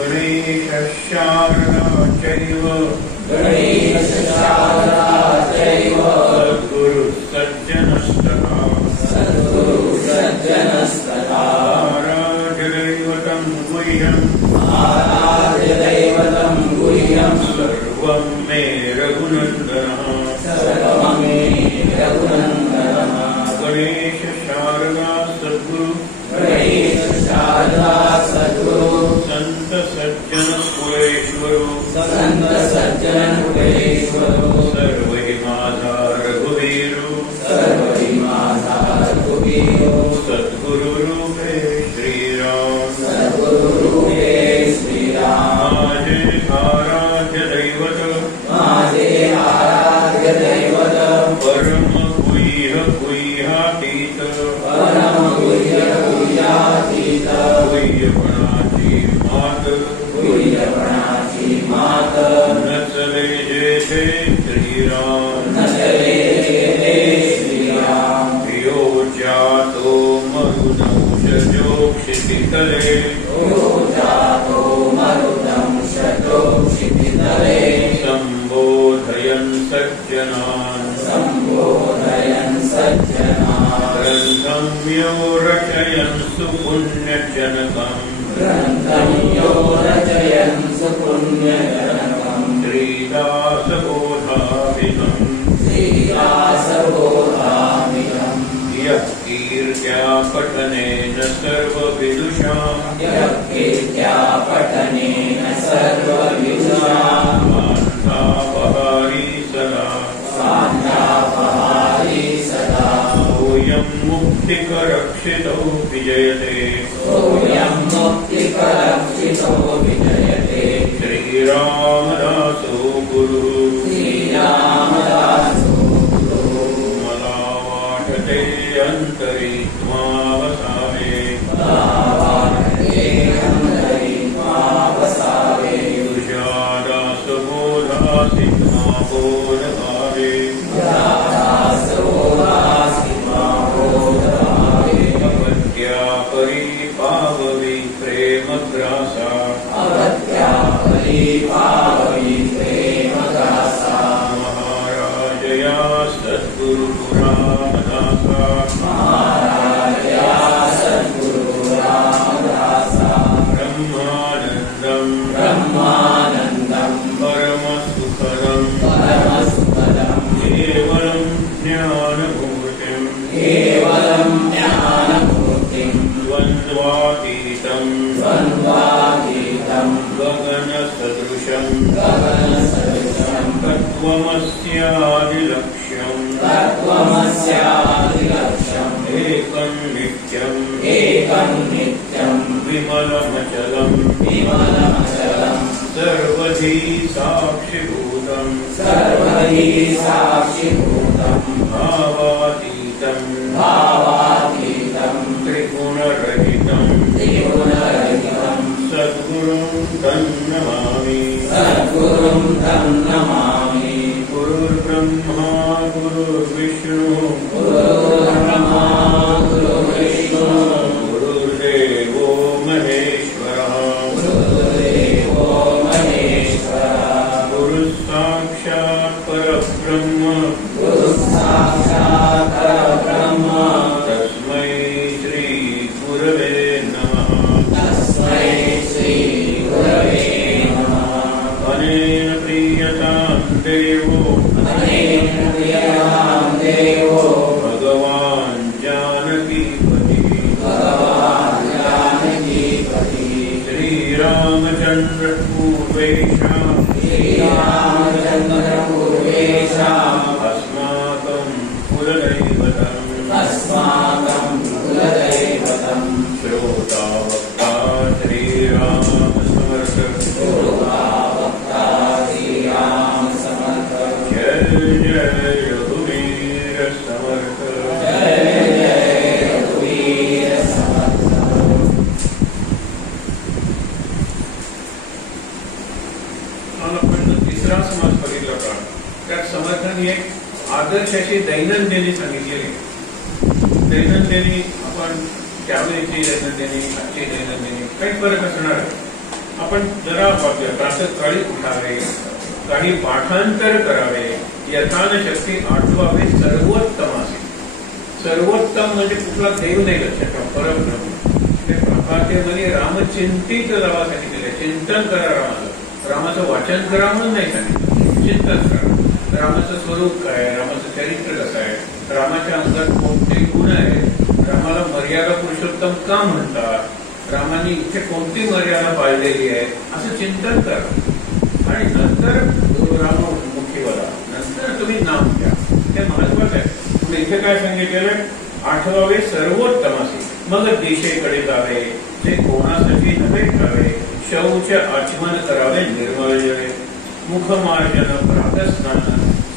गणेशशारदा चैव सद्गुरुसज्जनस्तथा आराध्यदैवतं गुह्यं सर्वं मे रघुनन्दनः गणेशशारदा सद्गुरु संत सज्जन कुलेश्वरो सर्वहि माधा रघुवीरो सद्गुरु रूपे श्रीराम माजे आराध्य दैवत परम गुह्यातीत गुह्यपणाची मात न चले जेथे श्रीराम धियो जातो मरुदंशजो क्षितितले संबोधयन् सज्जनान् ग्रन्थं यो रचयन् सुपुण्यजनकम् श्रीदासबोधाभिधम् यः कीर्त्या पठनेन सर्वविदुषाम् सोऽयं मुक्तिकरक्षितो विजयते श्रीरामदासो गुरुः मलावाठते अन्तरित्मावसावे तुषादासबोधासित्माबोधभावे अवत्या परिपाववी प्रेमग्रासा महाराजया सद्गुरुरामदासा ब्रह्मानन्दं परमसुखदं केवलं ज्ञानमूर्तिं द्वन्द्वातीतं गगनसदृशं तत्त्वमस्यादिलक्ष्यम् एकं नित्यं विमलमचलं सर्वधी साक्षिभूतं भावातीतं त्रिगुणरहितं सद्गुरुं तं नमामि गुरुर्ब्रह्मा गुरुर्विष्णु गुरुर्देवो महेश्वरः गुरुः साक्षात् परब्रह्म तस्मै श्री गुरवे नमः अनेन प्रीयतां देवो भगवान् जानकीपति श्रीरामचन्द्र पूर्वेषाम् अस्माकं कुलदैवतं श्रोता वक्ता श्रीराम समर्थ जय जय रघुवीर समर्थ आपण तिसरा समाज बघितला होता. त्यात समर्थांनी एक आदर्श अशी दैनंदिनी सांगितलेली. दैनंदिनी आपण त्यावेळेची दैनंदिनी आजची दैनंदिनी काही फरक असणार. आपण जरा प्रातःकाळी उठावे, काही पाठांतर करावे, यथानशक्ती आठवावे सर्वोत्तमासी. सर्वोत्तम म्हणजे कुठला देव नाही लक्षात ठेवा, परब्रह्म. ते प्रभातेमध्ये रामचिंतित लावा सांगितलेलं, चिंतन करा रामाचं. रामाचं वाचन करा म्हणून नाही सांगितलं, चिंतन करा. रामाचं स्वरूप काय, रामाचं चरित्र कसं आहे, रामाच्या अंगात कोणते गुण आहेत, रामाला मर्यादा पुरुषोत्तम का म्हणतात, रामाने इथे कोणती मर्यादा पाळलेली आहे, असं चिंतन करा. आणि नंतर राममुखी बघा, नंतर तुम्ही नाम घ्या. हे महत्वाचं आहे. इथे काय सांगितलेलं, आठवावे सर्वोत्तमासी, मग दिशेकडे जावे, ते कोणासाठी नव्हे ठावे, शौच आचमन करावे निर्मळ जवे, मुखमार्जन प्रातस्नान,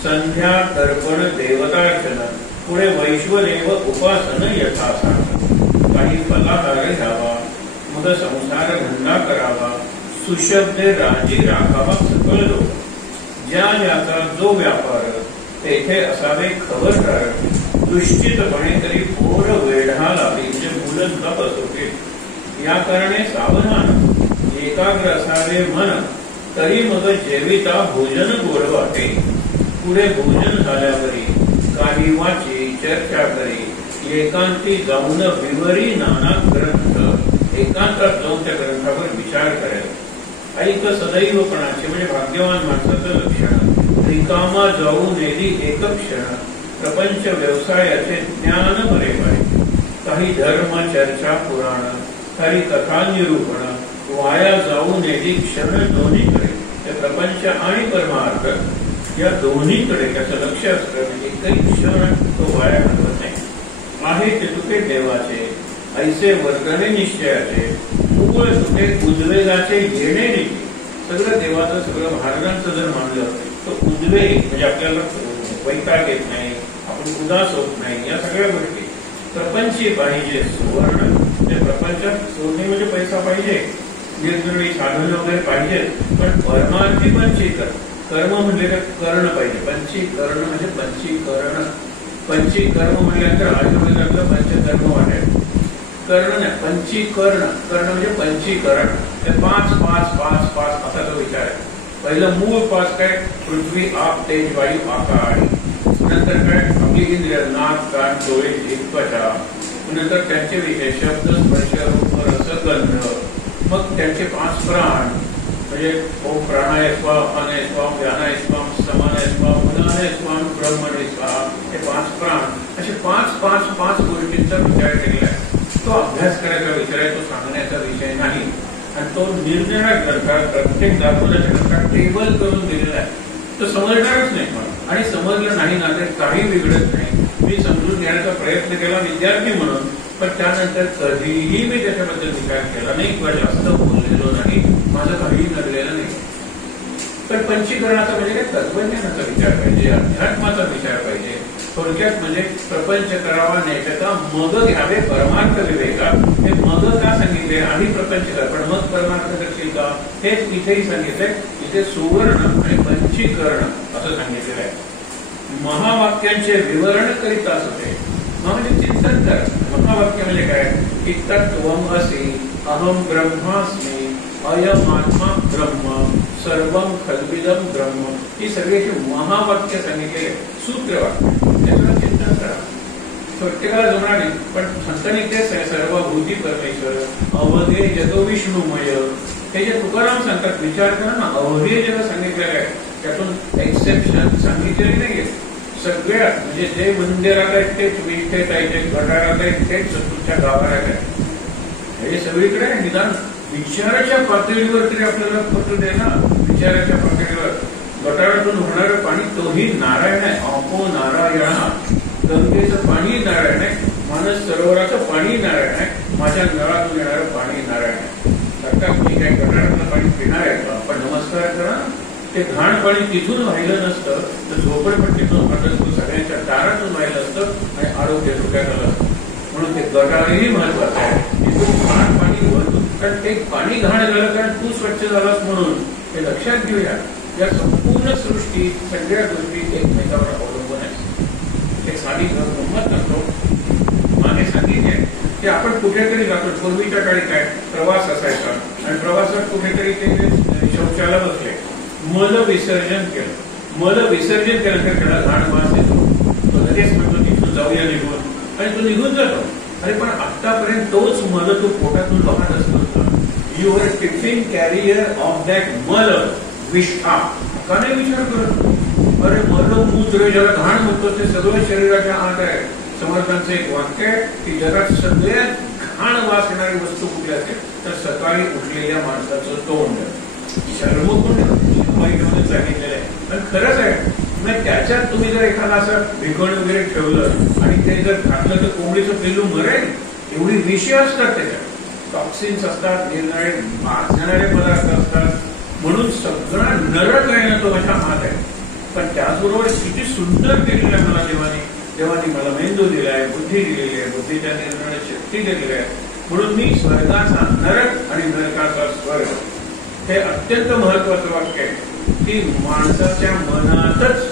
संध्या तर्पण देवतार्चन, पुढे वैश्वदेव उपासन यथासार, काही फलाहार घ्यावा, मग संसार धंदा करावा, सुशब्द राजी राखावा सकळ लोक, ज्या ज्याचा जो व्यापार तेथे असावे खबरदार, दुश्चितपणे तरी पोर वेढा लावी, म्हणजे मुलं गप असोते, या कारणे सावधान, एकाग्र असावे मन, तरी मग जेविता भोजन गोड वाटे, पुढे भोजन झाल्यावरी काही वाची चर्चा करी, एकांती जाऊन विवरी नाना ग्रंथ, एकांतात जाऊन त्या ग्रंथावर विचार करेल. ऐक सदैवपणाचे म्हणजे भाग्यवान माणसाचं लक्षण, रिकामा जाऊन नेली एक क्षण, प्रपंच व्यवसायाचे ज्ञान बरे पाहिजे, काही धर्म चर्चा पुराण, काही कथा निरूपण, वाया जाऊ नेली क्षण दोन्हीकडे, ते प्रपंच आणि परमार्थ या दोन्हीकडे त्याचं लक्ष असतं. एकही क्षण तो वाया घालवत नाही. आहे ते तुके देवाचे, ऐसे वर्तने निश्चयाचे, मूळ तुके उद्वेगाचे येणे नीती. सगळं देवाचं, सगळं महाराजांचं जर मानलं तर उद्वेग म्हणजे आपल्याला वैताग येत नाही, आपण उदास होत नाही, या सगळ्या गोष्टी. प्रपंची पाहिजे सुवर्ण, म्हणजे प्रपंचात सोडणे म्हणजे पैसा पाहिजे, निरनिराळी साधन वगैरे पाहिजे, पण परमार्थी पंचीकर कर्म म्हणजे कर्ण पाहिजे. पंचीकरण म्हणजे पंचीकरण, पंचीकर्म म्हटल्यानंतर आयुर्वेदातलं पंचकर्म वाटेल, कर्ण नाही, पंचीकरण. कर्ण म्हणजे पंचीकरण. ते 5 5 5 5 असा तो विचार आहे. पहिलं मूळ 5 काय, पृथ्वी आप तेज वायू आकाश, नंतर काय आपली इंद्रिय नाक कान डोळे जीभ त्वचा, नंतर त्यांचे विषय शब्द स्पर्श रूप रस गंध, मग त्यांचे 5 प्राण म्हणजे ओम प्राणाय स्वाहा, अपानाय स्वाहा, व्यानाय स्वाहा, समानाय स्वाहा, उदानाय स्वाहा, ब्रह्मणे स्वाहा, हे 5 प्राण. असे 5 5 5 गोष्टींचा विचार केलेला आहे. तो अभ्यास करायचा विचार आहे, तो सांगण्याचा विषय नाही. आणि तो निर्णय ग्रंथात प्रत्येक दाखवण्याच्या ग्रंथात टेबल करून दिलेला आहे. तो समजणारच नाही मला, आणि समजलं नाही ना तर काही बिघडत नाही. मी समजून घेण्याचा प्रयत्न केला विद्यार्थी म्हणून, पण त्यानंतर कधीही मी त्याच्याबद्दल विचार केला नाही किंवा जास्त बोललेलो नाही, माझं काहीही नडलेलं नाही. पण पंचीकरणाचा म्हणजे काय, तत्वज्ञानाचा विचार पाहिजे, अध्यात्माचा विचार पाहिजे. थोडक्यात म्हणजे प्रपंच करावा नेटका मग घ्यावे परमार्थ विवेका. हे मग का सांगितले, आधी प्रपंच कर पण मग परमार्थ करशील का, हेच इथेही सांगितलंय. इथे सुवर्ण आणि पंचीकरण असं सांगितलेलं आहे. महावाक्यांचे विवरण करीत असते, म्हणजे चिंतन कर. महावाक्य म्हणजे काय, की तत्वम असी, अहम ब्रह्मास्मी, अयम आत्मा ब्रह्म, सर्वम खल्विदम ब्रह्म, ही सगळी महावाक्य सांगितलेले सूत्रवाक्य. त्याचं चिंतन करा. प्रत्येकाला जमणार नाही, पण संतांनी तेच आहे, सर्वभूती परमेश्वर, अवधे जगो विष्णुमय. हे जे तुकाराम सांगतात, विचार करा ना, अवधेय जग सांगितलेलं आहे, त्यातून एक्सेप्शन सांगितलेले नाहीये. सगळ्या म्हणजे जे मंदिरात आहेत तेच विष्ठेत आहे, जे गटारात आहेत तेच तुमच्या गावात आहे, हे सगळीकडे आहे. निदान विचाराच्या पातळीवर तरी आपल्याला पत्र दे ना. विचाराच्या पातळीवर गटारातून होणारं पाणी तोही नारायण आहे. आपो नारायण, गंगेचं पाणी नारायण आहे, मानस सरोवराचं पाणी नारायण आहे, माझ्या नळातून येणारं पाणी नारायण आहे. आता तुम्ही काय गटारातलं पाणी पिणार आहे का, आपण नमस्कार करा. ते घाण पाणी तिथून वाहिलं नसतं तर झोपडपट्टीतून वाटत असतं, सगळ्यांच्या दारातून वाहिलं असतं आणि आरोग्य धोक्यात आलं असतं. म्हणून ते गटारही महत्वाचं आहे. तिथून घाण पाणी वरतून, कारण ते पाणी घाण झालं कारण तू स्वच्छ झालास म्हणून, हे लक्षात घेऊया. या संपूर्ण सृष्टी सगळ्या गोष्टी एकमेकावर अवलंबून आहेत. एक साधी गंमत करतो, मागे सांगितले ते आपण कुठेतरी जातो. पूर्वीच्या काळी काय प्रवास असायचा आणि प्रवासात कुठेतरी ते शौचाला बसले, मल विसर्जन केलं. मल विसर्जन केल्यानंतर त्याला घाण वास येतो, तो लगेच म्हणतो तिथून जाऊया निघून, आणि तो निघून जातो. अरे पण आतापर्यंत तोच मल तो पोटातून वाहत असतो. You are tiffin carrier of that मल विष्ठा. का नाही विचार करत? अरे मल मूत्र ज्याला घाण म्हणतो ते सगळं शरीराच्या आत आहे. समर्थांचं एक वाक्य आहे की जगात सगळ्यात घाण वास येणारी वस्तू कुठली असेल तर सकाळी उठलेल्या माणसाचं तोंड. शर्मकुंड सांगितलेलं आहे, पण खरंच आहे. मग त्याच्यात तुम्ही जर एखादा असं भिकण वगैरे ठेवलं आणि ते जर घातलं तर कोंबडीचं पिल्लू मरेल. एवढी विषय असतात त्याच्यात, टॉक्सिन्स असतात, जाणारे पदार्थ असतात. म्हणून सगळा नरक आहे ना तो माझ्या हात आहे. पण त्याचबरोबर किती सुंदर केलेलं आहे मला देवाने मला मेंदू दिलाय, बुद्धी दिलेली आहे, बुद्धीच्या निर्णय शक्ती दिलेली आहे. म्हणून मी स्वर्गाचा नरक आणि नरकाचा स्वर्ग, हे अत्यंत महत्वाचं वाक्य आहे की माणसाच्या मनातच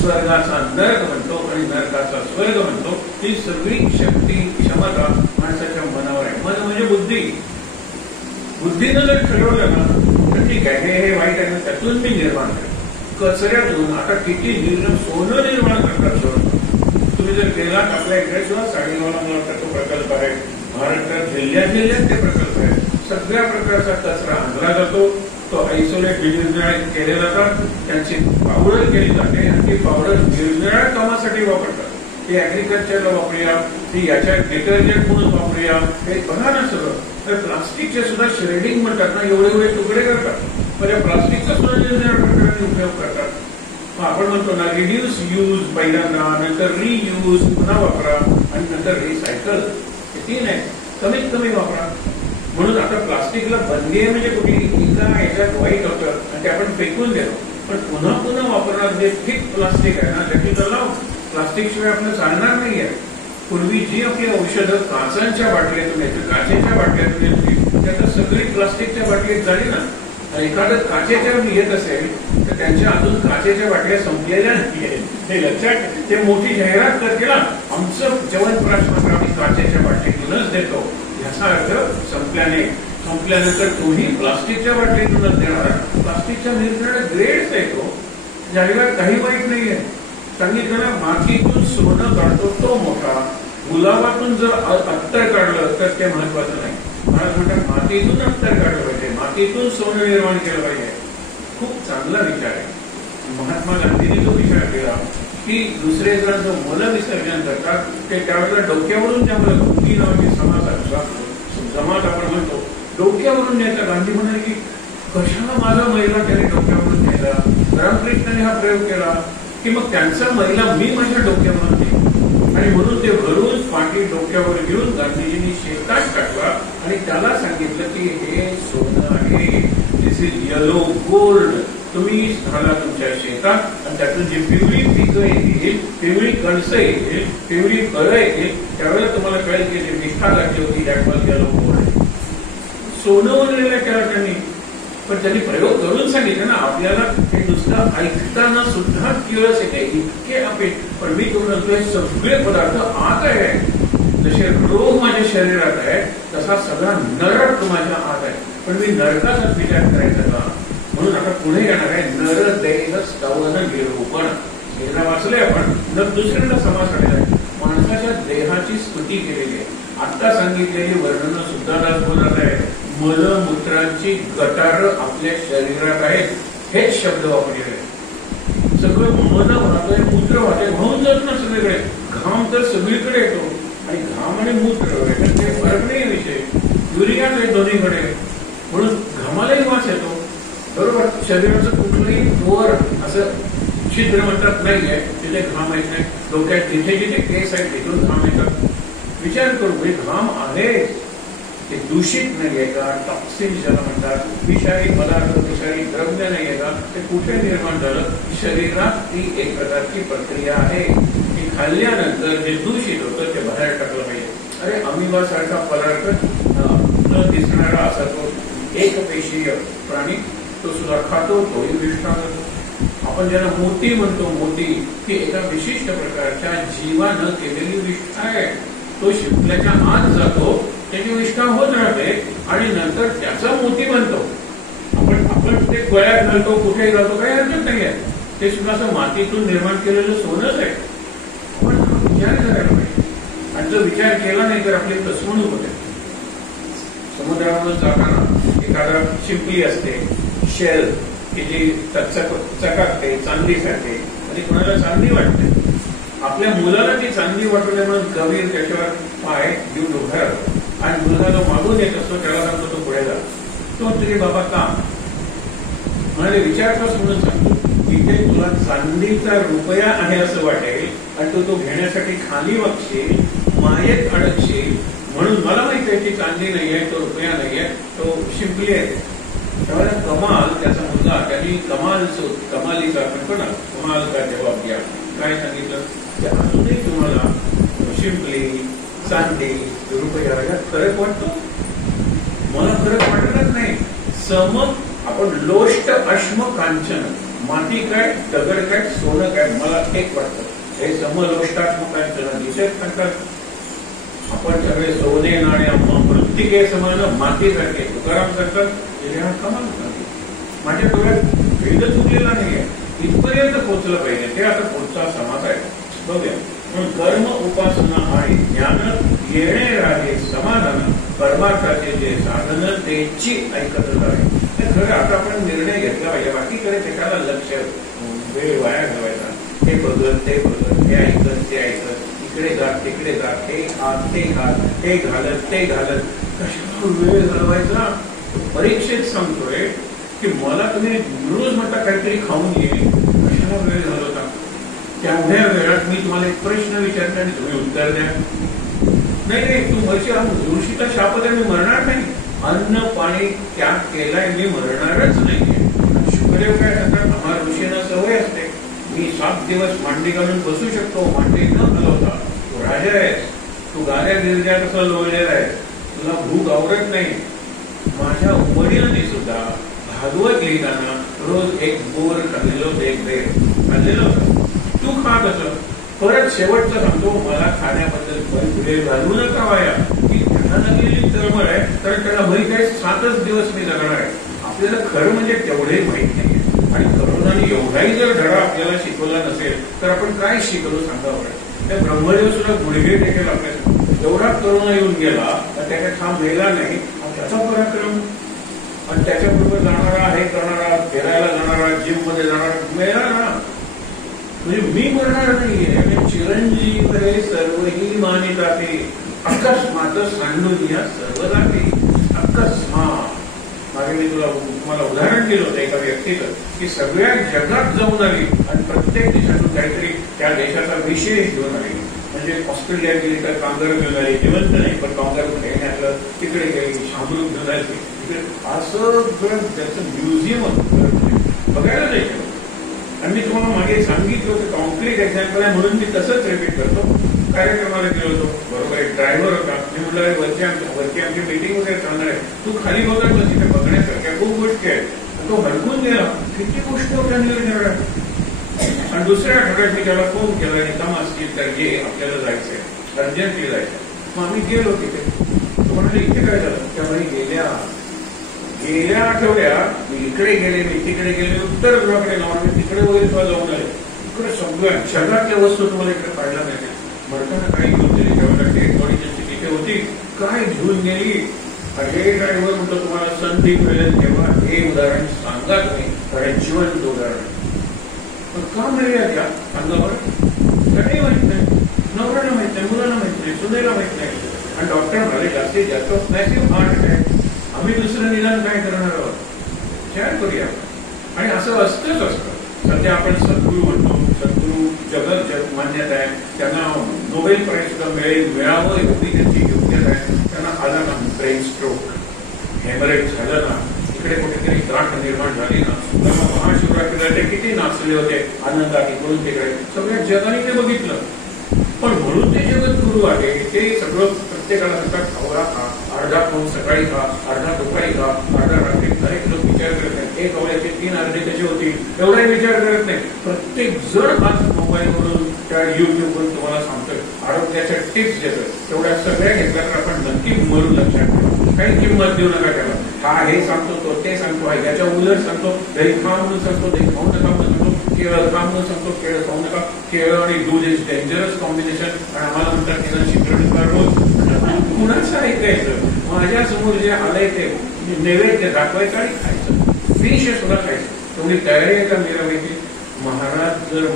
स्वर्गाचा नरक म्हणतो आणि नरकाचा स्वर्ग म्हणतो. ही सगळी शक्ती क्षमता माणसाच्या मनावर आहे. मन म्हणजे बुद्धी. बुद्धीनं जर ठरवलं ना तर ठीक आहे, हे वाईट आहे ना, त्यातून मी निर्माण करेन. कचऱ्यातून आता किती सोनं निर्माण करतात. तुम्ही जर गेलात आपल्या इकडे सुद्धा साडीवाला मला वाटतं तो प्रकल्प आहे, महाराष्ट्रात जिल्ह्यात ते प्रकल्प आहे. सगळ्या प्रकारचा कचरा आणला जातो, तो आयसोलेट निरनिराळे केले जातात, त्यांची पावडर केली जाते आणि ती पावडर निरनिराळ्या कामासाठी वापरतात. ती ऍग्रिकल्चरला वापरूया, ती याच्या डिटर्जंट म्हणून वापरूया, हे बघा ना सगळं. तर प्लास्टिकचे सुद्धा श्रेडिंग म्हणतात ना, एवढे तुकडे करतात. पण या प्लास्टिकचा सुद्धा निरनिराळ्या प्रकारे उपयोग करतात. आपण म्हणतो ना रिड्यूस यूज पहिल्यांदा, नंतर रियूज पुन्हा वापरा आणि नंतर रिसायकल. हे तीन आहे, कमीत कमी वापरा. म्हणून आता प्लास्टिकला बंदी आहे म्हणजे कुठली एका ह्याच्यात वाईट होतं आणि ते आपण फेकून देतो. पण पुन्हा पुन्हा वापरणार जे थिक प्लास्टिक आहे ना, त्याची लाव. प्लास्टिक शिवाय आपलं चालणार नाहीये. पूर्वी जी आपली औषधं काचांच्या बाटल्यातून येते, काचेच्या बाटल्यातून येते, त्यात सगळी प्लास्टिकच्या बाटलीत झाली ना. एखादं काचेच्या येत असेल तर त्यांच्या अजून काचेच्या बाटल्या संपलेल्या नाहीये, हे लक्षात. ते मोठी जाहिरात करते ना, आमचं च्यवनप्राश आम्ही काचेच्या बाटलीतूनच देतो. याचा अर्थ संपल्यानंतर तोही प्लास्टिकच्या बाटलीतूनच देणार. प्लास्टिकच्या निरनिराळ्या ग्रेड्स येतो, जाहिरात काही वाईट नाहीये. सांगितलं ना, मातीतून सोनं काढतो तो मोठा, गुलाबातून जर अत्तर काढलं तर ते महत्वाचं नाही. महाराज म्हणतात मातीतून अत्तर काढलं पाहिजे, मातीतून सोनं निर्माण केलं पाहिजे. खूप चांगला विचार आहे. महात्मा गांधींनी जो विचार केला की दुसरे जण जो मल विसर्जन करतात ते त्यावेळेला डोक्यावरून त्यामुळे भक्ती नावाची जमात आपण म्हणतो, डोक्यावरून न्यायचा. गांधी म्हणाले की कशाला माझा महिला त्याने डोक्यावरून न्यायला. रामकृष्णाने हा प्रयोग केला की मग त्यांचा महिला मी माझ्या डोक्यावरून नेईन. आणि म्हणून ते भरून पाठी डोक्यावर घेऊन गांधीजींनी शेतात टाकला आणि त्याला सांगितलं की हे सोनं आहे, दिस इज येलो गोल्ड. तुम्ही घाला तुमच्या शेतात आणि त्यातून जी पिवळी पिकं येतील, पिवळी कणसं येतील, पिवळी फळं येतील, त्यावेळेला तुम्हाला कळेल की जी निष्ठा घातली होती दॅट वॉज येलो गोल्ड. सोनं वगैरे केलं त्यांनी, पण त्यांनी प्रयोग करून सांगितलं ना. आपल्याला हे नुसतं ऐकताना सुद्धा किळस येते, इतके आपे. पण मी तुम्हाला म्हणतो हे सगळे पदार्थ आत आहे. जसे रोग माझ्या शरीरात आहे तसा सगळा नरक माझ्या आत आहे. पण मी नरकाचाच विचार करायचा का? म्हणून आता पुढे येणार आहे नरदेह स्तवन निरूपण. एकदा वाचलंय आपण, नर दुसऱ्यांदा समास आलेला आहे. माणसाच्या देहाची स्तुती केलेली आहे. आता सांगितलेली वर्णनं सुद्धा दाखवणार आहे. मलमूत्रांची गटार आपल्या शरीरात आहेत, हेच शब्द वापरलेले आहेत. सगळं मन वाहतोय, मूत्र वाहतोय, वाहून जात ना सगळीकडे. घाम तर सगळीकडे येतो आणि घाम आणि मूत्र काही फरक नाही विषय, युरियाच आहे दोन्हीकडे. म्हणून घामालाही वास येतो, बरोबर. शरीराचं कुठलंही वर असं छिद्र म्हणतात नाहीये तिथे घाम येत नाही. डोक्यात जिथे जिथे केस आहेत तिथून घाम येतात. विचार करू, घाम आहे ते दूषित नाहीये का? टॉक्सिन ज्याला म्हणतात, विषारी पदार्थ, विषारी द्रव्य नाहीये का? ते कुठे निर्माण झालं? शरीरात ती एक प्रकारची प्रक्रिया आहे की खाल्ल्यानंतर जे दूषित होतं ते बाहेर टाकलं पाहिजे. अरे अमिबासारखा पदार्थ न दिसणारा असा तो एक पेशीय प्राणी, तो सुद्धा खातो, तोही विष्ठा करतो. आपण ज्याला मोती म्हणतो, मोती ती एका विशिष्ट प्रकारच्या जीवानं केलेली विष्ठा आहे. तो शिंपल्याच्या आत जातो, त्याची विष्ठा होत राहते, आणि नंतर त्याचा मोती बनतो. आपण ते गळ्यात घालतो, कुठेही घालतो, काही हरकत नाहीये. ते सुद्धा असं मातीतून निर्माण केलेलं सोनंच आहे. पण विचार करायला पाहिजे, आणि जर विचार केला नाही तर आपली फसवणूक होते. समुद्रामधून जाताना एखादा शिंपली असते, शेल की जी चकाकते, चांदीसारखे, आणि कोणाला चांदी वाटते. आपल्या मुलाला ती चांदी वाटू नये म्हणून कबीर त्याच्यावर पाय देऊन उभा राहतो, आणि मुलगा जो मागून येत असतो त्याला सांगतो तो पुढे जा. तो म्हणतो की बाबा का? म्हणाले विचारतोस म्हणून सांगतो, इथे तुला चांदीचा रुपया आहे असं वाटेल, आणि तू तो घेण्यासाठी खाली बघशील, मायेत अडकशील. म्हणून मला माहिती आहे की चांदी नाहीये, तो रुपया नाहीये, तो शिंपली आहे. त्यावेळेला कमाल त्याचा मुलगा, त्यांनी कमालीचा म्हणतो ना, कमाल का जबाब द्या. काय सांगितलं की अजूनही तुम्हाला शिंपली, चांदी, रुपया यात फरक वाटतो? मला फरक वाटतच नाही. सम आपण लोष्ट अश्म कांचन, माती काय, दगड काय, सोनं काय, मला एक वाटतं. हे समलोष्टात्म कांचन दिसत सांगतात. आपण सगळे सोने नाणे मृत्तिके समान मातीसारखे. तुकाराम सांगतात कमाल माझ्या डोळ्यात भेद चुकलेला नाहीये, इथपर्यंत पोहोचलं पाहिजे. ते आता पुढचा समाज आहे, बघूया. म्हणून कर्म, उपासना आणि ज्ञान येणे राहे समाधान, परमार्थाचे जे साधन तेची ऐकतच आहे. खरं आता आपण निर्णय घेतला पाहिजे. बाकीकडे त्याच्याला लक्ष, वेळ वाया घालवायचा. हे बघत, ते बघत, हे ऐकत, ते ऐकत, इकडे जा, तिकडे जा, हे घाल, ते घाल, हे घालत, ते घालत, कशाला वेळ घालवायचा? परीक्षेत सांगतोय की मला तुम्ही रोज म्हणता काहीतरी खाऊन येईल, कशाला वेळ घालवता? तेवढ्या वेळात मी तुम्हाला एक प्रश्न विचारते आणि तुम्ही उत्तर द्या. नाही, तू ऋषीचा शाप आहे, मी मरणार नाही. अन्न पाणी त्याग केलाय, मी मरणारच नाहीये. शुकदेव काय सांगतात, आम्हाला ऋषींना सवय असते, मी 7 दिवस मांडी घालून बसू शकतो, मांडी न हलवता. तू राजा आहेस, तू गाऱ्या गिरज्या कसा लोळलेला आहे, तुला भूक आवरत नाही. माझ्या वडिलांनी सुद्धा भागवत लिहिताना रोज एक बोर खाल्लेलं होतं, एक बेर खाल्लेलं होतं. तू खात असं. परत शेवटचं सांगतो, मला खाण्याबद्दल वेळ घालू नका वाया, की त्यांना लागलेली तळमळ आहे, कारण त्याला माहित आहे 7च दिवस मी जगणार आहे. आपल्याला खरं म्हणजे तेवढे माहित नाहीये. आणि तरुणांनी एवढाही जर धडा आपल्याला शिकवला नसेल तर आपण काय शिकलो सांगावं. त्या ब्रह्मदेव सुद्धा गुडघे टेकेल आपल्या. एवढा तरुण येऊन गेला तर त्याच्या ठाम मेला नाही, त्याचा पराक्रम. आणि त्याच्याबरोबर जाणारा, हे करणारा, फिरायला जाणारा, जिम मध्ये जाणारा मेला ना. म्हणजे मी मरणार नाहीये. चिरंजीव हे सर्वही मानिताते, अकस्मात सांडून या सर्व जाते. अकस्मात. मागे मी तुम्हाला उदाहरण दिलं होतं एका व्यक्तीचं, की सगळ्या जगात जाऊन आली आणि प्रत्येक देशातून काहीतरी त्या देशाचा विशेष घेऊन आली. म्हणजे ऑस्ट्रेलिया गेली तर कांगारू घेऊन आली, जिवंत नाही पण कांगारू घेण्यातलं, तिकडे गेली शामरूप घेऊन आली. असं त्याचं म्युझियम बघायला जायचं. आणि मी तुम्हाला मागे सांगितलं होतं, कॉन्क्रीट एक्झाम्पल आहे म्हणून मी तसंच रिपीट करतो. कार्यक्रमाला गेलो होतो, बरोबर एक ड्रायव्हर होता. मी म्हटलं वरची आमची मीटिंग वगैरे चालणार आहे, तू खाली बघत बस, इथे बघण्यासारख्या खूप गोष्टी आहेत. तो हरकून गेला, किती गोष्ट होत्या निर्णय. आणि दुसऱ्या आठवड्यात मी त्याला फोन केला, एकदम असतील तर ये, आपल्याला जायचंय, अर्जंटली जायचं. मग आम्ही गेलो तिथे. तो म्हणाले इथे काय झालं? त्यामुळे गेल्या आठवड्यात मी इकडे गेले, मी तिकडे गेले, उत्तर ध्रुवाकडे नॉर्वे तिकडे वगैरे सुद्धा जाऊन आले. इकडे सगळ्या जगातल्या वस्तू तुम्हाला इकडे पाहायला मिळते. म्हणताना काही घेऊन गेली, तेव्हा टेक्नॉलॉजी तिथे होती, काय घेऊन गेली. हे ड्रायव्हर म्हटलं तुम्हाला संधी मिळेल तेव्हा हे उदाहरण सांगा तुम्ही, कारण जिवंत उदाहरण. पण का मिळेल त्या सांगा बरं? काही माहित नाही, नवऱ्याला माहित नाही, मुलाला माहित नाही, सुनेला माहित नाही. आणि डॉक्टर म्हणाले जास्तीत जास्त मॅसिव्ह हार्ट अटॅक, आम्ही दुसरं निदान काय करणार आहोत, शेअर करूया. आणि असं असतंच असतं. सध्या आपण सद्गुरू म्हणतो, सद्गुरू जगत मान्यता आहे, त्यांना नोबेल प्राइज सुद्धा मिळावं एवढी त्यांची योग्यता आहे. त्यांना आला ना ब्रेन स्ट्रोक, हेमरेज झालं ना, इकडे कुठेतरी गाठ निर्माण झाली ना, तर मग महाशिवरात्रीला ते किती नाचले होते आनंदाने, इकडून तिकडे सगळ्या जगाने ते बघितलं. पण म्हणून ते जगत गुरु आहे, ते सगळं प्रत्येकाला म्हणतात खवळा खा, अर्धा खाऊन सकाळी खा, अर्धा दुपारी खा, अर्धा रात्री. अनेक लोक विचार करत नाही, एक आवळ्याचे 3 अर्धे कसे होतील एवढाही विचार करत नाही. प्रत्येक जण आज मोबाईलवरून त्या युट्यूबवरून तुम्हाला सांगतोय, आरोग्याच्या टिप्स देतोय, तेवढ्या सगळ्या घेतल्या तर आपण नक्की मरू. लक्षात ठेवा, काही किंमत देऊ नका. हा हे सांगतो, तो ते सांगतो, याच्या उलट सांगतो, दही खा म्हणून सांगतो, दही खाऊ नका म्हणून सांगतो, केळं खा म्हणून सांगतो, केळं खाऊ नका, केळं आणि दूध इज डेंजरस कॉम्बिनेशन. आणि आम्हाला म्हणतात की चित्रपट रोज कुणाचं ऐकायचं. माझ्या समोर जे आलंय ते नैवेद्य दाखवायचं आणि खायचं, फिश सुद्धा खायचं. तेवढी तयारी आहे का मीराबाईची? महाराज जर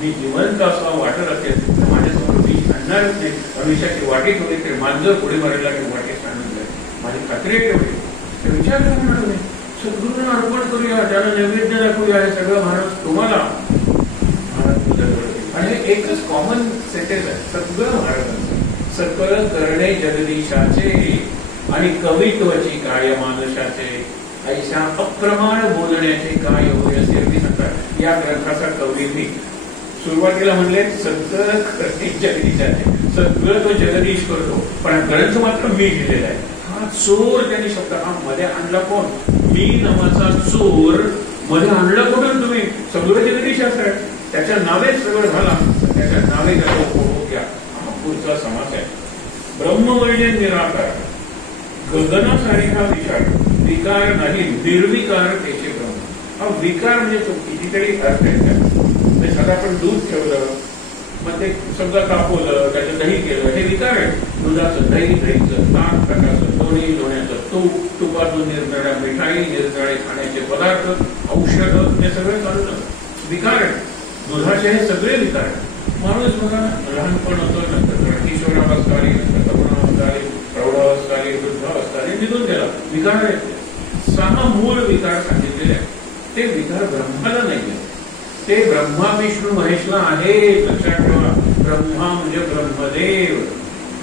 मी जिवंत असा वाटत असेल तर माझ्यासमोर विष आणणारच नाही. विषाची वाटी ठेवली तरी मांजर पुढे मारायला की वाटेच आणून जाईल, माझी खात्री आहे एवढी. तर विचार करणार नाही, सद्गुरूंना अर्पण करूया, त्याला नैवेद्य दाखवूया, हे सगळं महाराज तुम्हाला. आणि हे एकच कॉमन सेंटेन्स आहे सगळं महाराजांचं. सकळ करणे जगदीशाचे आणि कवित्वची काय मानुषाचे, ऐशा अप्रमाण बोलण्याचे काय होय असे अगदी सांगतात. या ग्रंथाचा कवी मी सुरुवातीला म्हणले सगळं करणे जगदीशाचे, सगळं तो जगदीश करतो, पण ग्रंथ मात्र मी लिहिलेला आहे. हा चोर त्यांनी शब्द हा मध्ये आणला कोण? मी नावाचा चोर मध्ये आणला कुठून तुम्ही? सगळं जगदीशाचं आहे, त्याच्या नावेच सगळं झाला, त्याच्या नावे घ्या. हा पुढचा समास आहे. ब्रह्म म्हणजे निराकार, गगनासारखा विचार, विकार नाही, निर्विकार त्याचे ब्रह्म. हा विकार म्हणजे तो कितीतरी अर्थ आहे त्याला. साधा आपण दूध ठेवलं, मग ते समजा तापवलं, त्याचं दही केलं, हे विकार आहे. दुधाचं दही, दहीचं ताक, ताकाचं लोणी, लोण्याचं तूप, तुपातून निरनिराळ्या मिठाई, निरनिराळे खाण्याचे पदार्थ, औषधं, हे सगळं चालू विकार आहे. दुधाचे हे सगळे विकार आहेत. माणूस बघा लहानपण होतं, नंतर किशोरावस्था आली, नंतर तरुणावस्था आली, प्रौढावस्था आली, वृद्धावस्था आली, निघून गेला. विकार आहे. 6 मूळ विकार सांगितलेले आहेत. ते विकार ब्रह्माला नाहीये, ते ब्रह्मा विष्णू महेशला आहे. लक्षात ठेवा, ब्रह्मा म्हणजे ब्रह्मदेव,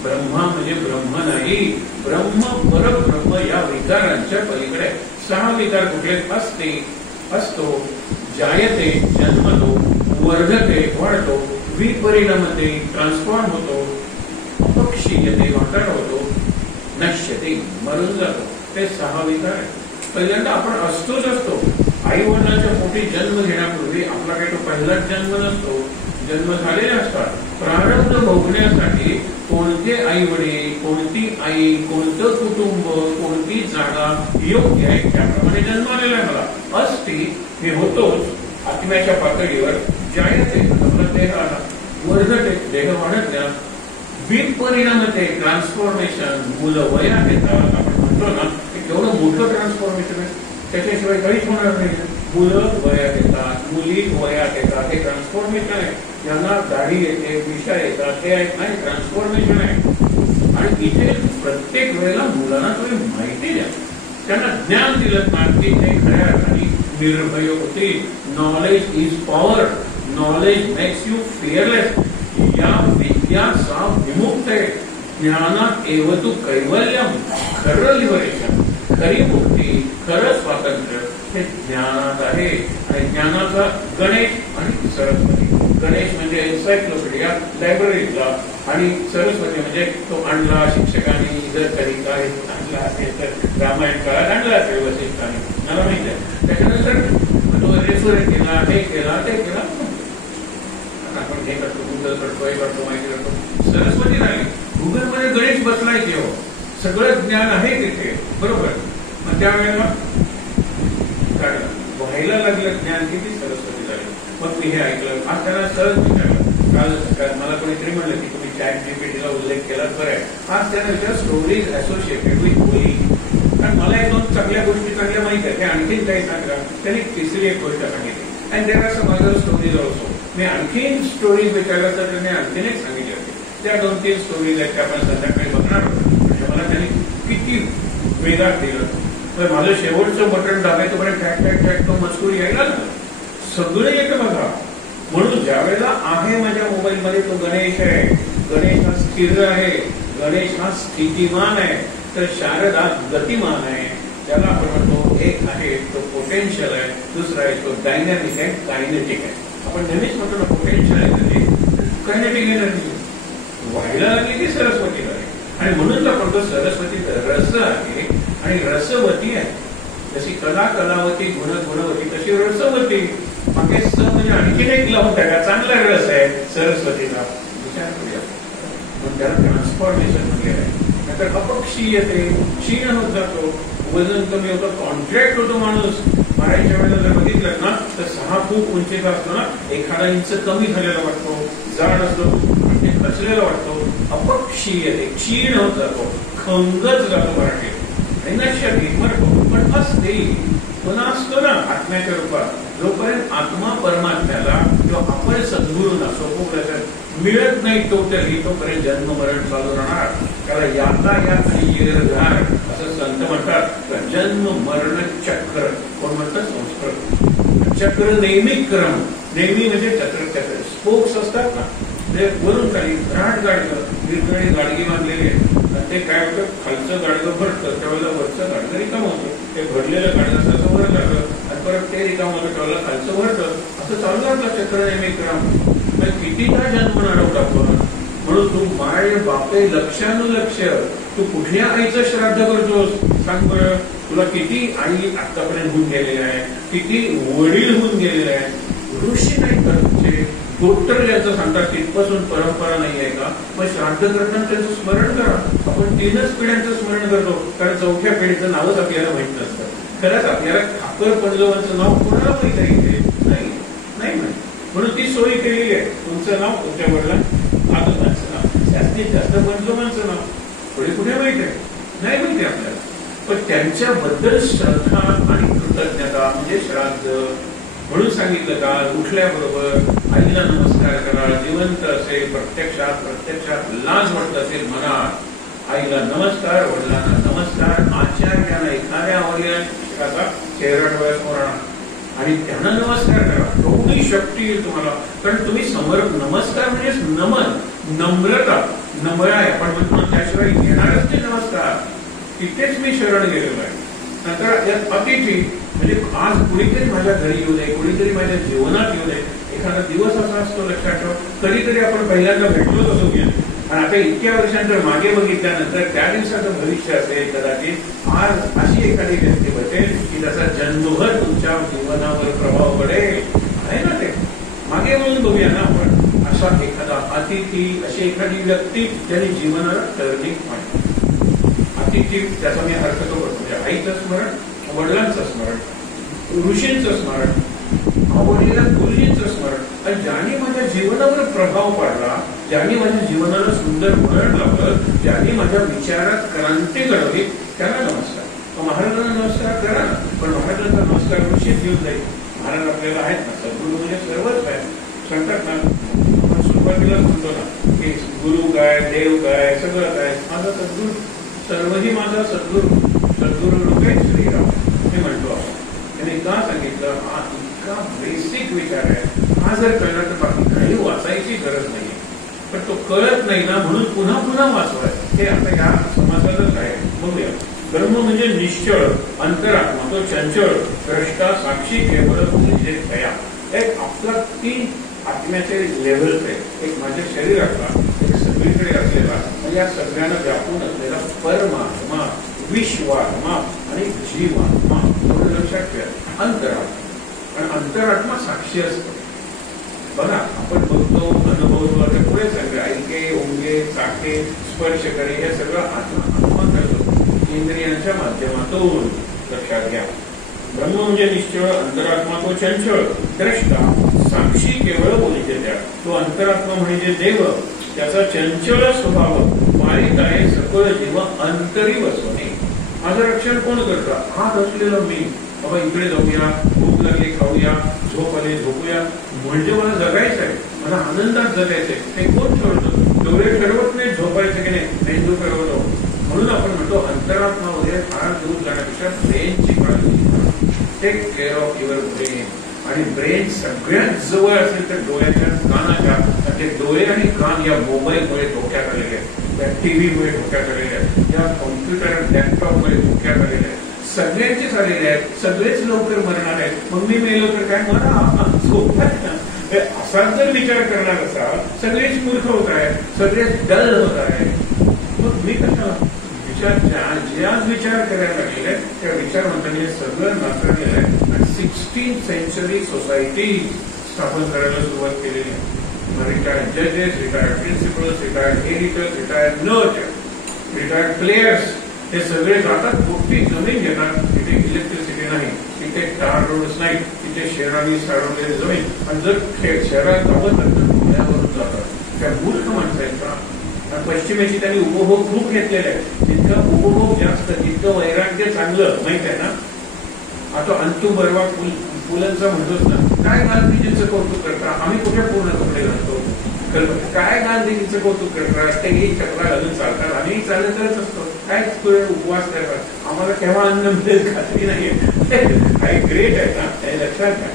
ब्रह्मा म्हणजे ब्रह्म नाही, ब्रह्म परब्रह्म या विकारांच्या पलीकडे. 6 विकार कुठले? असते, असतो, जायते जन्मतो, वर्धते वाढतो, विपरिणामते ट्रान्सफॉर्म होतो, अपक्षीयते वाटाण होतो, नश्यते मरून जातो. ते 6 विकार आहेत. पहिल्यांदा आपण असतोच असतो. आई वडिलांच्या पोटी जन्म घेण्यापूर्वी आपला काही तो पहिलाच जन्म नसतो, जन्म झालेले असतात. प्रारब्ध भोगण्यासाठी कोणते आई वडील, कोणती आई, कोणतं कुटुंब, कोणती जागा योग्य आहे त्याप्रमाणे जन्म आलेला आहे. मला असती हे होतोच आत्म्याच्या पातळीवर. जायते आपला देह आला, वर्धते देह वाढत द्या, विपरिणामते ट्रान्सफॉर्मेशन, मुलं वयात येतात. आपण म्हणतो ना केवढं मोठं ट्रान्सफॉर्मेशन आहे, त्याच्याशिवाय काहीच होणार नाही. मुलं वयात येतात, मुली वयात येतात, हे ट्रान्सफॉर्मेशन आहे. यांना दाढी येते, मिशा येतात, ते आहे ट्रान्सफॉर्मेशन आहे. आणि इथे प्रत्येक वेळेला मुलांना तुम्ही माहिती द्या, त्यांना ज्ञान दिलं ना की ते खऱ्या अर्थाने निर्भय होते. Knowledge is power, knowledge makes you fearless. या विद्या सा विमुक्त आहे. ज्ञानात एव तू कैवल्यम, खरं लिबरेशन, खरी मुक्ती, खरं स्वातंत्र्य हे ज्ञानात आहे. आणि ज्ञानाचा गणेश आणि सरस्वती. गणेश म्हणजे एन्सायक्लोपीडिया, लायब्ररीतला, आणि सरस्वती म्हणजे तो आणला शिक्षकांनी, जर कधी काय आणला असेल तर रामायण काळात आणला असेल वसिष्ठाने, मला माहिती आहे. त्याच्यानंतर तो रेफर केला, हे केला, ते केला. आपण हे करतो, गुगल करतो, हे करतो, माहिती करतो. सरस्वती राहिली. गुगलमध्ये गणेश बसलाय केव्हा, सगळं ज्ञान आहे तिथे, बरोबर. मग त्यावेळेला व्हायला लागलं ज्ञान किती सरस्वती झाली. मग मी हे ऐकलं, आज त्याला सहज विचारलं. काल मला कोणीतरी म्हणलं की तुम्ही ChatGPT ला उल्लेख केला बरं आहे. आज त्याला विचार स्टोरीज असोसिएटेड विथ बोली. कारण मला 1-2 चांगल्या गोष्टी चांगल्या माहिती आहेत, ते आणखीन काही सांगा. त्यांनी तिसरी एक गोष्ट सांगितली. And there are some other stories also. मी आणखीन स्टोरीज विचारलं तर त्यांनी आणखीन एक सांगितली होती. त्या 2-3 स्टोरीज आहेत त्या आपण संध्याकाळी बघणार आहोत. म्हणजे मला त्यांनी किती वेगात दिलं. माझं शेवटचं बटन दाबायचं टॅक टॅक टॅक तो मजकूर यायला ना सगळं येतं बघा. म्हणून ज्या वेळेला आहे माझ्या मोबाईलमध्ये तो गणेश आहे, गणेश हा स्थिर आहे, गणेश हा स्थितिमान आहे, तर शारदा गतिमान आहे. त्याला आपण म्हणतो एक आहे तो पोटेन्शियल आहे, दुसरा आहे तो डायनॅमिक आहे, कायनेटिक आहे. आपण नेहमीच म्हणतो ना पोटेन्शियल एनर्जी, कायनेटिक एनर्जी. व्हायला लागली की सरस्वती आहे. आणि म्हणून आपण तो सरस्वती रस आहे आणि रसवती आहे. जशी कला कलावती, गुण गुणवती, तशी रसवती. मागे स म्हणजे आणखीन एक लावून टाका, चांगला रस आहे सरस्वतीला. विचार करूया. पण त्याला ट्रान्सफॉर्मेशन म्हटलेलं आहे. तर अपक्षीयते, क्षीण होत जातो, वजन कमी होतं, कॉन्ट्रॅक्ट होतो माणूस. मारायच्या वेळेला जर बघितलं ना तर 6 फूट उंचीचा असतो ना, एखादा इंच कमी झालेला वाटतो, जाड असतो, खचलेला वाटतो. अपक्षीयते, क्षीण होत जातो, खंगत जातो मराठीत. आणि नश्यते, मरतो. पण असते पुन्हा असतो ना आत्म्याच्या रूपात. जोपर्यंत आत्मा परमात्म्याला किंवा आपण सद्गुरूंना सोपवल्याचं मिळत नाही तोपर्यंत जन्म मरण चालू राहणार. त्याला यातायात आणि येरघार असं संत म्हणतात. जन्म मरण चक्र, कोण म्हणतात? संस्कृत. चक्र नेहमी क्रम, नेहमी म्हणजे चक्र स्पोक्स असतात ना, म्हणजे वरून खाली घराट गाडगं, दीर्घाळी गाडगी बांधलेली आहे. ते काय होतं, खालचं गाडगं भरतं त्यावेळेला वरचं गाडगं रिकाम होतं. ते भरलेलं गाडगं त्याचं वर लागलं आणि परत ते रिकाम होतं त्यावेळेला खालचं भरतं. असं चालू लागलं चक्र नेहमी क्रम. कितीदा जन्म अडवला आपण. म्हणून तू माय बापे लक्षानुलक्ष तू कुठल्या आईचं श्राद्ध करतोस सांग बरं. तुला किती आई आतापर्यंत होऊन गेलेले आहे, किती वडील होऊन गेलेले आहे. ऋषी नाही करत डॉक्टर ज्याचं सांगतात तिथपासून परंपरा नाही आहे का? मग श्राद्ध करताना त्याचं स्मरण करा. आपण 3च पिढ्यांचं स्मरण करतो, कारण 4थ्या पिढीचं नावच आपल्याला माहित नसतं. खरंच आपल्याला ठाकर पंजोबांचं नाव कोणाला माहित आहे? नाही माहित. म्हणून ती सोयी केलेली आहे. तुमचं नाव, तुमच्या वडिलांचं, आजोबांचं नाव, जास्तीत जास्त पंजोबांचं नाव. थोडी कुठे माहित आहे? नाही माहिती आपल्याला. पण त्यांच्याबद्दल श्रद्धा आणि कृतज्ञता म्हणजे श्राद्ध. म्हणून सांगितलं का उठल्याबरोबर आईला नमस्कार करा. जिवंत असेल प्रत्यक्षात लाज वाटत असेल मनात, आईला नमस्कार, वडिलांना नमस्कार, आचार्यांना एखाद्या आवडीचा चेहरा डोळ्यासमोर आणा आणि त्यांना नमस्कार करा. एवढी शक्ती येईल तुम्हाला. कारण तुम्ही नमस्कार म्हणजे नमन, नम्रता, नम्र आहे आपण म्हणतो. त्याशिवाय येणारच ते नमस्कार. तिथेच मी शरण गेलेलो आहे. नंतर यात अतिथी म्हणजे आज कुणीतरी माझ्या घरी येऊ नये, कुणीतरी माझ्या जीवनात येऊ नये. एखादा दिवस असा असतो, लक्षात ठेव, कधीतरी आपण पहिल्यांदा भेटलोच असो की, आणि आता इतक्या वर्षांतर मागे बघितल्यानंतर त्या दिवसाचं भविष्य असेल कदाचित. आज अशी एखादी व्यक्ती भेटेल की त्याचा जन्मभर तुमच्या जीवनावर प्रभाव पडेल. आहे ना ते? मागे म्हणून बघूया ना आपण. असा एखादा अतिथी, अशी एखादी व्यक्ती ज्याने जीवनाला टर्निंग पॉइंट. अतिथी त्याचा मी अर्थ तो करतो म्हणजे आईचं स्मरण, वडिलांचं स्मरण, ऋषींचं स्मरण, आवडलेल्या गुरुजींचं स्मरण. आणि ज्यांनी माझ्या जीवनावर प्रभाव पाडला, ज्यांनी माझ्या जीवनाला सुंदर वळण लावलं, ज्यांनी माझ्या विचारात क्रांती घडवली, त्यांना नमस्कार. महाराजांना नमस्कार करा, पण महाराजांचा नमस्कार ऋषीच घेऊन जाईल. महाराज आपल्याला आहेत ना, सद्गुरू म्हणजे सर्वच आहे. सांगतात ना, आपण सुरुवातीला म्हणतो ना की गुरु काय, देव काय, सगळं काय. माझा सद्गुरू, सर्वही माझा सद्गुरू. सद्गुरू लोके श्रीराम हे म्हणतो आपण. त्याने का सांगितलं? हा इतका बेसिक विचार आहे. हा जर कळला तर बाकी काही वाचायची गरज नाही. पण तो कळत नाही ना, म्हणून पुन्हा पुन्हा वाचवाय. हे आता या समाजातच आहे. बघूया. ब्रह्म म्हणजे निश्चळ, अंतरात्मा, तो चंचळ, द्रष्टा, साक्षी, केवळ म्हणजे दया. एक आपला 3 आत्म्याचे लेव्हल्स आहे. एक माझ्या शरीरातला, एक सगळीकडे असलेला, म्हणजे या सगळ्यांना व्यापून असलेला परमात्मा, विश्वात्मा आणि जीवात्मा. थोडं लक्षात ठेवा. अंतरात्मा. आणि अंतरात्मा साक्षी असतो. बघा, आपण बघतो, अनुभवतो, आता पुढे सगळे ऐके, ओंगे, चाके, स्पर्श करे, हे सगळं आत्मा करतो इंद्रियांच्या माध्यमातून. लक्षात घ्या. ब्रह्म म्हणजे निश्चळ, अंतरात्मा तो चंचळ, द्रष्टा, साक्षी, केवळ बोलीचे त्या. तो अंतरात्मा म्हणजे देव, त्याचा चंचळ स्वभाव, पारित आहे सकळ जीव अंतरी बसवणे. माझं रक्षण कोण करतं? हात असलेलं मी. बाबा इकडे जाऊया, भूक लागली खाऊया, झोप आली झोपूया, म्हणजे मला जगायचं आहे, मला आनंदात जगायचंय. हे कोण ठरवतं? डोळे ठरवत नाही झोपायचं की नाही, मेंदू ठरवतो. म्हणून आपण म्हणतो अंतरात्मा वगैरे फार दूर जाण्यापेक्षा ब्रेनची काळजी. Take care of your brain. आणि ब्रेन सगळ्यात जवळ असेल तर डोळ्याच्या, कानाच्या. ते डोळे आणि कान या मोबाईलमुळे धोक्यात आलेले आहेत, या टीव्हीमुळे धोक्यात आलेले आहेत, या कॉम्प्युटर लॅपटॉपमुळे धोक्यात आलेले आहेत. सगळ्यांचेच आलेले आहेत. सगळेच लवकर मरणार आहेत. मग मी मेलो तर काय मरा झोपाय. असाच जर विचार करणार असाल, सगळेच मूर्ख होत आहेत, सगळेच डल होत आहेत. मग मी कशाला विचार, ज्याच विचार करायला लागलेले त्या विचारवंतांनी सगळं नाकारलेलं आहे. आणि 16th century सोसायटी स्थापन करायला सुरुवात केलेली आहे. रिटायर्ड जजेस, retired principles, retired editors, retired nurture, retired players हे सगळे जातात, मोठी जमीन घेतात, तिथे इलेक्ट्रिसिटी नाही, तिथे टार रोड्स नाही, तिथे शहरांनी साडवलेली जमीन, आणि जर शहरात जावं तर पुण्यावरून जातात. त्या मूर्ख माणसं आहेत का? पश्चिमेची त्यांनी उपभोग खूप घेतलेला आहे. जितकं उपभोग जास्त तितकं वैराग्य चांगलं, माहित आहे ना. आता अंतू बर्वा पुलंचा म्हणतोच ना, काय गांधीजींचं कौतुक करता, आम्ही कुठे पूर्ण कपडे घालतो, काय गांधीजींचं कौतुक करतात, ते चक्रा घालून चालतात, आम्ही चालतच असतो, काय पुढे उपवास करतात, आम्हाला केव्हा अन्न मिळेल खात्री नाहीये. काय ग्रेट आहे ना, हे लक्षात घ्या.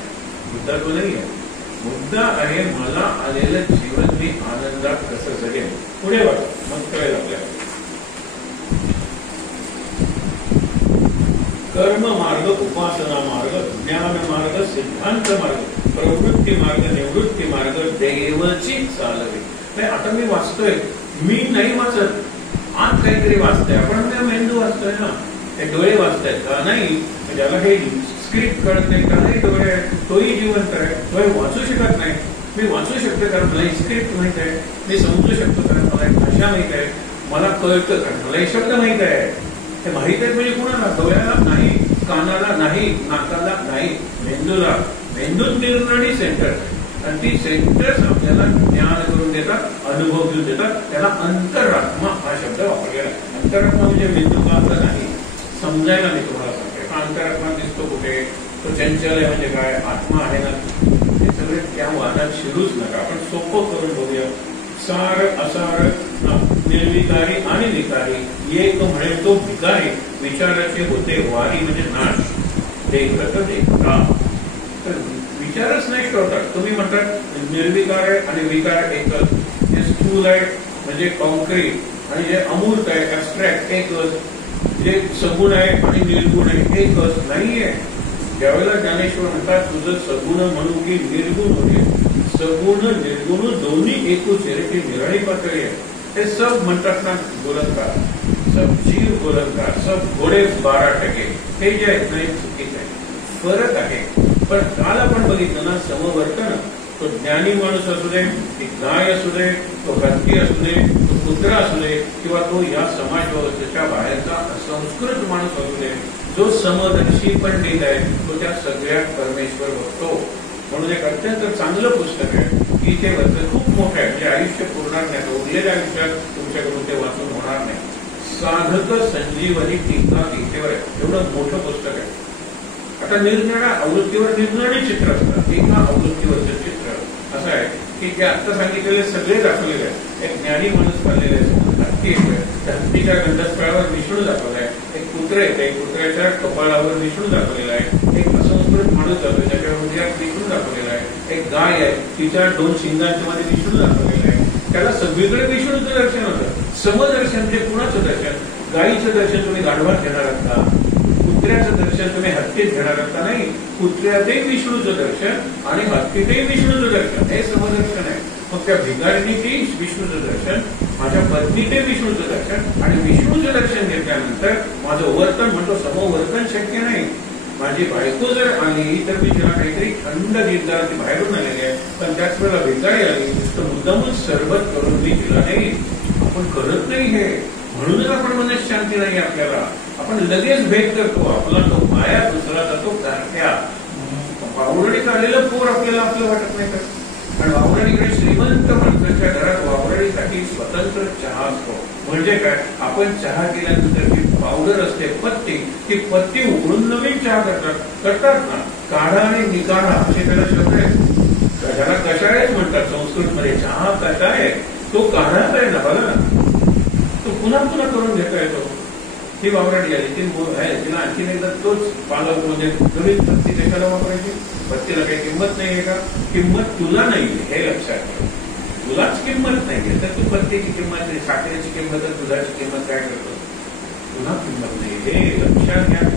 मुद्दा तो नाही आहे. मुद्दा आहे मला आलेलं जीवन मी आनंदात कसं जगेल. पुढे बघा, मग कळेल आपल्याला. कर्म मार्ग, उपासना मार्ग, ज्ञान मार्ग, सिद्धांत मार्ग, प्रवृत्ती मार्ग, निवृत्ती मार्ग, देवची चालवे. आता मी वाचतोय, मी नाही वाचत, आज काहीतरी वाचतोय, आपण मेंदू वाचतोय ना, ते डोळे वाचतायत का? नाही. ज्याला हे स्क्रिप्ट कळत नाही, त्याला डोळे, तोही जिवंत आहे, तो वाचू शकत नाही. मी वाचू शकतो कारण मला स्क्रिप्ट माहित आहे, मी समजू शकतो कारण मला एक भाषा माहित आहे, मला कळतं कारण मला एक शब्द माहित आहे. हे माहित आहे म्हणजे कोणाला? डोळ्याला नाही, कानाला नाही, नाकाला नाही, मेंदूला. मेंदूत निर्णय सेंटर, आणि ती सेंटर्स आपल्याला ज्ञान करून देतात, अनुभव घेऊन देतात. त्याला अंतरात्मा हा शब्द वापरलेला. अंतरात्मा म्हणजे मेंदू का नाही समजायला मी तुम्हाला सांगते. अंतरात्मा दिसतो कुठे, तो चंचल आहे म्हणजे काय, आत्मा आहे ना. हे सगळे त्या वादात शिरूच नका. आपण सोपं करून बघूया. सार असार, निर्विकारी आणि विकारी, एक म्हणेल तो भिकारी, विचाराचे होते वारी म्हणजे नाश, देखत देखता. तर विचारच नष्ट होतात. तुम्ही म्हणतात निर्विकार आहे आणि विकार एकच, जे स्थूल आहे म्हणजे कॉन्क्रीट, आणि जे अमूर्त आहे ऍब्स्ट्रॅक्ट एकच, जे सगुण आहे आणि निर्गुण आहे एकच नाहीये. ज्यावेळेला ज्ञानेश्वर म्हणतात तुझं सगुण म्हणू की निर्गुण होते, सगुण निर्गुण दोन्ही एकूच आहे, ती निराळी पातळी आहे. हे सब म्हणतात ना गोलंकार, सब जीव गोलंकार, सब घोडे 12%, हे जे आहेत ना चुकीचं आहे, फरक आहे. पण काल आपण बघितलं ना समवर्तन, तो ज्ञानी माणूस असू दे, ती गाय असू दे, तो हत्ती असू दे, तो कुत्रा असू दे, किंवा तो या समाज व्यवस्थेच्या बाहेरचा संस्कृत माणूस असू दे, जो समदर्शी पंडित आहे तो त्या सगळ्यात परमेश्वर बघतो. म्हणून एक अत्यंत चांगलं पुस्तक आहे, गीतेवरचं, खूप मोठं आहे, म्हणजे आयुष्य पुरणार नाही, उरलेल्या आयुष्यात तुमच्याकडून ते वाचून होणार नाही. साधक संजीवनी टीका गीतेवर आहे, एवढं मोठं पुस्तक आहे. आता निरनिराळ्या आवृत्तीवर निरनिराळे चित्र असतात. एका आवृत्तीवरचं चित्र असं आहे की ते आता सांगितलेले सगळे दाखवलेले आहे. एक ज्ञानी माणूस चाललेला आहे, हत्ती येतोय, त्या हत्तीच्या गंधस्थळावर विष्णू दाखवलाय, एक कुत्रा येते, कुत्र्याच्या कपाळावर विष्णू दाखवलेला आहे, एक असंस्कृत माणूस जातोय त्याच्या हृदयात विष्णू दाखवलेला आहे, एक गाय आहे तिच्या 2 शिंगांच्या मध्ये विष्णू दाखवलेला आहे. त्याला सगळीकडे विष्णूचं दर्शन होतं. समदर्शन म्हणजे कुणाचं दर्शन? गायीचं दर्शन तुम्ही गाढवात घेणार आहात का? कुत्र्याचं दर्शन तुम्ही हत्तीत घेणार आहात का? नाही. कुत्र्यातही विष्णूचं दर्शन आणि हत्तीतही विष्णूचं दर्शन, हे समदर्शन आहे. मग त्या भिकारीने विष्णूचं दर्शन, माझ्या पत्नीते विष्णूचं दर्शन, आणि विष्णूचं दर्शन घेतल्यानंतर माझं वर्तन म्हणतो समवर्तन शक्य नाही. माझी बायको जर आली तर मी तिला काहीतरी थंड दिला, ती बाहेरून आलेली आहे, पण त्याच वेळेला भिकारी आली तर मुद्दामच सरबत करून मी तिला नाही. आपण करत नाही हे, म्हणूनच आपण मनशांती नाही आपल्याला. आपण लगेच भेट करतो, आपला तो माया दुसरा जातो कार्ट्या. वावरडीत आलेलं पोर आपल्याला आपलं वाटत नाही का? आणि वावरडीकडे श्रीमंत माणसाच्या घरात वावरडीसाठी स्वतंत्र चहा असतो. म्हणजे काय, आपण चहा केल्यानंतर ती पावडर असते पत्ती, ती पत्ती उघडून नवीन चहा करतात ना. काढा आणि निकाढा असे त्याला शब्द आहेत. त्याला कषायच म्हणतात संस्कृत मध्ये. चहा कषाय, तो काढाच आहे ना, बघा ना, तो पुन्हा पुन्हा करून घेता येतो. ही वावरडी आली, ती तिला आणखीन एकदा तोच पालक म्हणजे नवीन पत्ती कशाला वापरायची? पत्तीला काही किंमत नाहीये का? किंमत तुला नाहीये हे लक्षात ठेव. तुलाच किंमत नाहीये तर तू पत्तीची किंमत नाही, साखरेची किंमत, दुधाची किंमत काय करतो? तुला किंमत नाही, हे लक्षात घ्या.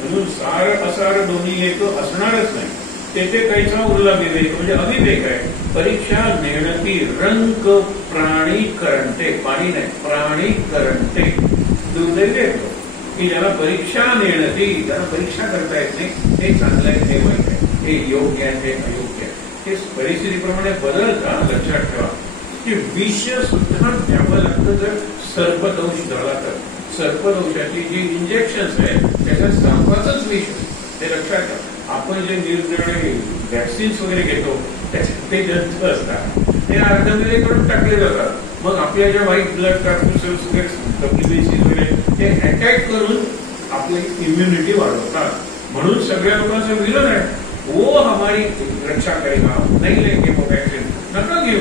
म्हणून सार असार दोन्ही एक असणारच नाही. तेथे काहीचा उरला विवेक म्हणजे अविवेक आहे. परीक्षा नेणती रंग प्राणी करंटे, पाणी नाही प्राणी करंटे. दुर्दैव येतो की ज्याला परीक्षा नेणती, ज्याला परीक्षा करता येत नाही, हे चांगलं आहे, हे वाईट आहे, हे योग्य आहे, हे अयोग्य आहे. हे परिस्थितीप्रमाणे बदलता. लक्षात ठेवा की विष सुद्धा द्यावं लागतं जर सर्पदंश झाला तर सर्पदंशाची जी इंजेक्शन्स आहेत त्याच्यात सापाचंच विष आहे. ते लक्षात घ्या. आपण जे निरनिराळे व्हॅक्सिन्स वगैरे घेतो त्याच्यात ते जंतू असतात, ते अर्धमेले करून टाकले जातात. मग आपल्या ज्या व्हाईट ब्लड कॉर्प्युसल्स वगैरे WBC वगैरे ते अटॅक करून आपली इम्युनिटी वाढवतात. म्हणून सगळ्या लोकांचं विलन आहे, वो हमारी रक्षा करेगा, नाही लेंगे वो वॅक्सिन, नका घेऊ.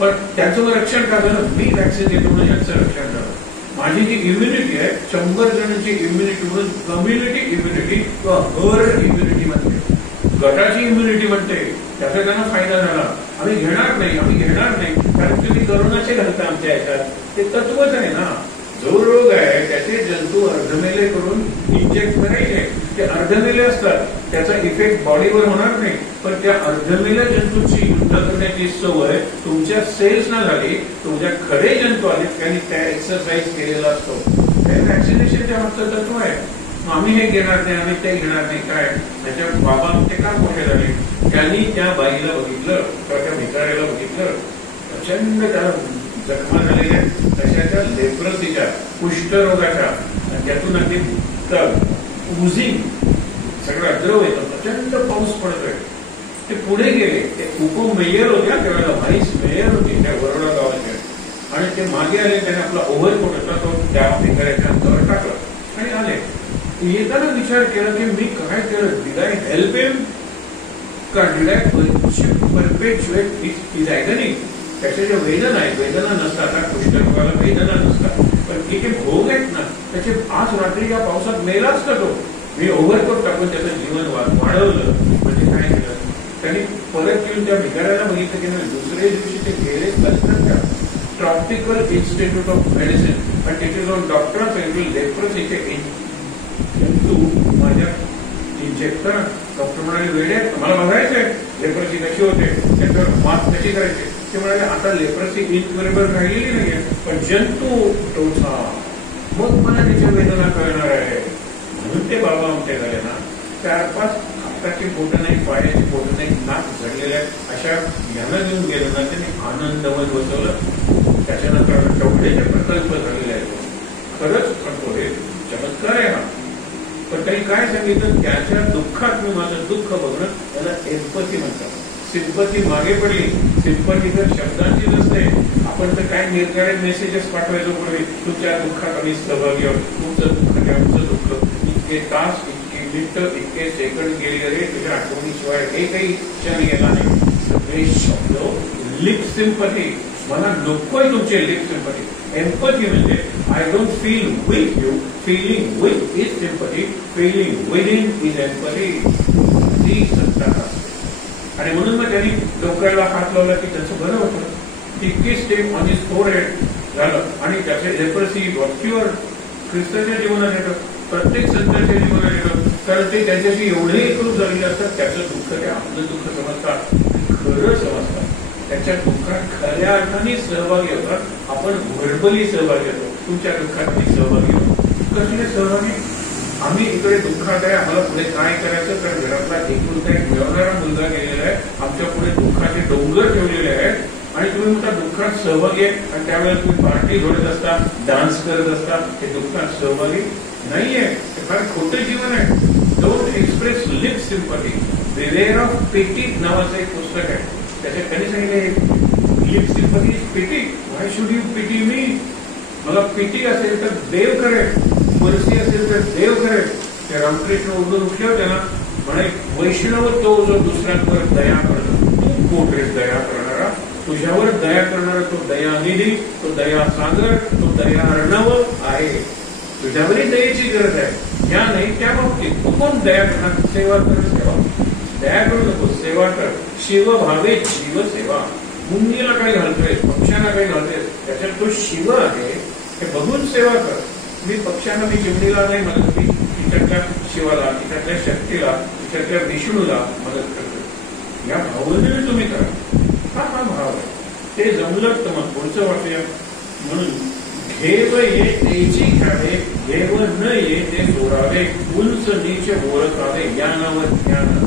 पण त्याचं रक्षण का झालं? मी वॅक्सिन घेतो म्हणजे याचं रक्षण झालं. माझी जी इम्युनिटी आहे 100 जणांची इम्युनिटी म्हणून कम्युनिटी इम्युनिटी किंवा हर्ड इम्युनिटी म्हणते, गटाची इम्युनिटी म्हणते, त्याचा त्यांना फायदा झाला. आम्ही घेणार नाही कारण तुम्ही करोनाचे घालता आमच्या याच्यात. ते तत्वच आहे ना. जो रोग आहे त्याचे जंतू अर्धमेले करून इंजेक्ट करायचे. ते अर्धमेले असतात, त्याचा इफेक्ट बॉडीवर होणार नाही. पण त्या अर्धमेल्या जंतूची युद्ध करण्याची सवय तुमच्या सेल्सना झाली. तुमच्या खरे जंतू आले त्यांनी त्या एक्सरसाइज केलेला असतो. हे व्हॅक्सिनेशनच्या मागचं तत्व आहे. आम्ही हे घेणार नाही, आम्ही ते घेणार नाही. काय त्याच्या बाबा ते का मोठे झाले? त्यांनी त्या बाईला बघितलं किंवा त्या भिकाऱ्याला बघितलं, प्रचंड त्याला जखमा झालेल्या तशा त्या लेप्रसीच्या कुष्ठरोगाच्या, त्यातून अगदी उझिंग सगळं द्रव येतं, प्रचंड पाऊस पडतोय. ते पुढे गेले. ते उपमेयर होत्या त्यावेळेला, व्हाईस मेयर होते त्या वरोडा गावाचे, आणि ते मागे आले. त्याने आपला ओव्हरकोट होता तो त्या भिकाऱ्याच्या अंगावर टाकला आणि आले. येताना विचार केला की मी काय केलं? डिड आय हेल्प हिम का डिड आय परपेच्युएट हिज ॲगनी? त्याच्या ज्या वेदना आहेत, वेदना नसतात, कुष्ठरोगाला वेदना नसतात, पण ठीक आहे भोग आहेत ना त्याचे. आज रात्री या पावसात मेलाच का तो? मी ओव्हरकोट टाकून त्याचं जीवन वाढवलं. म्हणजे काय केलं त्यांनी? परत येऊन त्या भिकाऱ्याला बघितलं की नाही. दुसऱ्या दिवशी ते गेले Calcutta tropical institute of medicine आणि तिथे जाऊन डॉक्टर सांगितलं लेप्रसीचे जंतू माझ्या इंजेक्ट करा. डॉक्टर म्हणाले वेडे मला बघायचंय लेप्रसी कशी होते, त्याच्यावर मात कशी करायची. ते म्हणाले आता लेप्रसी इनक्युरेबल राहिलेली नाहीये, पण जंतू टोचा, मग मला त्याच्या वेदना कळणार आहे. म्हणून ते बाबा आमचे झाले ना 4-5 हाताची बोटं नाही, पायाची बोटं नाही, नाक झडलेल्या अशा यांना घेऊन गेलो ना त्यांनी आनंदमय बसवलं. त्याच्यानंतर तेवढेचे प्रकल्प झालेले आहेत. खरंच म्हणतो हे चमत्कार आहे हा. पण त्यांनी काय सांगितलं? त्याच्या दुःखात मी माझं दुःख बघणं, त्याला एम्पथी म्हणतात. सिंपथी मागे पडली. सिंपथी तर शब्दांची नसते. आपण तर काय निर्धारित मेसेजेस पाठवायचो पूर्वी, तुमच्या दुःखात आम्ही सहभागी आहोत, तुमचं दुःख आणि आमचं दुःख. इतके तास, इतके मिनिटं, इतके सेकंड गेले रे, तुझ्या आठवणीशिवाय एकही क्षण गेला नाही. सगळे शब्द लिप सिंपथी. मला नकोय तुमचे लिप सिंपथी. एम्पथी म्हणजे I don't feel with you, feeling with is sympathy, feeling with in is empathy. ती सत्ता असते. आणि म्हणून मग त्यांनी डोक्याला हात लावला की त्याचं बरं होतं. ती स्टेप ऑन हिज फोरहेड झालं आणि त्याचे लेप्रसी वॉक्युअर ख्रिस्ताच्या जीवनात येतं, प्रत्येक संतांच्या जीवनात येतं. कारण ते त्यांच्याशी एवढे एकरूप झालेले असतात. त्याचं दुःख ते आपलं दुःख समजतात, खरं समजतात. त्याच्या दुःखात खऱ्या अर्थाने सहभागी होतात. आपण व्हर्बली सहभागी होतो. तुमच्या दुःखात मी सहभागी होतो. कसले सहभागी? आम्ही इकडे दुःखात आहे, आम्हाला पुढे काय करायचं? कारण घरातला एकुलता एक मिळवणारा मुलगा गेलेला आहे. आमच्या पुढे दुःखाचे डोंगर ठेवलेले आहेत आणि तुम्ही म्हणता दुःखात सहभागी आहे. आणि त्यावेळेला तुम्ही पार्टी घडत असता, डान्स करत असता. हे दुःखात सहभागी नाहीये. ते फार खोटं जीवन आहे. Don't express lip sympathy. Beware of pity नावाचं एक पुस्तक आहे. त्याच्यात त्यांनी सांगितलं lip sympathy is pity. Why should you pity me? मला पिटी असेल तर देव करेल, मर्सी असेल तर देव करेल. ते रामकृष्ण उठून उठले होते ना, म्हणे वैष्णव तो जो दुसऱ्यांवर दया करतो. तू कोण रे दया करणारा? तुझ्यावर दया करणारा तो दयानिधी, तो दया सागर, तो दया अर्णव आहे. तुझ्यावरही दयेची गरज आहे. या नाही त्या बाबतीत तू कोण दया करणार? सेवा कर, सेवा. दया करू नको, सेवा कर. शिव भावे जीव सेवा. मुंगीला काही घालतोय, पक्ष्यांना काही घालतोय, त्याच्यात तो शिव आहे हे बघून सेवा कर. मी पक्ष्यांना, मी चिमणीला नाही मदत, मी तिच्यातल्या शिवाला, तिच्यातल्या शक्तीला, तिच्यातल्या विष्णूला मदत करतो. या भावनेने तुम्ही करा. हा भाव आहे. ते जमलं तर मग पुढचं वाटूया. म्हणून घेव ये तेची घ्यावे, घेव न ये ते जोरावे, उंच नीच ओळखावे, ज्ञानावर ज्ञान.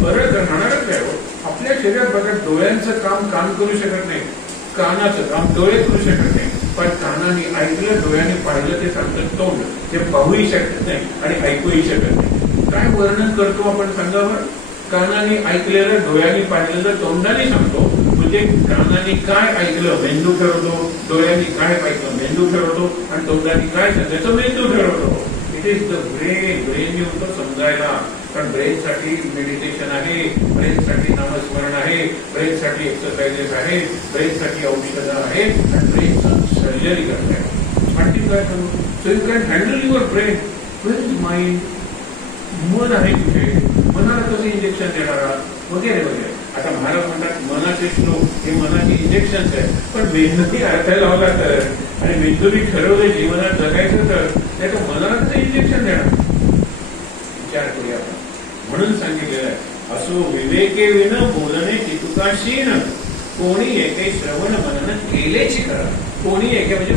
फरक राहणारच आहे. आपल्या शरीरात बघा डोळ्यांचं काम करू शकत नाही. कानाचं काम डोळे करू शकत नाही, पण कानाने ऐकलं, डोळ्याने पाहिलं ते सांगतं तोंड, ते पाहूही शकत नाही आणि ऐकूही शकत नाही. काय वर्णन करतो आपण सांगावर? कानाने ऐकलेलं, डोळ्याने पाहिलेलं तोंडाने सांगतो. म्हणजे कानाने काय ऐकलं मेंदू ठरवतो, डोळ्याने काय ऐकलं मेंदू ठरवतो, आणि तोंडाने काय सांगायचं मेंदू ठरवतो. It is the brain. Brain होतं समजायला. कारण ब्रेन साठी मेडिटेशन आहे, ब्रेन साठी नामस्मरण आहे, ब्रेन साठी एक्सरसाइजेस आहे, ब्रेन साठी औषधं आहे, आणि ब्रेनचं सर्जरी करताय. आणखी काय करू? So you can handle your brain. Where is mind? मन आहे कुठे? मनाला कसं इंजेक्शन देणारा वगैरे वगैरे. आता महाराज म्हणतात मनाचे श्लोक हे मनाचे इंजेक्शन आहे, पण मेंदूने अर्थ लावला तर आणि मेंदूने ठरवलं जीवनात जगायचं तर त्या मनाला कसं इंजेक्शन देणार? विचार करूया आपण. म्हणून सांगितलेलं आहे, असो विवेके विन बोलणे चितुकाशीन, कोणी एके श्रवण मनन केलेची करा. कोणी एके म्हणजे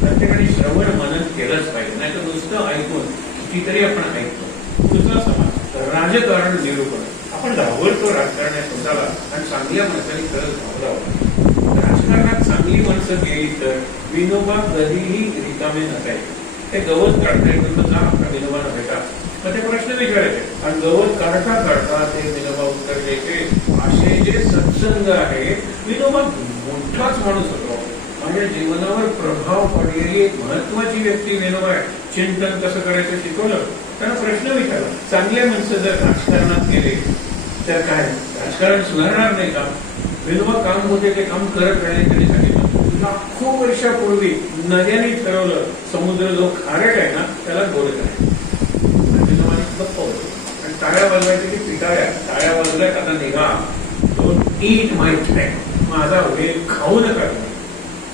प्रत्येकाने श्रवण मनन केलंच पाहिजे. नाही तर नुसतं ऐकून कितीतरी आपण ऐकतो. दुसरा समाज राजकारण निरूपण. आपण घाबरतो राजकारणात स्वतःला, आणि चांगल्या माणसांनी खरंच घाबरावं. राजकारणात चांगली माणसं गेली तर विनोबा कधीही रिकामे नसायचे. ते गवत काढताय म्हणून जा आपल्या विनोबाला भेटा, मग ते प्रश्न विचारायचे, आणि गवत काढता काढता ते विनोबा उत्तर द्यायचे. असे जे सत्संग आहे, विनोबा मोठाच माणूस होतो, माझ्या जीवनावर प्रभाव पडलेली एक महत्वाची व्यक्ती विनोबा आहे. चिंतन कसं करायचं शिकवलं, त्यांना प्रश्न विचारला. चांगले माणसं जर राजकारणात गेले तर काय राजकारण सुधारणार नाही का? विनोबा काम होते ते काम करत राहिले. त्यांनी सांगितलं लाखो वर्षापूर्वी नद्याने ठरवलं समुद्र जो खारट आहे ना त्याला गोड करायचं. विनोबाने गप्प होतो आणि टाळ्या वाजवायच्या की पिटाळ्या. टाळ्या वाजल्यात आता निघा, डोंट ईट माय टाइम, माझा वेळ खाऊ नका तुम्ही.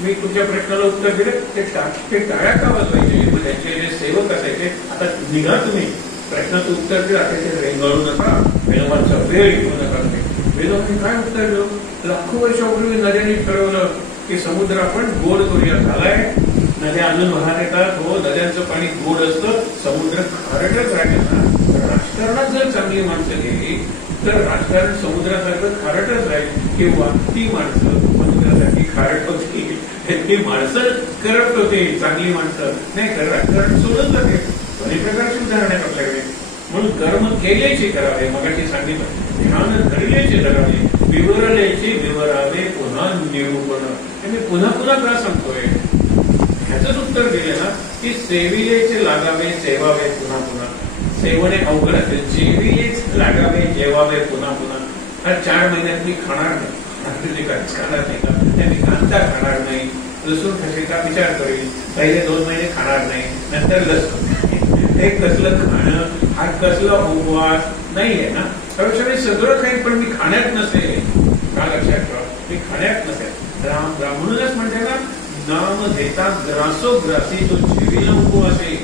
मी तुमच्या प्रश्नाला उत्तर दिलं, ते टाळ्या का वाजवायचे? मग त्यांचे जे सेवक असायचे, आता निघा तुम्ही, प्रश्नाचं उत्तर दिलं, आता ते रेंगाळू नका, विनोबांचा वेळ घेऊ नका. विनोबांनी काय उत्तर दिलं? लाखो वर्षापूर्वी नद्याने ठरवलं की समुद्र आपण गोड करूया. झालाय, नद्या आणून वाहत येतात, हो नद्यांचं पाणी गोड असतं, समुद्र खारटच राहील ना. राजकारणात जर चांगली माणसं गेली तर राजकारण समुद्रासारखं खारटच राहील, किंवा ती माणसं समुद्रासारखी खारट होती, ती माणसं करप्ट होते, चांगली माणसं नाही तर राजकारण सोडून जाते. दोन्ही प्रकारची उदाहरण आहेत आपल्याकडे. म्हणून कर्म केलेचे करावे, मगाशी सांगितलं, ध्यान धरलेचे धरावे, विवरलेचे विवरावे, पुन्हा निरूपण. मी पुन्हा पुन्हा का सांगतोय? ह्याच उत्तर दिले ना की सेविलेचे लागावे, सेवावे पुन्हा पुन्हा. सेवने अवघड असेल, जेविलेच लागावे, जेवावे पुन्हा पुन्हा. हा 4 महिन्यात मी खाणार नाही, खाणार नाही का? मी कांदा खाणार नाही, लसूण खायचा विचार करेल, पहिले 2 महिने खाणार नाही, नंतर लसूण. हे कसलं खाणं, हा कसला उपवास नाहीये ना. त्यापेक्षा मी सगळं खाईन पण मी खाण्यात नसेल. का लक्षात ठेवा, मी खाण्यात नसेल. म्हणूनच म्हणते ना, नाम घेता ग्रासो ग्रासी तो जेवीला उपवासे.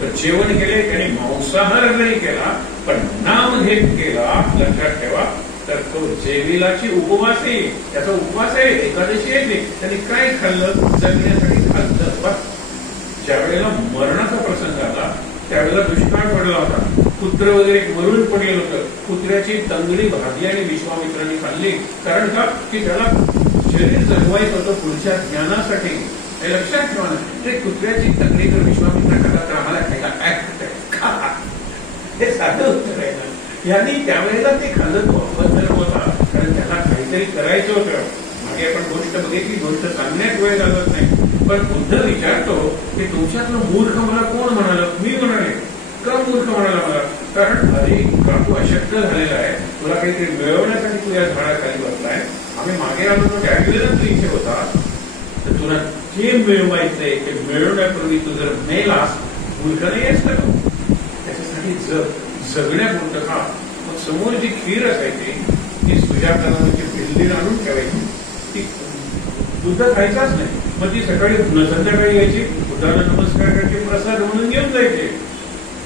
तर जेवण केले त्याने मांसाहार जरी केला पण नाम घेत केला, लक्षात ठेवा, तर तो जेविलाची उपवासी. त्याचा उपवास आहे, एकादशी आहे. त्यांनी काय खाल्लं? जगण्यासाठी खाल्लं. बस ज्या वेळेला मरणाचा प्रसंग आला त्यावेळेला दुष्काळ पडला होता, कुत्र वगैरे मरून पडलेलं होतं. कुत्र्याची तंगडी भाजी आणि विश्वामित्रांनी खाल्ली. कारण का? की त्याला शरीर जगवायचं होतं पुढच्या ज्ञानासाठी. हे लक्षात ठेवा ना, ते कुत्र्याची तंगडी तर विश्वामित्र खातात तर आम्हाला खायला हे साधं उत्तर आहे ना. यांनी त्यावेळेला ते खाल्लं, तो अबद्ध होता, कारण त्याला काहीतरी करायचं होतं. मागे आपण गोष्ट बघितली, गोष्ट सांगण्यात वेळ लागत नाही. पण बुद्ध विचारतो की तुमच्यातलं मूर्ख मला कोण म्हणालं? मी म्हणाले. का मूर्ख म्हणाला मला? कारण अरे का तू अशक्त झालेला आहे, तुला काहीतरी मिळवण्यासाठी तू या झाडाखाली बसलाय. आम्ही मागे आलो तर त्यावेळेला तू इथे होता, तर तुला जे मिळवायचंय ते मिळवण्यापूर्वी तू जर मेलास, मूर्ख नाही आहेस का? त्याच्यासाठी जगण्यापुरतं खा. मग समोर जी खीर असायची ती सुजातानाची बिल्ली आणून ठेवायची, ती बुद्ध खायचाच नाही. मग ती सकाळी संध्याकाळी यायची, बुद्धाला नमस्कार करायची, प्रसाद म्हणून घेऊन जायचे.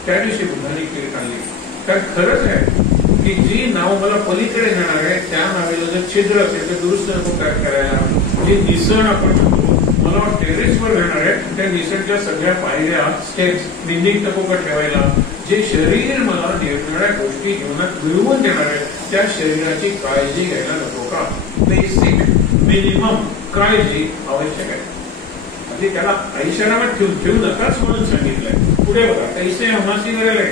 त्या दिवशी बुद्धाने खीर खाल्ली. कारण खरंच आहे की जी नाव मला पलीकडे नेणार आहे त्या नावेला जर छिद्र असेल तर दुरुस्त नको करायला. जी निसण आपण म्हणतो, मला टेरेसवर घेणार आहे त्या निसणच्या सगळ्या पायऱ्या स्टेप्स निंदिक नको का ठेवायला. जे शरीर मला निरनिराळ्या गोष्टी जीवनात मिळवून देणार आहे त्या शरीराची काळजी घ्यायला नको का? बेसिक मिनिमम काळजी आवश्यक आहे. म्हणजे त्याला ऐशारामात ठेवू नकाच म्हणून सांगितलंय. पुढे बघा, कैसे हमासी वरले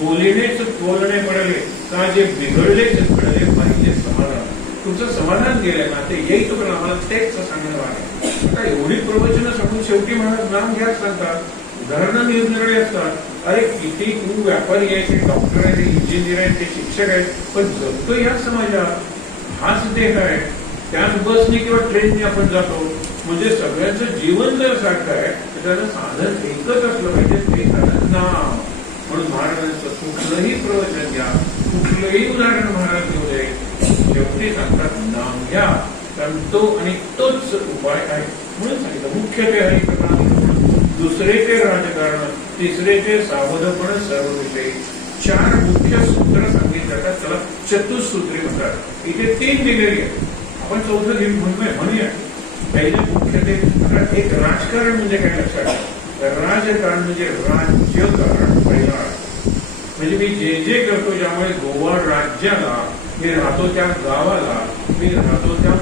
बोलणेच बोलणे पडले का जे बिघडलेच घडले पाहिजे समाधान. तुमचं समाधान गेलं ना ते येईल पण आम्हाला तेच सांगणार आहे. आता एवढी प्रवचनं सांगून शेवटी महाराज नाम घ्याच सांगतात. उदाहरणं निरनिराळी असतात. अरे किती तू व्यापारी आहे, ते डॉक्टर आहे, ते इंजिनियर आहे, ते शिक्षक आहेत, पण जगतो या समाजात. हाच देह आहे. त्याच बसने किंवा ट्रेनने आपण जातो. म्हणजे सगळ्यांचं जीवन जर सारखं आहे तर त्याचं साधन एकच असलं पाहिजे, ते झालं नाम. म्हणून महाराजांचं कुठलंही प्रवचन घ्या, कुठलंही उदाहरण महाराज घेऊ दे, शेवटी सांगतात नाम घ्या, कारण तो आणि तोच उपाय आहे. म्हणून सांगितलं मुख्य ते हरिप्रणाम, दुसरे ते राजकारण, तिसरे ते सावधपण सर्व विषयी. 4 मुख्य सूत्र सांगितली जातात, त्याला चतुसूत्री म्हणतात. इथे 3 दिलेली आहे. आपण चौथं घेऊन म्हणूया. पहिले मुख्य ते एक राजकारण म्हणजे काय लक्षात घ्या. राजकारण म्हणजे राज्यकारण. पहिला म्हणजे मी जे जे करतो ज्यामुळे गोवा राज्याला, मी राहतो त्या गावाला, मी राहतो त्या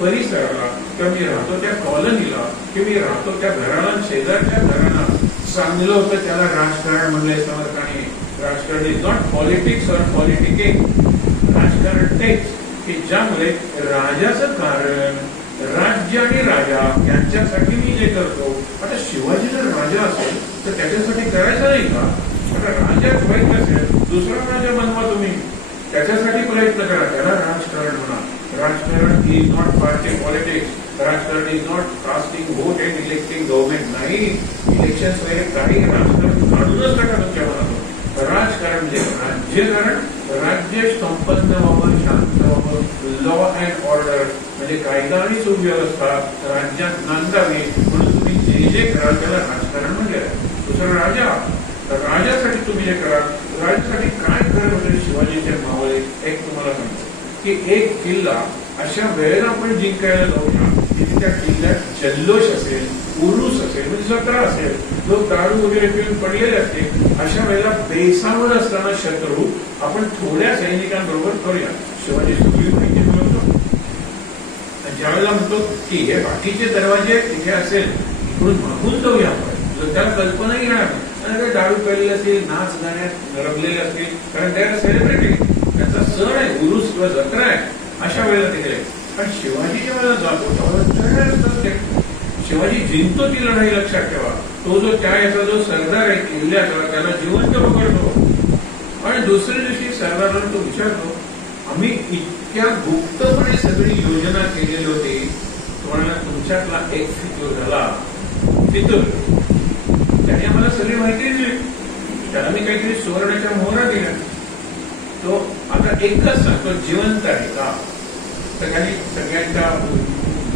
परिसराला, किंवा मी राहतो त्या कॉलनीला, किंवा मी राहतो त्या घराला, शेजारच्या घराला चांगलं होतं, त्याला राजकारण म्हणलंय समर्थाने. राजकारण इज नॉट पॉलिटिक्स और पॉलिटिकिंग. राजकारण तेच की ज्यामुळे राजाचं कारण, राज्य आणि राजा यांच्यासाठी मी जे करतो. आता शिवाजी जर राजा असेल तर त्याच्यासाठी करायचं नाही का? आता राजाच व्हायचं असेल, दुसरा राजा बनवा तुम्ही, त्याच्यासाठी प्रयत्न करा, त्याला राजकारण म्हणा. राजकारण इज नॉट पार्टी पॉलिटिक्स. राजकारण is not casting vote and electing government. नाही, इलेक्शन वगैरे काही राजकारण काढूनच टाका तुमच्या मनातून. राजकारण म्हणजे राज्यकारण. राज्य संपन्न व्हावं, शांत व्हावं, लॉ अँड ऑर्डर म्हणजे कायदा आणि सुव्यवस्था राज्यात नांदावी, म्हणून तुम्ही जे जे कराल त्याला राजकारण म्हणजे. दुसरं राजा, राजासाठी तुम्ही जे कराल, राजासाठी काय कराल म्हणजे शिवाजीचे मावळे. एक तुम्हाला सांगतो की एक किल्ला अशा वेळेला आपण जिंकायला जाऊ ना, की त्या किल्ल्यात जल्लोष असेल, उरुस असेल, म्हणजे जत्रा असेल, जो दारू वगैरे पिऊन पडलेले असते, अशा वेळेला बेसावर असताना शत्रू आपण थोड्या सैनिकांबरोबर करूया. शिवाजी सगळी माहिती मिळवतो. ज्यावेळेला म्हणतो की हे बाकीचे दरवाजे तिथे असेल, इकडून मागून जाऊया आपण, त्याला कल्पना येणार नाही. दारू पेलेले असतील, नाच गाण्यात रमलेले असतील, कारण त्या सेलिब्रिटी, त्यांचा सण आहे, उरुस किंवा जत्रा आहे. अशा वेळेला ते गेले. पण शिवाजीच्या वेळेला जातो त्यावेळेला शिवाजी जिंकतो ती लढाई. लक्षात ठेवा, तो जो त्या याचा जो सरदार आहे किल्ल्याचा, त्याला जिवंत पकडतो. आणि दुसऱ्या दिवशी सरदाराला तो विचारतो, आम्ही इतक्या गुप्तपणे सगळी योजना केलेली होती, तुम्हाला तुमच्यातला एक फितूर झाला. फितूर त्याने आम्हाला सगळी माहिती दिली, त्याला मी काहीतरी सुवर्णाच्या मोहरा दिल्या. तो आता एकच सांगतो, जिवंत आहे का? सगळ्यांच्या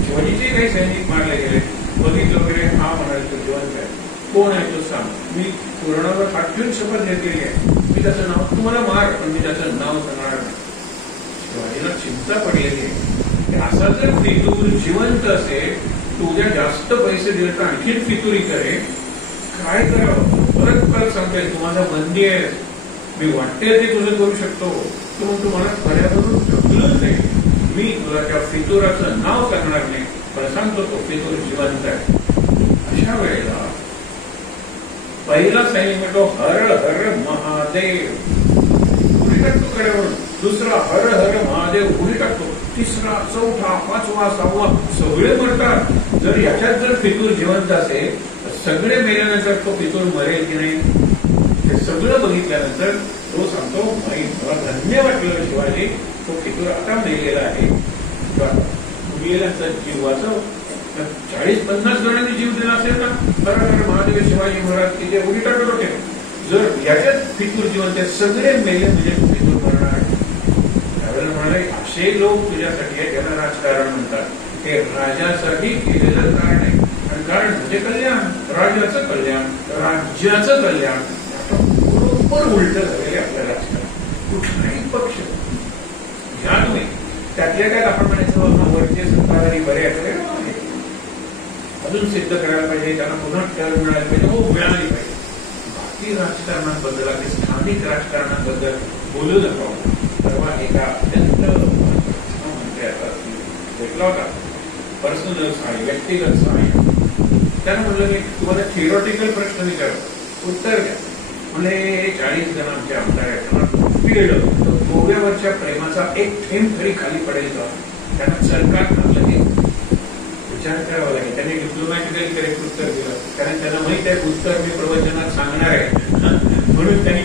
शिवाजीचे काही सैनिक मारले गेले, बघितलं वगैरे, हा म्हणाले तो जिवंत आहे. कोण आहे तो सांग. मी पुराणावर हात ठेवून शपथ घेतलेली आहे, मी त्याचं नाव, तुम्हाला मार पण मी त्याचं नाव सांगणार नाही. शिवाजीला चिंता पडलेली आहे. असा जर फितूर जिवंत असेल, तू उद्या जास्त पैसे दिले तर आणखीन फितुरी करे, काय करावं? परत सांगतोय, तू माझा बंदी आहे, मी वाटते ते तुझं करू शकतो, तू म्हणतो मला पर्यावरण ढकलूच नाही, मी तुला त्या फितुराचं नाव सांगणार नाही, पण सांगतो तो फितूर जिवंत आहे. अशा वेळेला पहिला सैनिक म्हणतो हर हर महादेव, उडी टाकतो कड्यावरून. दुसरा हर हर महादेव, उडी टाकतो. तिसरा, चौथा, पाचवा, सहावा, सगळे मरतात. जर याच्यात जर फितूर जिवंत असेल तर सगळे मेल्यानंतर तो फितूर मरेल की नाही, ते सगळं बघितल्यानंतर तो सांगतो, मला धन्य वाटलं शिवाजी, तो फितूर आता मेलेला आहे. मेल्यानंतर जीव वाचव. 40-50 जणांनी जीव दिला असेल ना, तर महादेव शिवाजी महाराज तिथे उडी टाकत होते. जर याच्यात फितूर जिवंत सगळे मेले म्हणजे फितूर मरणार. त्यावेळेला म्हणाले, असे लोक तुझ्यासाठी आहे, त्याला राजकारण म्हणतात. हे राजासाठी केलेलं कारण आहे, आणि कारण म्हणजे कल्याण, राजाचं कल्याण, राज्याचं कल्याण. बरोबर उलट झालेले आपल्या राजकारण. कुठलाही पक्ष घ्या तुम्ही, त्यातल्या त्यात आपण म्हणायचं वरचे सत्ताधारी बरे आहेत, अजून सिद्ध करायला पाहिजे, त्यांना पुन्हा टर्म मिळायला पाहिजे, हो मिळाली पाहिजे. बाकी राजकारणाबद्दल, स्थानिक राजकारणाबद्दल बोलू नका. तेव्हा एका अत्यंत मंत्री भेटला होता, पर्सनल सहाय्य, व्यक्तिगत सहाय्य. त्यानं म्हणलं की तुम्हाला थिओरिटिकल प्रश्न विचार, उत्तर द्या. म्हणजे 40 जण आमचे आमदार आहेत, त्यांना पिळलं तर गोव्यावरच्या प्रेमाचा एक थेंब तरी खाली पडेल का? त्यांना सरकार थांबलं की विचार करावा लागेल. त्यांनी डिप्लोमॅटिकली करेक्ट उत्तर दिलं, कारण त्यांना माहित आहे उत्तर मी प्रवचनात सांगणार आहे. म्हणून त्यांनी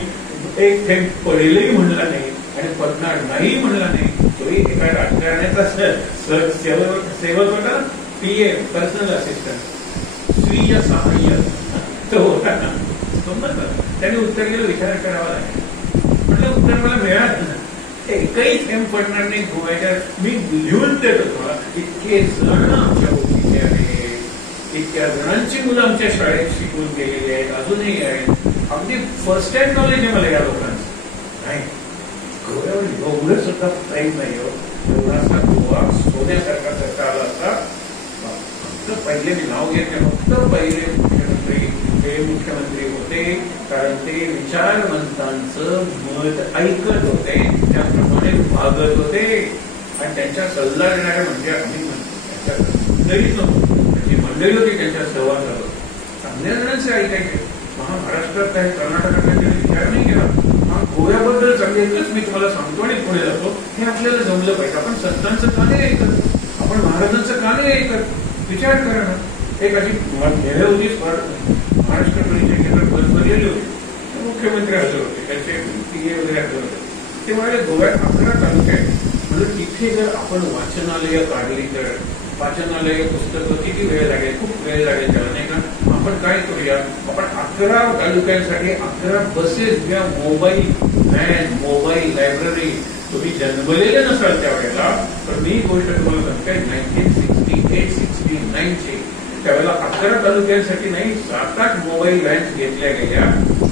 एक थेंब पडेलही म्हणला नाही आणि पडणार नाही म्हणला नाही. तोही एका राजकारण्याचा सेवक होता, PA पर्सनल असिस्टंट, स्वीय सहाय्य तो होता ना. त्यांनी उत्तर दिलं, विचार करावा लागेल. म्हटलं उत्तर मला मिळालं ना, एकही थेंब पडणार नाही गोव्याच्या. मी लिहून देतो तुम्हाला, इतके जण आमच्या ओळखीचे आहेत, इतक्या जणांची मुलं आमच्या शाळेत शिकून गेलेली आहेत, अजूनही आहेत. अगदी फर्स्ट हँड नॉलेज आहे मला या लोकांचं. नाही, गोव्यावर एवढं सुद्धा प्रेम नाही हो. एवढासा गोवा सोन्यासारखा सरकार आला असता. फक्त पहिले मी नाव घेत नाही, फक्त पहिले मुख्यमंत्री हे मुख्यमंत्री होते कारण ते विचारवंतांचं मत ऐकत होते, त्याप्रमाणे वागत होते आणि त्यांच्या सल्ला देणाऱ्या म्हणजे आम्ही त्यांच्या मंडळीत नव्हतो, त्यांची मंडळी होती, त्यांच्या सहवासात होतो. चांगल्या जणांचे ऐकायचे. महाराष्ट्रात काही कर्नाटकात काही विचार नाही केला. गोव्याबद्दल सांगितलंच मी तुम्हाला सांगतो आणि पुढे जातो. हे आपल्याला जमलं पाहिजे. आपण संतांचं का नाही ऐकत, आपण महाराजांचं का नाही ऐकत, विचार करा ना. एक अशी गेल्या होती महाराष्ट्र परिचय केंद्र बसमध्ये गेले होते, मुख्यमंत्री हजर होते, त्यांचे PA वगैरे हजर होते. ते म्हणाले गोव्यात 11 तालुके आहेत, म्हणून तिथे जर आपण वाचनालय काढली तर वाचनालय पुस्तकं किती वेळ लागेल, खूप वेळ लागेल त्याला, नाही का? आपण काय करूया, आपण 11 तालुक्यांसाठी 11 बसेस घ्या, मोबाईल व्हॅन, मोबाईल लायब्ररी. तुम्ही जन्मलेले नसाल त्यावेळेला, तर मी गोष्ट तुम्हाला सांगते 1968-69 ची, त्यावेळेला 11 तालुक्यांसाठी नाही 7-8 मोबाईल व्हॅन्स घेतल्या गेल्या.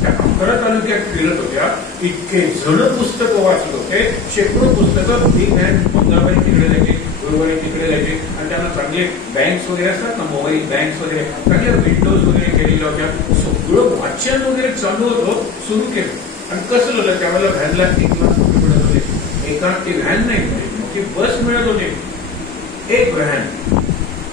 त्या 11 तालुक्यात फिरत होत्या. इतके जण पुस्तकं वाचत होते, शेकडो पुस्तकं. ही व्हॅन मंगळवारी तिकडे जायची, गुरुवारी तिकडे जायचे आणि त्यांना चांगले बँक्स वगैरे असतात ना, मोबाईल बँक्स वगैरे, चांगल्या विंडोज वगैरे केलेल्या होत्या. सगळं वाचन वगैरे चालू होतं, सुरू केलं. आणि कसं झालं, त्यावेळेला व्हॅनला 1 लाख रुपये मिळत होते. एका ती व्हॅन नाही मोठी बस मिळत होते, एक व्हॅन.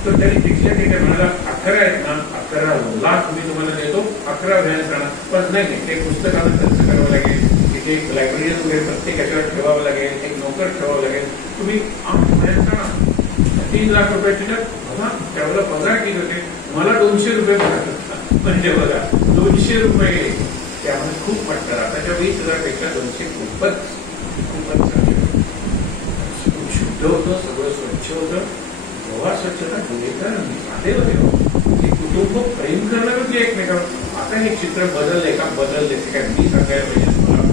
तर त्यांनी तिथल्या तिथे म्हणाला 11 आहेत ना, 11 लाख मी तुम्हाला देतो, 11 व्हॅन्स आणा. पण नाही, ते पुस्तकाला खर्च करावं लागेल, तिथे एक लायब्ररी वगैरे प्रत्येकाच्यावर ठेवावं लागेल, एक नोकर ठेवावं लागेल. तुम्ही 8 व्हॅन्स आणा, 3 लाख रुपये तिथं बघा. त्यावेळेला पगार किती होते, मला 200 रुपये पगार होता. म्हणजे बघा 200 रुपये, त्यामध्ये खूप वाटतं. आताच्या 20,000 पेक्षा 200 खूपच चांगलं. शुद्ध होतं, सगळं स्वच्छ होतं. गोवा स्वच्छता तर साधे होते, कुटुंब प्रेम करणार होते एकमेकावर. आता हे चित्र बदललंय का? बदलले ते काय मी सांगायला पाहिजे तुम्हाला?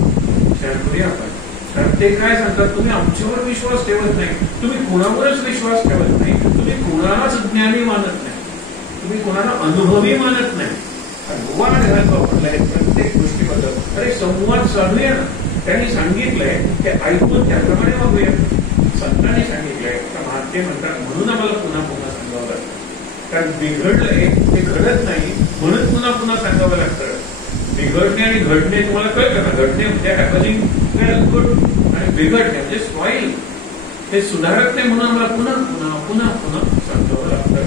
विचार करूया आपण. कारण ते काय सांगतात, तुम्ही आमच्यावर विश्वास ठेवत नाही, तुम्ही कुणावरच विश्वास ठेवत नाही, तुम्ही कुणालाच ज्ञानी मानत नाही, तुम्ही कुणाला अनुभवी मानत नाही. गोवा घरात वापरलाय प्रत्येक गोष्टीबद्दल. अरे संवाद साधूया ना. त्यांनी सांगितलंय ते ऐकून त्याप्रमाणे वागूया. संतांनी सांगितलंय, महात्मे म्हणतात, म्हणून आम्हाला पुन्हा पुन्हा सांगावं लागतं. कारण बिघडलंय ते घडत नाही, म्हणून पुन्हा पुन्हा सांगावं लागतं. बिघडणे आणि घडणे तुम्हाला कळतं ना. घडणे म्हणजे हॅपनिंग गुड आणि बिघडणे म्हणजे स्पॉइल, ते सुधारत नाही, म्हणून आम्हाला पुन्हा पुन्हा पुन्हा पुन्हा सांगावं लागतं.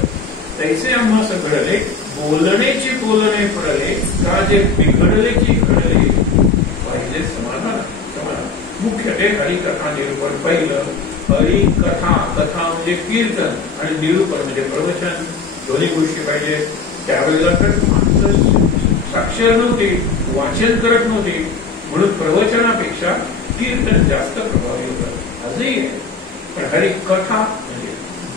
तैसे आम्हा घडले, बोलणेची बोलणे पडले, का जे बिघडलेची घडले, पाहिले समाधान. मुख्य ते हरिकथा निरूपण. पहिलं हरिकथा, कथा म्हणजे कीर्तन आणि निरूपण म्हणजे प्रवचन. दोन्ही गोष्टी पाहिजे. त्यावेळेला तर माणसं साक्षर नव्हती, वाचन करत नव्हती, म्हणून प्रवचनापेक्षा कीर्तन जास्त प्रभावी होतं. आजही आहे, पण हरिकथा म्हणजे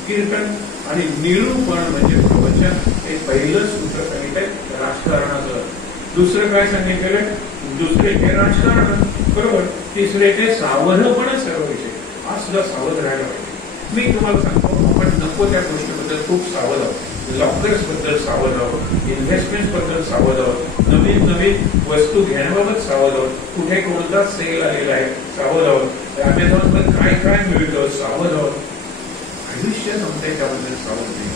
कीर्तन आणि निरूपण म्हणजे प्रवचन. हे पहिलं सूत्र सांगितलंय राजकारणाचं. दुसरं काय सांगितलेलं? दुसरे ते राजकारण, बरोबर. तिसरे ते सावधपणा सर्व विषय. आज सुद्धा सावध राहायला पाहिजे. मी तुम्हाला सांगतो, आपण नको त्या गोष्टीबद्दल खूप सावध आहोत. लॉकर्स बद्दल सावध आहोत, इन्व्हेस्टमेंट बद्दल सावध आहोत, नवीन नवीन वस्तू घेण्याबाबत सावध आहोत, कुठे कोणता सेल आलेला आहे सावध आहोत, अमेझॉनवर काय काय मिळतं सावध आहोत. आयुष्य संपतंय त्याबद्दल सावध नाही,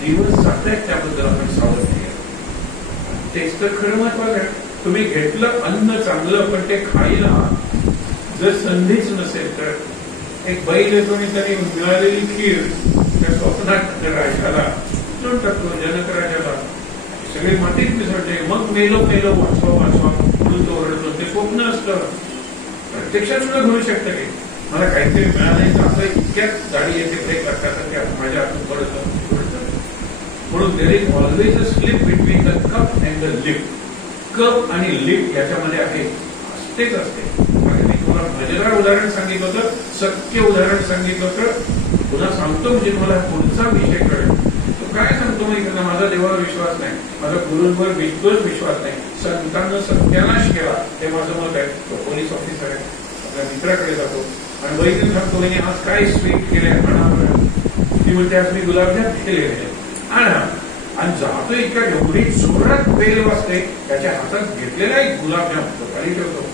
दिवस जात आहेत त्याबद्दल आपण सावध नाही. तेच तर खरं महत्वाचं आहे. तुम्ही घेतलं अन्न चांगलं, पण ते खायला जर संधीच नसेल तर एक बैल येतो आणि त्याने मिळालेली खीर त्या स्वप्नात राजाला उचलून टाकतो, जनक राजाला सगळे मातीत मिसळते. मग मेलो मेलो वाचवा वाचवा म्हणून तो ओरडतो. ते स्वप्न असतं, प्रत्यक्षात सुद्धा घडू शकतं की मला काहीतरी मिळालं तर आपल्या इतक्यात गाडी येते ब्रेक लागतात की माझ्या हातून पडतं. म्हणून there is always a slip between the cup and the lip. Cup आणि लिप याच्यामध्ये आहे, असतेच असते. मी तुम्हाला मजेदार उदाहरण सांगितलं होतं, सत्य उदाहरण सांगितलं होतं. पुन्हा सांगतो म्हणजे तुम्हाला पुढचा विषय कळेल. तो काय सांगतो माहिती का, माझा देवावर विश्वास नाही, माझा गुरूंवर बिलकुल विश्वास नाही, संतांना सत्यानाश केला, हे माझं मत आहे. तो पोलीस ऑफिसर आहे, आपल्या मित्राकडे जातो आणि वैद्य सांगतो की आज काय स्वीट केले आणा. ती म्हणते आज मी गुलाबजाम केले आणा. आणि जातो इतका एवढी जोरात बेल वाजते, त्याच्या हातात घेतलेला एक गुलाबजाम तो खाली ठेवतो.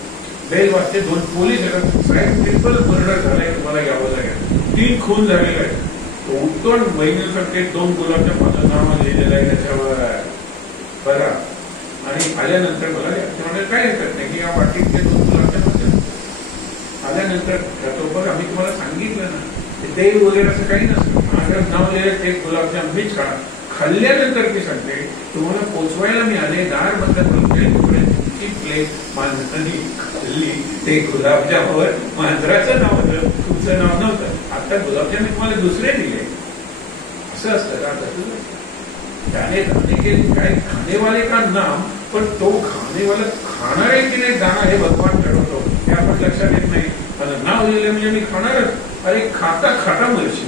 बेल वाजते, 2 पोलीस येतात, साहेब ट्रिपल मर्डर झालाय, तुम्हाला यावं लागेल, 3 खून झालेले आहेत. तो उठतो आणि बहिणीसाठी 2 गुलाबजाम माझं नाव लिहिलेलं आहे त्याच्यावर बघा. आणि आल्यानंतर मला म्हणजे काय हरकत नाही की या वाटीतले 2 गुलाबजाम आल्यानंतर तो बघा मी तुम्हाला सांगितलं ना, देव वगैरे असं काही नसतं, माझं नाव लिहिलं ते गुलाबजाम मीच खाणार. खाल्ल्यानंतर मी सांगते तुम्हाला पोचवायला मी आले, दार बंद करून तुमची प्लेट मांजरांनी खाल्ली, ते गुलाबजामवर मांजराचं नाव होतं, तुमचं नाव नव्हतं. आता गुलाबजाम मी तुम्हाला दुसरे दिले. असं असतं का? त्याने जाने के काय खानेवाले का नाम, पण तो खानेवाला खाणार आहे की नाही जाणार हे भगवान ठरवतो, हे आपण लक्षात येत नाही. मला नाव लिहिलं म्हणजे मी खाणारच. अरे खाता खाता मरशी,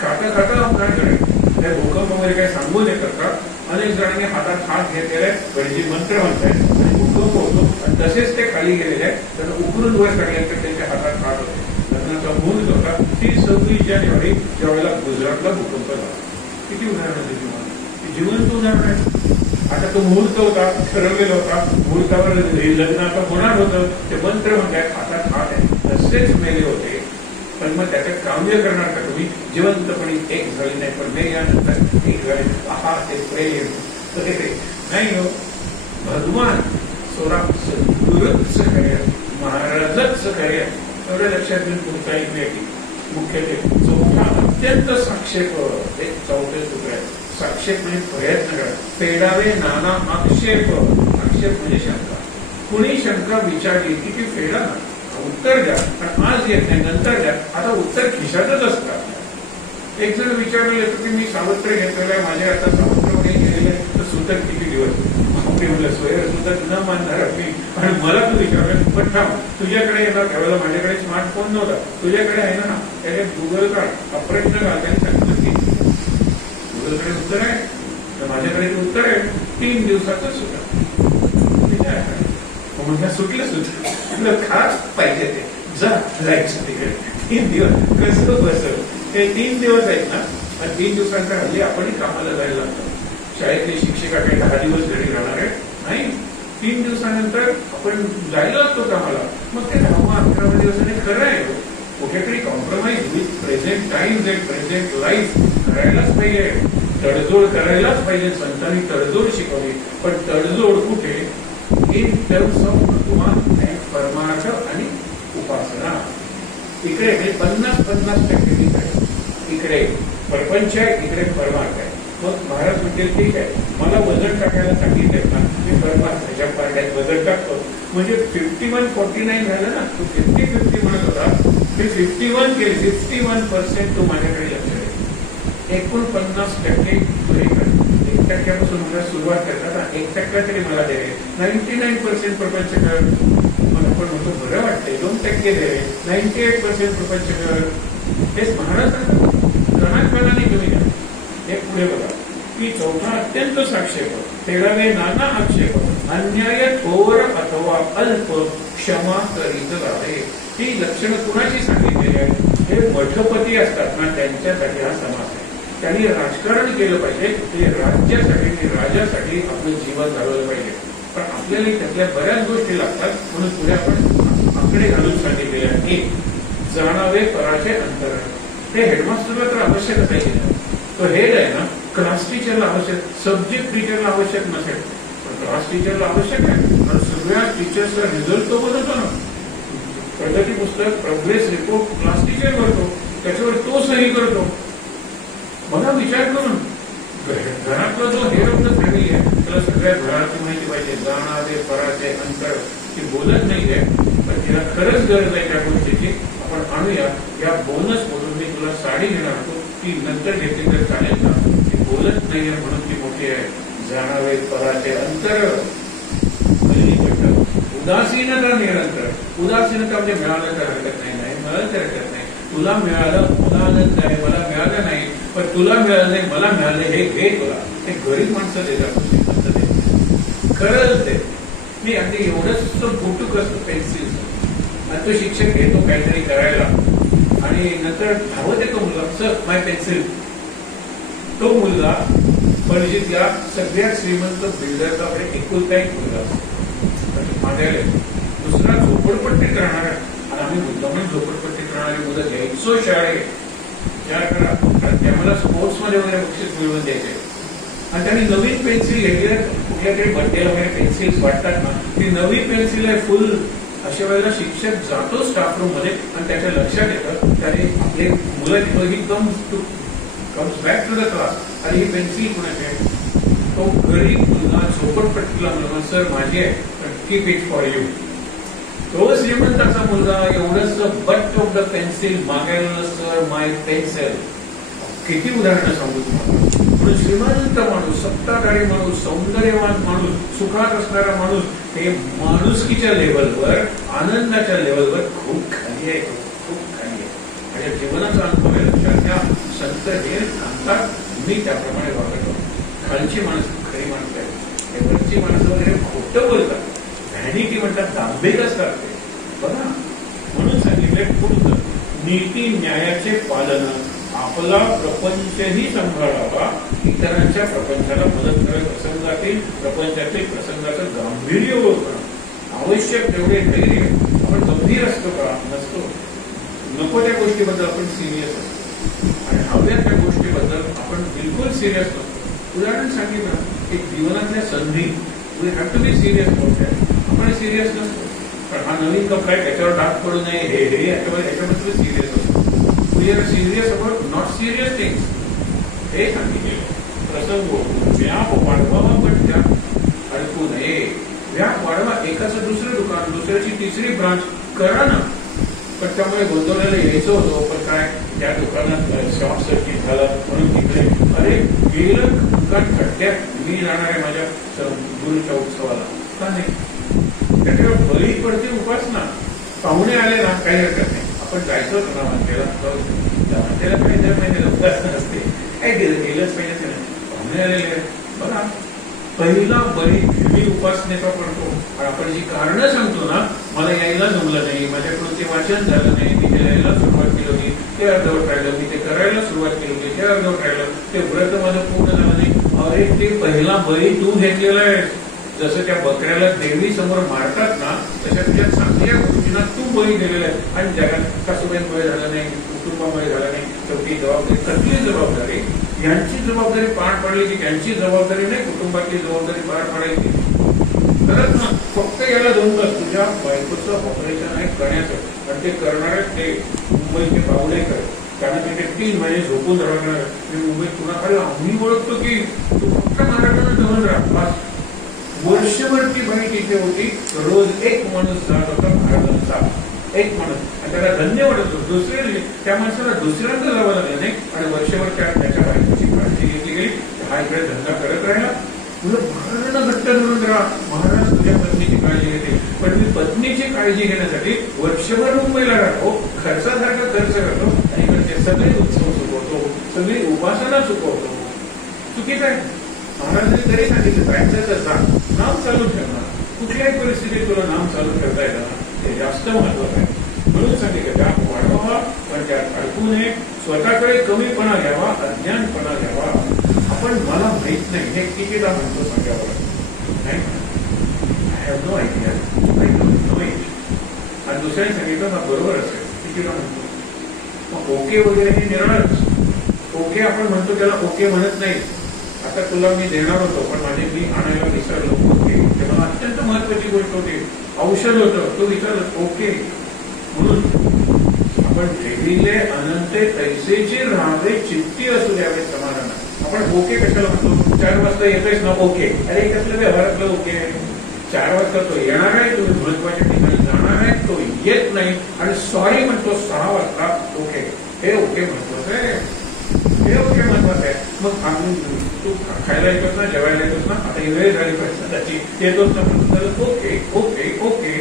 खाता खाता काय करेल. त्या भूकंप वगैरे काही सांगू नये करता अनेक जणांनी हातात हात घेतलेले गणजी मंत्र म्हणतायत आणि भूकंप होतो आणि तसेच ते खाली गेलेले आहेत. त्यांना उकरून वर टाकले तर त्यांच्या हातात हात होते. लग्नाचा मुहूर्त होता 26 जानेवारी, ज्यावेळेला गुजरातला भूकंप झाला. किती उदाहरण दिली तुम्हाला, जिवंत उदाहरण आहे. आता तो मुहूर्त होता, ठरवलेला होता, मुहूर्तावर लग्नाचं होणार होतं, ते मंत्र म्हणतायत हातात हात आहे, तसेच मेले होते. पण मग त्याच्यात काम्य करणार का तुम्ही? जिवंतपणे एक झाली नाही, पण मे यानंतर एक झाले. आहा ते प्रेम नाही हो. भगवान सोरा सद्गुरूच कार्य, महाराजच कार्य. एवढं लक्षात घेऊन तुमचा एक व्यक्ती मुख्य चौथा अत्यंत साक्षेप. एक चौथे सूत्र आहे, साक्षेप म्हणजे प्रयत्न करा. फेडावे नाना आक्षेप. आक्षेप म्हणजे शंका. कुणी शंका विचारली की ती फेडा, उत्तर द्या. पण आज येत नाही, नंतर द्या. आता उत्तर खिशातच असतात. एक जण विचारलं येतो की मी सावत्र घेतलेलं आहे, माझ्या आता सावत्र वगैरे गेलेले तर सुतक किती दिवस. मी म्हणलं स्वैर सुतक न मानणार मी. आणि मला तू विचारलं पण थांब, तुझ्याकडे येणार त्यावेळेला माझ्याकडे स्मार्टफोन नव्हता, तुझ्याकडे आहे ना, त्याच्यात गुगल काढ, अप्रयत्न काढ. त्यांनी सांगितलं की गुगलकडे उत्तर आहे, तर माझ्याकडे उत्तर आहे. 3 दिवसातच सुटत म्हणजे सुटलं सुटलं खास पाहिजे ते जा जायचं तिकडे. 3 दिवस कसं बसव ते 3 दिवस आहेत ना. आणि 3 दिवसांच्या हल्ली आपणही कामाला जायला लागतो. शाळेतली शिक्षिका काही 10 दिवस घरी राहणार आहे नाही, 3 दिवसानंतर आपण जायला लागतो कामाला. मग ते 10-11 दिवसांनी खरं आहे, कुठेतरी compromise with present times and present life करायलाच पाहिजे. तडजोड करायलाच पाहिजे. संतांनी तडजोड शिकवली, पण तडजोड कुठे? इन टर्म्स ऑफ भगवान परमार्थ आणि उपासना. इकडे 50-50% इकडे प्रपंच आहे, इकडे परमार्थ आहे. मग महाराज म्हणते ठीक आहे, मला वजन टाकायला सांगितले ना, मी परमार्थाच्या पारड्यात वजन टाकतो. म्हणजे 51-49 झालं ना. तू 50-50 म्हणत होता, मी 51 केले. 51% तो माझ्याकडे लक्ष आहे. 49% तू हे कर. 1% मला सुरुवात करतात ना, 1% तरी मला दे. 99% प्रपंच कर. मग आपण म्हणतो बरं वाटतंय, 2% दे. 98% प्रपंच कर. हेच महाराज कणाकणाने तुम्ही घ्या. हे पुढे बघा की चौथा अत्यंत साक्षेप. फेडावे नाना आक्षेप. अन्याय थोर अथवा अल्प क्षमा करीत राहावे. ही लक्षणं कुणाची सांगितलेली आहेत? हे मठपती असतात ना, त्यांच्यासाठी हा समास आहे. त्यांनी राजकारण केलं पाहिजे, ते राज्यासाठी राजासाठी आपलं जीवन घालवलं पाहिजे. पण आपल्याला त्यातल्या बऱ्याच गोष्टी लागतात, म्हणून पुढे आपण आकडे घालून सांगितलेले आहे. एक, जाणावे पराचे अंतरण. हे हेडमास्टरला तर आवश्यकच आहे. तो हेड आहे ना, क्लास टीचरला आवश्यक, सब्जेक्ट टीचरला आवश्यक नसेल, पण क्लास टीचरला आवश्यक आहे. कारण सगळ्या टीचर्सचा रिझल्ट तो बनवतो ना. प्रगती पुस्तक, प्रोग्रेस रिपोर्ट क्लास टीचर करतो, त्याच्यावर तो सही करतो. बघा विचार करून, घरातला जो हेड ऑफ द फॅमिली आहे त्याला सगळ्या घराची माहिती पाहिजे, जाणारे पराचे अंतर, ती बोलत नाहीये पण तिला खरंच गरज आहे त्या गोष्टीची, आपण आणूया या बोनस मधून मी तुला साडी घेणार होतो, ती नंतर घेतली तर चालेल का? ती बोलत नाहीये म्हणून ती मोठी आहे. जाणारे पराचे अंतर, उदासीनता निरंतर. उदासीनता म्हणजे मिळालं तर हरकत नाही, नाही मिळालं तर हरकत नाही, तुला मिळालं मला आनंद आहे, मला मिळालं नाही पण तुला मिळालं नाही मला मिळालं हे घे तुला. ते गरीब माणसं देतात, श्रीमंत देतात, खरंच ते. मी अगदी एवढंच बुटूक असतं पेन्सिल, आणि तो शिक्षक घेतो काहीतरी करायला आणि नंतर धावत येतो मुलगा, सर माय पेन्सिल. तो मुलगा पणजीतल्या सगळ्यात श्रीमंत बिल्डरचा एकुलता एक मुलगा मागायला, दुसरा झोपडपट्टीत राहणारा, आणि आम्ही मुद्दामून झोपडपट्टीत राहणारी मुलं घ्यायचो शाळेत. विचार करा, कारण त्या मला स्पोर्ट्स मध्ये वगैरे बक्षीस मिळवून द्यायचे, आणि त्यांनी नवीन पेन्सिल घेतली, कुठल्या तरी बड्डेला वगैरे पेन्सिल्स वाटतात ना, ती नवी पेन्सिल आहे फुल. अशा वेळेला शिक्षक जातो स्टाफ रूम मध्ये आणि त्याच्या लक्षात येतं त्याने आपले मुलं he comes back to the class, आणि ही पेन्सिल कुणाची आहे? तो गरीब मुलगा झोपडपट्टीला मुलगा, सर माझी आहे पण कीप इट फॉर यू. तो श्रीमंताचा मुलगा एवढंच बट ऑफ द पेन्सिल मागायला, सर माय पेन्सिल. किती उदाहरणं सांगू तुम्हाला. म्हणून श्रीमंत माणूस, सत्ताधारी माणूस, सौंदर्यवान माणूस, सुखात असणारा माणूस हे माणुसकीच्या लेवलवर, आनंदाच्या लेवलवर खूप खाली आहे, खूप खाली आहे. माझ्या जीवनाचा अनुभव आहे, लक्षात घ्या. संत हे सांगतात, मी त्याप्रमाणे वागतो. खालची माणसं खरी माणसं आहेत, वरची माणसं वगैरे खोटं बोलतात, व्हॅनिटी म्हणतात, दांभिक असतात ते. बघा म्हणून सांगितले पुढचं, नीती न्यायाचे पालन, आपला प्रपंचही सांभाळावा, इतरांच्या प्रपंचाला मदत करत प्रसंगातील प्रपंचातील प्रसंगाचं गांभीर्य ओळखणं. आवश्यक तेवढे धैर्य. आपण गंभीर असतो का? नसतो. नको त्या गोष्टीबद्दल आपण सिरियस असतो, आणि हव्या त्या गोष्टीबद्दल आपण बिलकुल सिरियस नसतो. उदाहरण सांगितलं, एक जीवनातल्या संधी, we have to be serious about that. आपण सिरियस नसतो, पण हा नवीन कपडा आहे त्याच्यावर डाग पडू नये हे याच्याबद्दल सिरियस असतो. We are serious about not serious things. हे सांगितले प्रसंग व्याप वाढवावा पण त्यात अडकू नये. व्याप वाढवा, एकाचं दुसरं दुकान, दुसऱ्याची तिसरी ब्रांच करा ना, पण त्यामुळे गोंधळाला यायचं होतं, पण काय त्या दुकानात शॉर्ट सर्किट झालं म्हणून तिकडे अरे गेलं दुकान खड्ड्यात, मी जाणार आहे माझ्या गुरुच्या उत्सवाला का नाही? त्याच्यावर बळी पडते उपासना. पाहुणे आले ना काही हरकत नाही, आपण जायचं होतं ना माणसाला, काही दर महिन्याला उपासना असते, काय गेलंच पाहिजे नाही. पाहुणे आलेले बघा, पहिला बळी मी उपासनेचा पडतो. आपण जी कारणं सांगतो ना, मला यायला जमलं नाही, माझ्याकडून ते वाचन झालं नाही, मी ते यायला सुरुवात केली होती, ते अर्धवट राहिलं, मी ते करायला सुरुवात केली होती, ते अर्धवट राहिलं, ते व्रत माझं पूर्ण झालं नाही. अरे ते पहिला बळी तू घेतलेला आहे. जसं त्या बकऱ्याला देवी समोर मारतात ना, तशा तुझ्या चांगल्या गोष्टींना तू बळी दिलेला आहे, आणि जगात सासूबाईंमुळे झालं नाही, कुटुंबामुळे झालं नाही, शेवटी जबाबदारी, कसली जबाबदारी? यांची जबाबदारी पार पडली की त्यांची जबाबदारी नाही, कुटुंबाची जबाबदारी पार पडायची. तरच ना, फक्त याला दोन तास तुझ्या बायकोचं ऑपरेशन आहे करण्याचं, आणि ते करणारे ते मुंबईचे बावलेकर, कारण तिथे 3 महिने झोपून राहणार. मी मुंबईत पुन्हा अरे आम्ही ओळखतो की तू फक्त महाराजांना जवळ राहा. वर्षभर ती बाई तिथे होती, रोज एक माणूस जात होता महाराजांचा, एक माणूस, आणि त्याला धन्य वाटत होतं. दुसरे त्या माणसाला दुसऱ्यांदा जावं लागलं नाही, आणि वर्षभर त्याच्या बायकोची काळजी घेतली गेली. हा इकडे धंदा करत राहिला. तुला महाराजांना घट्ट धरून राहा, महाराज तुझ्या पत्नीची काळजी घेते, पण मी पत्नीची काळजी घेण्यासाठी वर्षभर मुंबईला राहतो, खर्चासारखा खर्च करतो, आणि इकडे सगळे उत्सव चुकवतो, सगळी उपासना चुकवतो. चुकीचं आहे. महाराजांनी तरी सांगितलं जायचं तर जा, नाम चालू ठेवणार, कुठल्याही परिस्थितीत तुला नाम चालू ठेवता येतं ना, ते जास्त महत्वाचं आहे. म्हणून सांगितलं त्यात वाढवावा पण त्यात अडकू नये. स्वतःकडे कमीपणा घ्यावा, अज्ञानपणा घ्यावा. आपण मला माहित नाही हे कितीदा म्हणतो सांगावं नाही, I have no idea, I don't know it. आणि दुसऱ्याने सांगितलं हा बरोबर असेल, कितीदा म्हणतो. मग ओके वगैरे हे निराळच. ओके आपण म्हणतो, त्याला ओके म्हणत नाही. आता तुला मी देणार होतो, पण माझे मी आणायला विसरलो. ओके, तेव्हा अत्यंत महत्वाची गोष्ट होती, औषध होतं, तो विचारलं ओके. म्हणून पण ठेविले अनंते तैसेची राहावे चित्ती असू द्यावे समाधान. आपण ओके कशाला म्हणतो? 4 वाजता येतोयस ना, ओके. अरे कसलं व्यवहारातलं ओके? 4 वाजता तो येणार आहे, तुम्ही महत्वाच्या ठिकाणी जाणार आहे, तो येत नाही आणि सॉरी म्हणतो 6 वाजता, ओके. हे ओके महत्वाचं आहे, हे ओके महत्वाचं आहे. मग आम्ही तू खायला येतोस ना, जेवायला येतोस ना, आता ही वेळ झाली पाहिजे त्याची, येतोस ना म्हणतो ओके ओके ओके.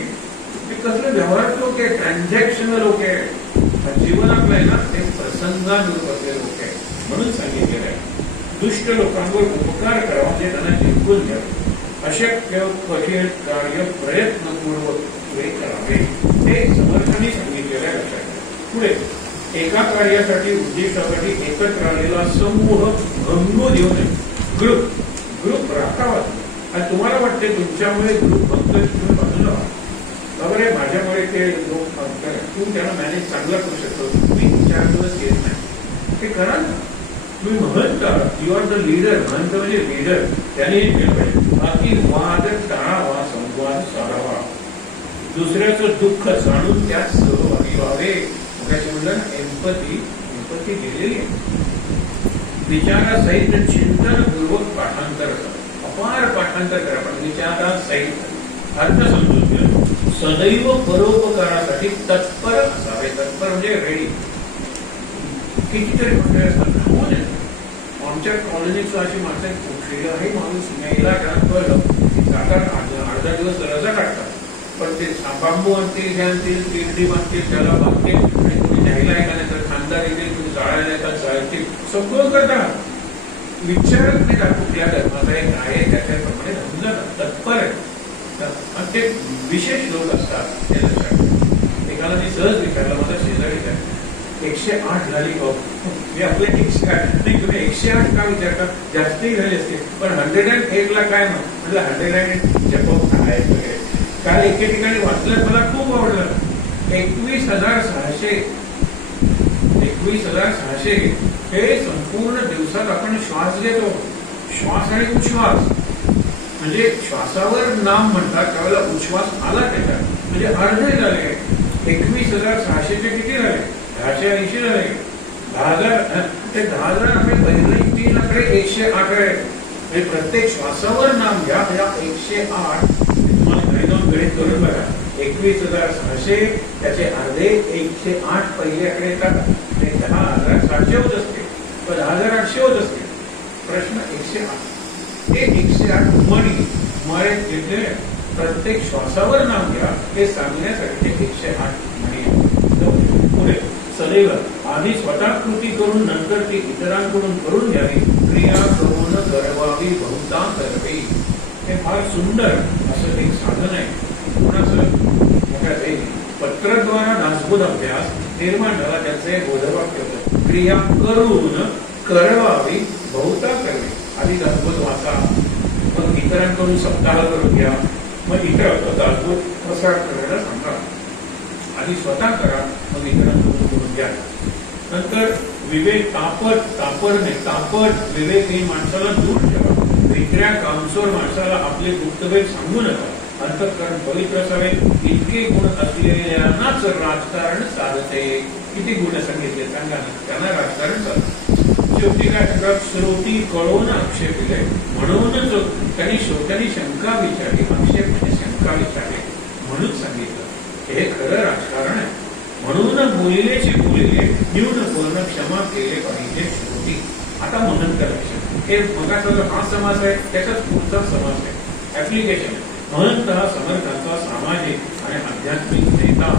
ते कसलं व्यवहारातलं ओके? Transactional okay. जीवन आपलं आहे ना ते प्रसंगानुरूप ओके. म्हणून सांगितलेलं आहे दुष्ट लोकांवर उपकार करावा म्हणजे त्यांना जिंकून घ्यावे. अशक्य कठीण कार्य प्रयत्नपूर्वक करावे हे समर्थाने सांगितलेलं आहे. लक्षात पुढे एका कार्यासाठी उद्देशासाठी एकत्र आलेला समूह भंगू देऊ नये. ग्रुप राखावा. आणि तुम्हाला वाटते तुमच्यामुळे ग्रुप फक्त तुम्ही बाजूला व्हा. बरोबर आहे, माझ्यामुळे ते लोक तू त्यांना मॅनेज चांगला करू शकतो. तुम्ही 4 दिवस येत नाही ते करा ना. तुम्ही महंत आहात, यू आर द लीडर. महंत म्हणजे लीडर. त्याने हे केलं पाहिजे. बाकी वाद टाळावा, संवाद साधावा, दुसऱ्याचं दुःख जाणून त्यात सहभागी व्हावे. एम्पथी दिलेली आहे. विचारासहित चिंतनपूर्वक पाठांतर अपार पाठांतर करा. पण विचारासहित अर्थ समजून घ्या. सदैव परोपकारासाठी तत्पर असावे. तत्पर म्हणजे रेडी. कितीतरी मंडळी असतात थांबून येतात. आमच्या कॉलनीचं अशी माणसं कुठेही माणूस न्यायला त्यांना कळलं जातात, अर्धा दिवस रजा काढतात. पण ते बांबू आणतील, हे आणतील, तिरडी बांधतील, त्याला बांधतील आणि कोणी न्यायला येणार नाही तर खानदार येतील, कोणी जाळायला येतात, जाळतील, सगळं करतात. विचारत नाही का कुठल्या धर्माचा एक आहे त्याच्याप्रमाणे धरून जातात. तत्पर आहे. ते विशेष लोक असतात ते लक्षात. एकाला मी सहज विचारलं, माझा शेजारी काय 108 झाली हो. मी आपले 108 नाही, तुम्ही 108 का विचारता? जास्तही झाली असते. पण 108 ला काय म्हटलं? 108 जपप काय वगैरे. काल एके ठिकाणी वाचलं, मला खूप आवडलं. 21,600 हे संपूर्ण दिवसात आपण श्वास घेतो. श्वास आणि उच्छ्वास म्हणजे श्वासावर नाम म्हणतात त्यावेळेला उच्छ्वास आला त्याच्यात म्हणजे अर्धे झाले. 21,600 किती झाले? 1080 झाले. 10,000 ते 10,000 आम्ही पहिले 3 आकडे 108 आहे. म्हणजे प्रत्येक श्वासावर नाम घ्या. 108 तुम्हाला घरी जाऊन गणित करून बघा. 21,600 त्याचे अर्धे 108 पहिले आकडे टाका. 10,700 होत असते, 10,800 होत असते. प्रश्न 108 हे 108 म्हणी घेतले. प्रत्येक श्वासावर नाम घ्या हे सांगण्यासाठी 108 म्हणी. पुढे सदैव आधी स्वतः कृती करून नंतर ती इतरांकडून करून घ्यावी. क्रिया करून करवावी बहुता करवी. हे फार सुंदर असं एक साधन आहे. कोणाचं पत्रद्वारा दासबोध अभ्यास निर्माण झाला. त्याचं एक बोधवाक्य होतं, क्रिया करून करवावी बहुता करवी. आधी दासबोध वाचा, मग इतरांकडून सप्ताह करून घ्या, मग इतर दासबोध प्रसार करायला सांगा. आधी स्वतः करा, मग इतरांकडून करून घ्या. नंतर विवेक तापट विवेकही माणसाला दूर ठेवा. विक्र्या कामचोर माणसाला आपले गुप्तवेध सांगू नका. अंतःकरण पवित्र असावे. इतके गुण असलेल्यांनाच राजकारण साधते. किती गुण सांगितले सांगा ना, त्यांना राजकारण चालतं. शेवटी काय सांगा, श्रोती कळून आक्षेप दिले म्हणूनच त्यांनी श्रोत्यांनी शंका विचारली. आक्षेप म्हणजे शंका विचारली म्हणून सांगितलं. हे खरं राजकारण आहे. म्हणून बोलिलेचे बोलिले न्यून पूर्ण क्षमा केले पाहिजे श्रोती. आता म्हणून लक्षात हे मगाचा जो हा समास आहे त्याचाच पुढचा समास आहे. ऍप्लिकेशन महंत हा समर्थांचा सामाजिक आणि आध्यात्मिक नेता.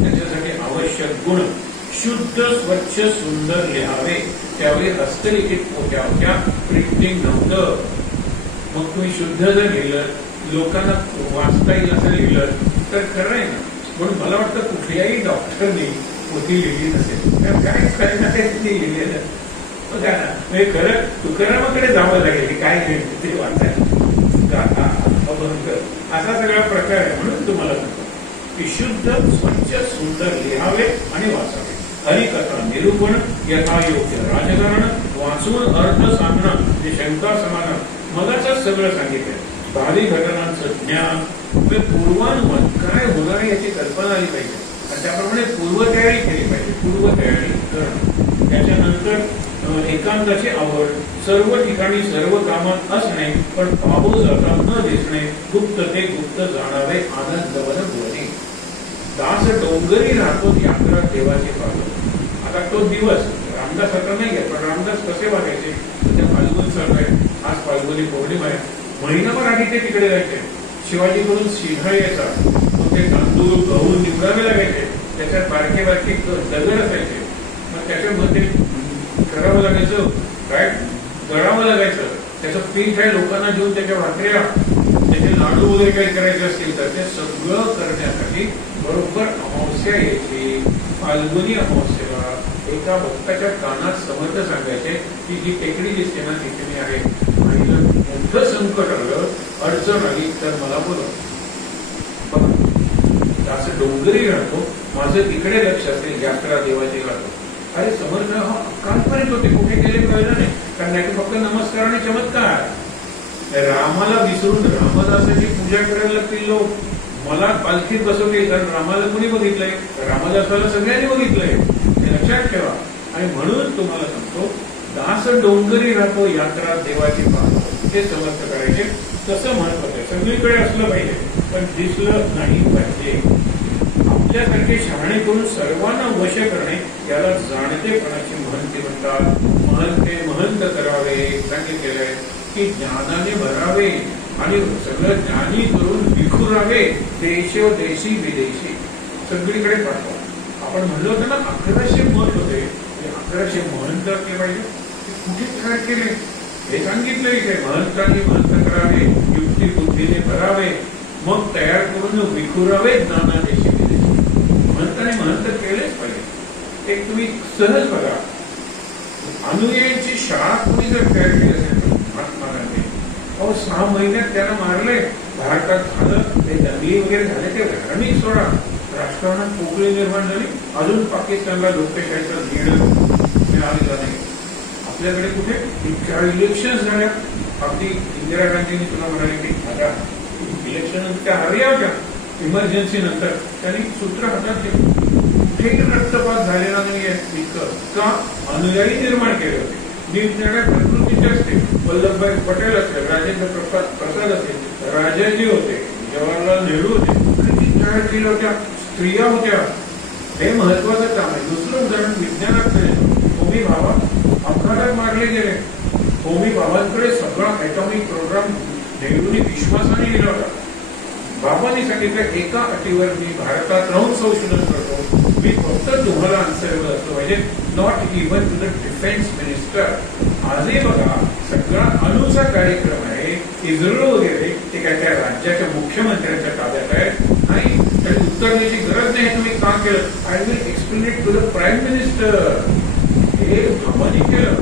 त्याच्यासाठी आवश्यक गुण शुद्ध स्वच्छ सुंदर लिहावे. त्यावेळी हस्तलिखित पोट्या होत्या, प्रिंटिंग नव्हतं. मग तुम्ही शुद्ध जर लिहिलं, लोकांना वाचता येईल असं लिहिलं तर खरं आहे ना. म्हणून मला वाटतं कुठल्याही डॉक्टरने पोथी लिहिली नसेल. काय खरं ना ते लिहिलेलं बघा ना. म्हणजे खरं तुकारामाकडे जावं लागेल काय लिहिलं ते वाचायला. गाथा अभंग असा सगळा प्रकार आहे. म्हणून तुम्हाला सांगतो की शुद्ध स्वच्छ सुंदर लिहावे आणि वाचावे. हरिकथा निरूपण यथायोग्य राजकारण वाचून अर्थ सांगणं हे शंका समाधान मगाच सगळं सांगितलं. भावी घटनांचं ज्ञान, पूर्वानुमान काय होणार याची कल्पना आली पाहिजे आणि त्याप्रमाणे पूर्वतयारी केली पाहिजे. एकांताची आवड, सर्व ठिकाणी सर्व कामात असणे, पण पाहू जाता न दिसणे, गुप्त ते गुप्त जाणावे, आनंद वन बोलणे. दास डोंगरी राहतो यात्रा देवाची पाहतो. आता तो दिवस रामदास आता नाहीये, पण रामदास कसे वागायचे? त्या फाल्गुन चालू आहे, आज फाल्गुनी पौर्णिमा आहे, महिनाभर आधी ते तिकडे जायचे. शिवाजीकडून शिधा यायचा, मग ते तांदूळ गहू निवडावे लागायचे, त्याच्यात बारके बारके दगड असायचे, मग त्याच्यामध्ये करावं लागायचं काय, दळावं लागायचं. त्याचं पीठ आहे लोकांना देऊन त्याच्या भाकऱ्या, त्याचे लाडू वगैरे काही करायचे असतील तर ते सगळं करण्यासाठी बरोबर अमावस्या यायची. फाल्गुनी अमावस्येला एका भक्ताच्या कानात समर्थ सांगायचे की जी टेकडी दिसते ना तिथे मी आहे, आणि जर मोठं संकट आलं, अडचण आली तर मला बोलव. असं डोंगरी राहतो, माझं तिकडे लक्ष असेल, यात्रा देवाची राहतो. अरे समर्थ कालपर्यंत होते, कुठे गेले कळलं नाही, कारण नाही फक्त नमस्कार आणि चमत्कार. रामाला विसरून रामदासाची पूजा करायला लागतील लोक. मला पालखीत बसवतील, कारण रामाला कोणी बघितलंय? रामदासाला सगळ्यांनी बघितलंय, हे लक्षात ठेवा. आणि म्हणून तुम्हाला सांगतो, दास डोंगरी राहतो यात्रा देवाची पाहतो, ते समर्थ करायचे. तसं महत्वाचं आहे, सगळीकडे असलं पाहिजे, पण दिसलं नाही पाहिजे. आपल्यासारखे शहाणे करून सर्वांना वश करणे याला जाणतेपणाची महंती म्हणतात. महंते महंत करावे सांगितलेलं आहे की ज्ञानाने भरावे आणि सगळं ज्ञानी करून विखुरावे, देशो देशी विदेशी सगळीकडे पाठवा. आपण म्हणलो होतं ना 1100 मठ होते, 1100 महंत असले पाहिजे. कुठे तयार केले हे सांगितलं इथे. महंतांनी महंत करावे, युक्ती बुद्धीने भरावे, मग तयार करून विखुरावे ज्ञानादेशी विदेशी. महंताने महंत केलेच पाहिजे. एक तुम्ही सहज बघा, अनुयायांची शाळा कोणी जर तयार केली असेल तर महात्मा गांधी. 6 महिन्यात त्यांना मारले, भारतात झालं ते दंगली वगैरे झाले, ते धार्मिक सोडा, राजकारणात पोकळी निर्माण झाली. अजून पाकिस्तानला लोकशाहीचा लीड मिळालेला नाही. आपल्याकडे कुठे इतक्या इलेक्शन झाल्या. अगदी इंदिरा गांधींनी तुला म्हणाले की आता इलेक्शन त्या हरल्या होत्या, इमर्जन्सी नंतर त्यांनी सूत्र हातात घेतलं. कुठेही रक्तपात झालेला नाहीये. इतकं का अनुयायी निर्माण केले होते. निरनिराळ्या प्रकृतीचे असते, वल्लभभाई पटेल असतील, राजेंद्र प्रसाद असतील, राजाजी होते, जवाहरलाल नेहरू होते, तयार केल्या होत्या, स्त्रिया होत्या. हे महत्वाचं काम आहे. दुसरं उदाहरण विज्ञानात होमी भाभा अपघातात मारले गेले. होमी भाभांकडे सगळा ऍटॉमिक प्रोग्राम नेहरूंनी विश्वासाने दिला होता. बाबांनी सांगितलं एका अटीवर मी भारतात राहून संशोधन करतो, मी फक्त तुम्हाला आन्सरेबल असलं पाहिजे, not even to the defence minister. आजही बघा सगळा अणूचा कार्यक्रम आहे, इस्रो वगैरे ते काय त्या राज्याच्या मुख्यमंत्र्यांच्या ताब्यात आहे. नाही त्याची उत्तर द्यायची गरज नाही. तुम्ही का केलं? I will explain it to the prime minister. हे भावानी केलं.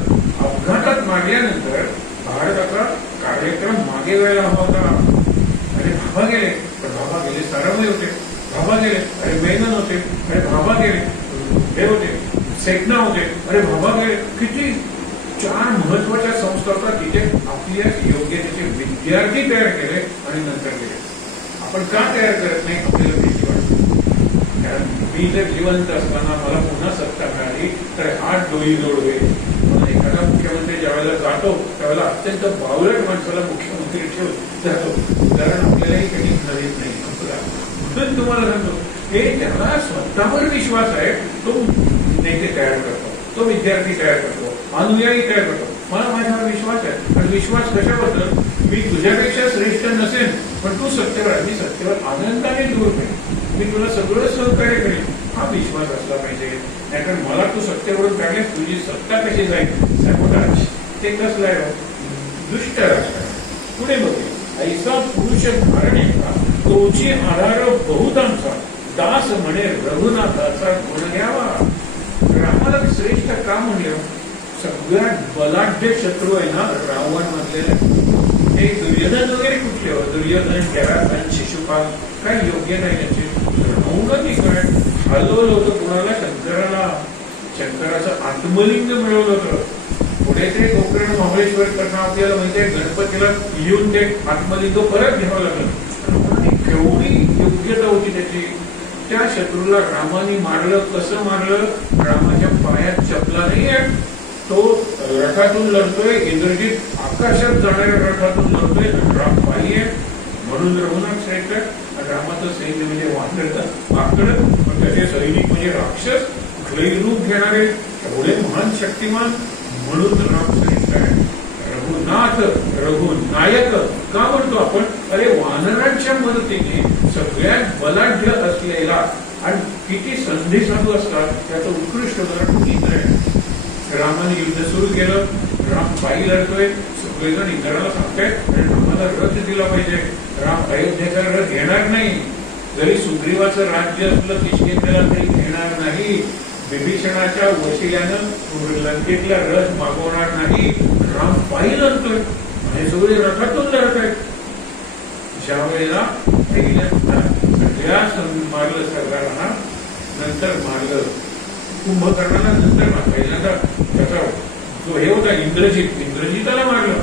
अपघातात मारल्यानंतर भारताचा कार्यक्रम मागे व्हायला हवा होता. अरे भाभा गेले, पण भाभा गेले साराभाई होते, भाभा गेले, अरे मेनन होते, अरे भाभा गेले, हे होते सेकना होते, अरे भाभा गेले. किती 4 महत्वाच्या संस्था होतात तिथे आपल्या योग्यतेचे विद्यार्थी तयार केले आणि नंतर गेले. आपण का तयार करत नाही? आपल्याला भीती वाटते. कारण मी जर जिवंत असताना मला पुन्हा सत्ता मिळाली तर हात डोळी जोड होईल. म्हणून एखादा मुख्यमंत्री ज्यावेळेला जातो त्यावेळेला अत्यंत बावलट माणसाला मुख्यमंत्री ठेवून जातो, कारण आपल्यालाही काही नवीन नाही. म्हणून तुम्हाला सांगतो, हे त्याला स्वतःवर विश्वास आहे, तो नेते तयार करतो, तो विद्यार्थी तयार करतो, अनुयायी तयार करतो. मला माझ्यावर विश्वास आहे. आणि विश्वास कशाबद्दल? मी तुझ्यापेक्षा श्रेष्ठ नसेल, पण तू सत्तेवर, मी सत्तेवर आनंदाने दूर करेन, मी तुला सगळं सहकार्य करेन, हा विश्वास असला पाहिजे. नाहीतर मला तू सत्तेवरून काढले, तुझी सत्ता कशी जाईल? सॅबोटाज. ते कसलं आहे? दुष्ट राजकारण. पुढे बघे, ऐसा पुरुष धारणे का तोची आधार बहुतांचा, दास म्हणे रघुनाथाचा गुण घ्यावा. रामाला श्रेष्ठ का म्हणलं? सगळ्यात बलाढ्य शत्रू आहे ना रावण मधले. हे दुर्योधन वगैरे कुठले हो? दुर्योधन, जरासंध, शिशुपाल काय योग्य नाही त्याचे. रणौगती काय हलवलं होतं कुणाला? शंकराला. शंकराचं आत्मलिंग मिळवलं होतं. पुढे ते गोकर्ण महाबळेश्वर करणं आपल्याला म्हणजे गणपतीला लिहून ते आत्मलिंग परत घ्यावं लागलं. केवढी योग्यता होती त्याची. त्या शत्रूला रामाने मारलं. कसं मारलं? रामाच्या पायात चपला नाही आहे, तो रथातून लढतोय, इंद्रजित आकाशात जाणाऱ्या रथातून लढतोय, राम पायी आहे म्हणून रघुनाथ श्रेष्ठ आहे. आणि रामाचं सैन्य म्हणजे वाकडं, पण त्याचे सैनिक म्हणजे राक्षस, कुठलंही रूप घेणारे, एवढे महान शक्तिमान म्हणून राम श्रेष्ठ आहे. रघुनाथ, रघुनायक का म्हणतो आपण? अरे वानरांच्या मदतीने सगळ्यात बलाढ्य असलेला आणि किती संधी साधू असतात त्याचं उत्कृष्ट उदाहरण इंद्र आहे. रामाने युद्ध सुरू केलं, राम पायी लढतोय, सगळेजण इंद्राला सांगतायत आणि रामाला रथ दिला पाहिजे. राम अयोध्येचा रथ घेणार नाही, जरी सुग्रीवाचं राज्य असलं किष्किंधेला तरी घेणार नाही, विभीषणाच्या वशिल्यानं लंकेतला रथ मागवणार नाही. राम पायी लढतोय आणि सगळे रथातून लढत आहेत. ज्या वेळेला पहिल्यांदा सगळ्या मारलं सरदारांना, नंतर मारलं कुंभकर्णाला, नंतर पहिल्यांदा त्याचा जो हे होता इंद्रजिताला मारलं,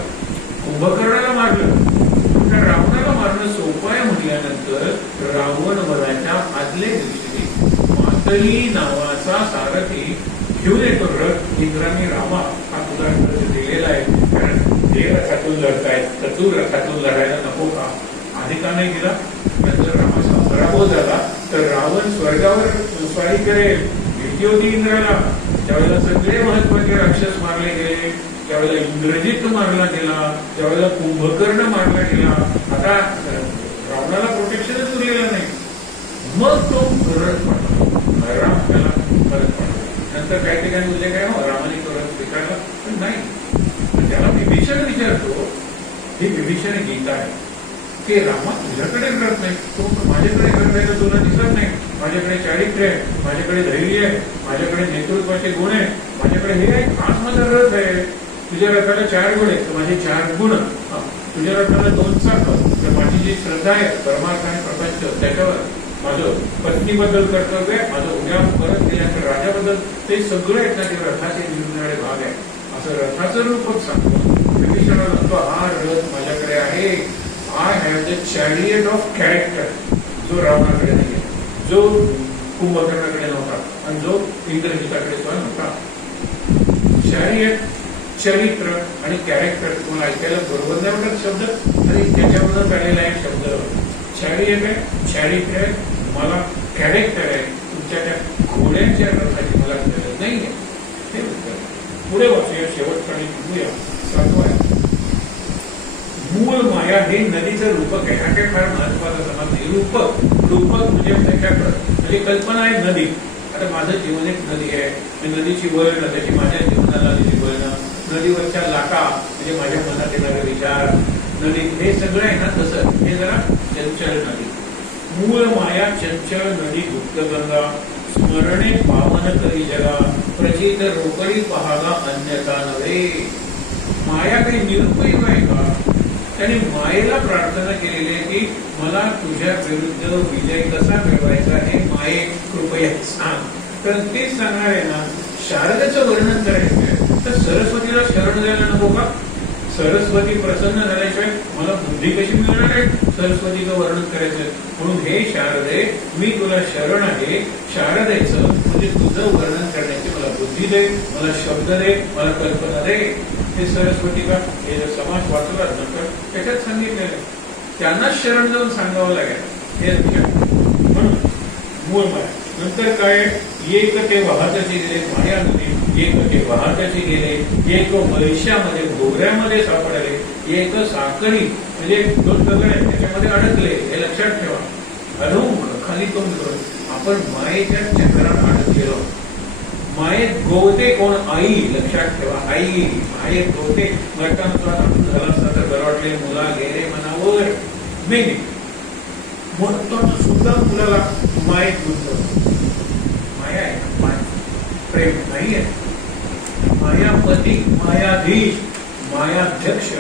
कुंभकर्णाला मारलं. तर रावणाला मारणं सोपं आहे म्हटल्यानंतर रावण वधाच्या आदल्या दिवशी मातली नावाचा सारथी घेऊन येतो रथ. इंद्राने रामा हा तुला रथ दिलेला आहे, कारण हे रथातून लढतायत तर तू रथातून लढायला नको का? आधी का नाही दिला? नंतर रामाचा पराभव झाला तर रावण स्वर्गावर स्वारी करेल, भीती होती इंद्राला. त्यावेळेला सगळे महत्वाचे राक्षस मारले गेले, त्यावेळेला इंद्रजित मारला गेला, त्यावेळेला कुंभकर्ण मारला गेला. आता रावणाला प्रोटेक्शनच उरलेलं नाही. मग तो रथ पडला, राम त्याला परत पडला. नंतर काही ठिकाणी उद्या काय हो रामाने तो रथ स्वीकारला पण नाही. त्याला विभीषण विचारतो, ही विभीषण गीता आहे की रामा तुझ्याकडे रथ नाही, तो माझ्याकडे रथ आहे तर तुला दिसत नाही. माझ्याकडे चारित्र्य आहे, माझ्याकडे धैर्य आहे, माझ्याकडे नेतृत्वाचे गुण आहे, माझ्याकडे हे आहे, हाच माझा रथ आहे. तुझ्या रथाला 4 गुण आहेत तर माझे 4 गुण, तुझ्या रथाला 2 चाकं तर माझी जी श्रद्धा आहे परमार्थ आणि प्रपंच त्याच्यावर, माझं पत्नीबद्दल कर्तव्य आहे, माझं उद्या परत गेल्यानंतर राजाबद्दल, ते सगळं आहेत ना ते रथाचे निरनिराळे भाग आहे. असं रथाचं रूपच सांगतो. विभीषणाला म्हणतो हा रथ माझ्याकडे आहे. I have the chariot of character, जो रावणाकडे नाही आहे, जो कुंभकर्णाकडे नव्हता आणि जो इंद्रजिताकडे सुद्धा नव्हता. चॅरियट, चरित्र आणि कॅरेक्टर तुम्हाला ऐकायला बरोबर नाही वाटत शब्द, आणि त्याच्यावरूनच आलेला आहे शब्द. चॅरियट आहे, चारित्र्य आहे, मला कॅरेक्टर आहे. तुमच्या त्या घोड्यांच्या रथाची मला गरज नाही आहे. हे पुढे वाचूया, शेवटकडे बघूया. 7 आहे मूळ माया. हे नदीचं रूपक आहे. हा काय फार महत्वाचा समाज नाही. रूपक म्हणजे म्हणजे कल्पना आहे नदी. आता माझं जीवन एक नदी आहे, नदीची वळण, त्याची माझ्या जीवनाला आलेली वळण, नदीवरच्या लाटा म्हणजे माझ्या मनात येणारे विचार, नदी हे सगळं आहे ना तसं. हे जरा चंचल नदी. मूळ माया चंचल नदी गुप्तगंगा, स्मरणे पावन करी जगा, प्रचित रोकडी पहागा अन्यथा नव्हे. माया काही निरुपयोग आहे का? त्याने मायेला प्रार्थना केलेली आहे की मला तुझ्या विरुद्ध विजय कसा मिळवायचा हे माये कृपया सांग. तर तेच सांगणार आहे ना. शारदेचं वर्णन करायचं आहे तर सरस्वतीला शरण द्यायला नको का? सरस्वती प्रसन्न झाल्याशिवाय मला बुद्धी कशी मिळणार आहे? सरस्वतीचं वर्णन करायचं. म्हणून हे शारदे मी तुला शरण आहे. शारदेचं म्हणजे तुझं वर्णन करण्याची मला बुद्धी दे, मला शब्द दे, मला कल्पना दे. हे सरस्वती का हे समाज वाचला नंतर त्याच्यात सांगितलेलं आहे. त्यांनाच शरण जाऊन सांगावं लागेल. हे म्हणून मूळ माया. नंतर काय? एक ते वाहताचे गेले माया नदी, एक ते वाहताचे गेले, एक वैश्यामध्ये भोवऱ्यामध्ये सापडले, एक साखरी म्हणजे 2 दगड आहेत त्याच्यामध्ये अडकले. हे लक्षात ठेवा. अडूक खाली कमी करून आपण मायेच्या चक्रात अडकलेलो. मायेत गोवते कोण? आई. लक्षात ठेवा, आई. मायेत गोवते. घटकांचा झाला असता तर बरं वाटले. मुला गेले मनावर नाही. महत्वाचं सुद्धा मुलाला मायेत गुंतवतो. माया आहे, प्रेम नाही आहे. मायापती, मायाधीश, मायाध्यक्ष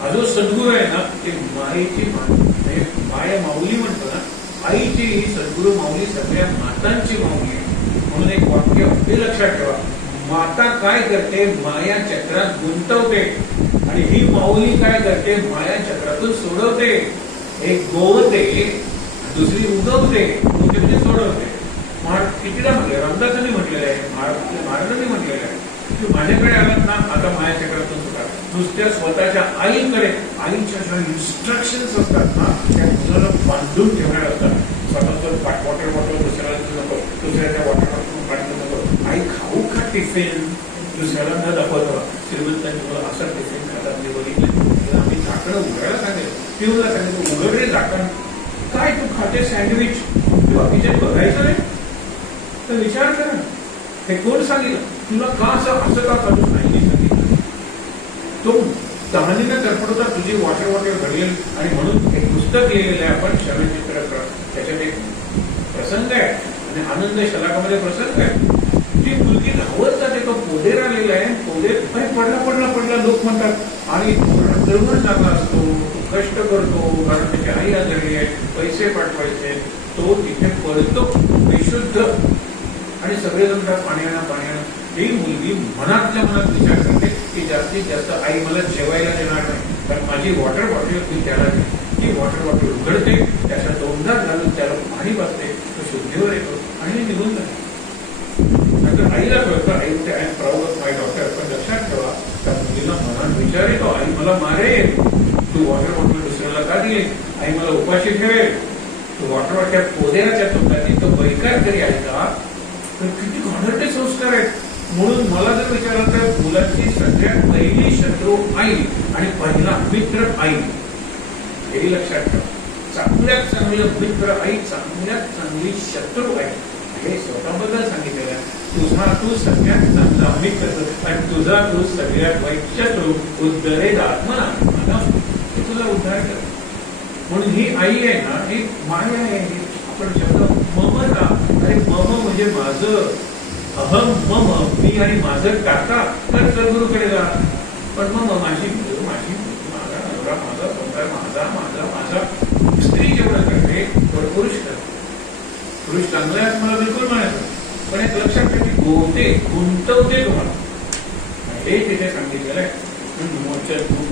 हा जो सद्गुरू आहे ना ते मायेची माया माऊली म्हणतो ना. आईची ही सद्गुरू माऊली सगळ्या मातांची माऊली आहे. म्हणून एक वाक्य हे लक्षात ठेवा. माता काय करते? माया चक्रात गुंतवते आणि ही माऊली काय करते? माया चक्रातून सोडवते. एक गोवते, दुसरी उगवते. म्हणजे सोडवते. कितीदा म्हटलं? रामदासांनी म्हटलेलं आहे, महाराजांनी म्हटलेलं आहे. माझ्याकडे आलात ना, आता माझ्या चक्रातून सुटा. नुसत्या स्वतःच्या आईकडे, आईच्या ज्या इन्स्ट्रक्शन्स असतात ना, त्या मुलाला बांधून ठेवणार असतात. स्वतःच वॉटर बॉटल दुसऱ्याला देऊ नको, दुसऱ्याच्या वॉटर बॉटल पाणी देऊ नको. आई खाऊ का टिफिन, दुसऱ्याला न दाखवतो. श्रीमंतांनी मला असा टिफिन खातात मी बघितलं. आम्ही झाकणं उघडायला सांगितलं, पिऊला सांगितलं उघड रे झाकण. काय तू खाते सँडविच, तू बाकीच्या बघायचं नाही. तर विचार करा, हे कोण सांगितलं तुला? का असं का करू नाही सांगितलं? तो तहानीनं तडफडता तुझी वॉटर घडलेल. आणि म्हणून एक पुस्तक लिहिलेलं आहे आपण, क्षणचित्र. त्याच्यात एक प्रसंग आहे आणि आनंद शलाकामध्ये प्रसंग आहे. ती मुलगी धावत जाते, तो पोदेर आलेला आहे. पोदेर पडला लोक म्हणतात. आणि तरुण जागा असतो, कष्ट करतो, कारण त्याची आई आजारी आहे, पैसे पाठवायचे. तो तिथे पडतो विशुद्ध. आणि सगळेजण पाण्यानं ही मुलगी मनातल्या मनात विचार करते की जास्तीत जास्त आई मला जेवायला देणार नाही, कारण माझी वॉटर बॉटल ती त्याला दे. ती वॉटर बॉटल उघडते, त्याच्या तोंडात घालून त्याला पाणी पाजते, तो शुद्धीवर येतो आणि निघून जाते. नंतर आईला कळतं, आई म्हणते I am proud of my daughter. पण लक्षात ठेवा, त्या मुलीला मनात विचार येतो, आई मला मारेल, तू वॉटर बॉटल दुसऱ्याला का दिली, आई मला उपाशी ठेवेल, तू वॉटर बॉटल पोदेराच्या तोंडात तो बैकार तरी आहे का? तर किती घाणेरडे संस्कार आहेत. म्हणून मला जर विचारलं तर मुलाची सगळ्यात पहिली शत्रू आई आणि पहिला मित्र आई, हे लक्षात ठेवा. चांगल्यात चांगलं मित्र आई, चांगल्यात चांगली शत्रू आई, हे स्वतःबद्दल सांगितलेलं आहे. तू सगळ्यात चांगला मित्र आणि तू सगळ्यात वाईट शत्रू. उद्धरेद आत्मना, हे तुला उद्धार कर. म्हणून ही आई आहे ना, ही माया आहे. आपण शब्द ममता, अरे मम म्हणजे माझं, अहम मम, मी आणि माझं टाका. तर सद्गुरूकडे जा. पण मग माझा नवरा, माझा संसार, माझा स्त्री जेवढं करते तेवढं पुरुष करते. पुरुष चांगला आहे मला बिलकुल म्हणायचं, पण एक लक्षात ठेवते, गुंतवते तुम्हाला. हे तिथे सांगितलेलं आहे.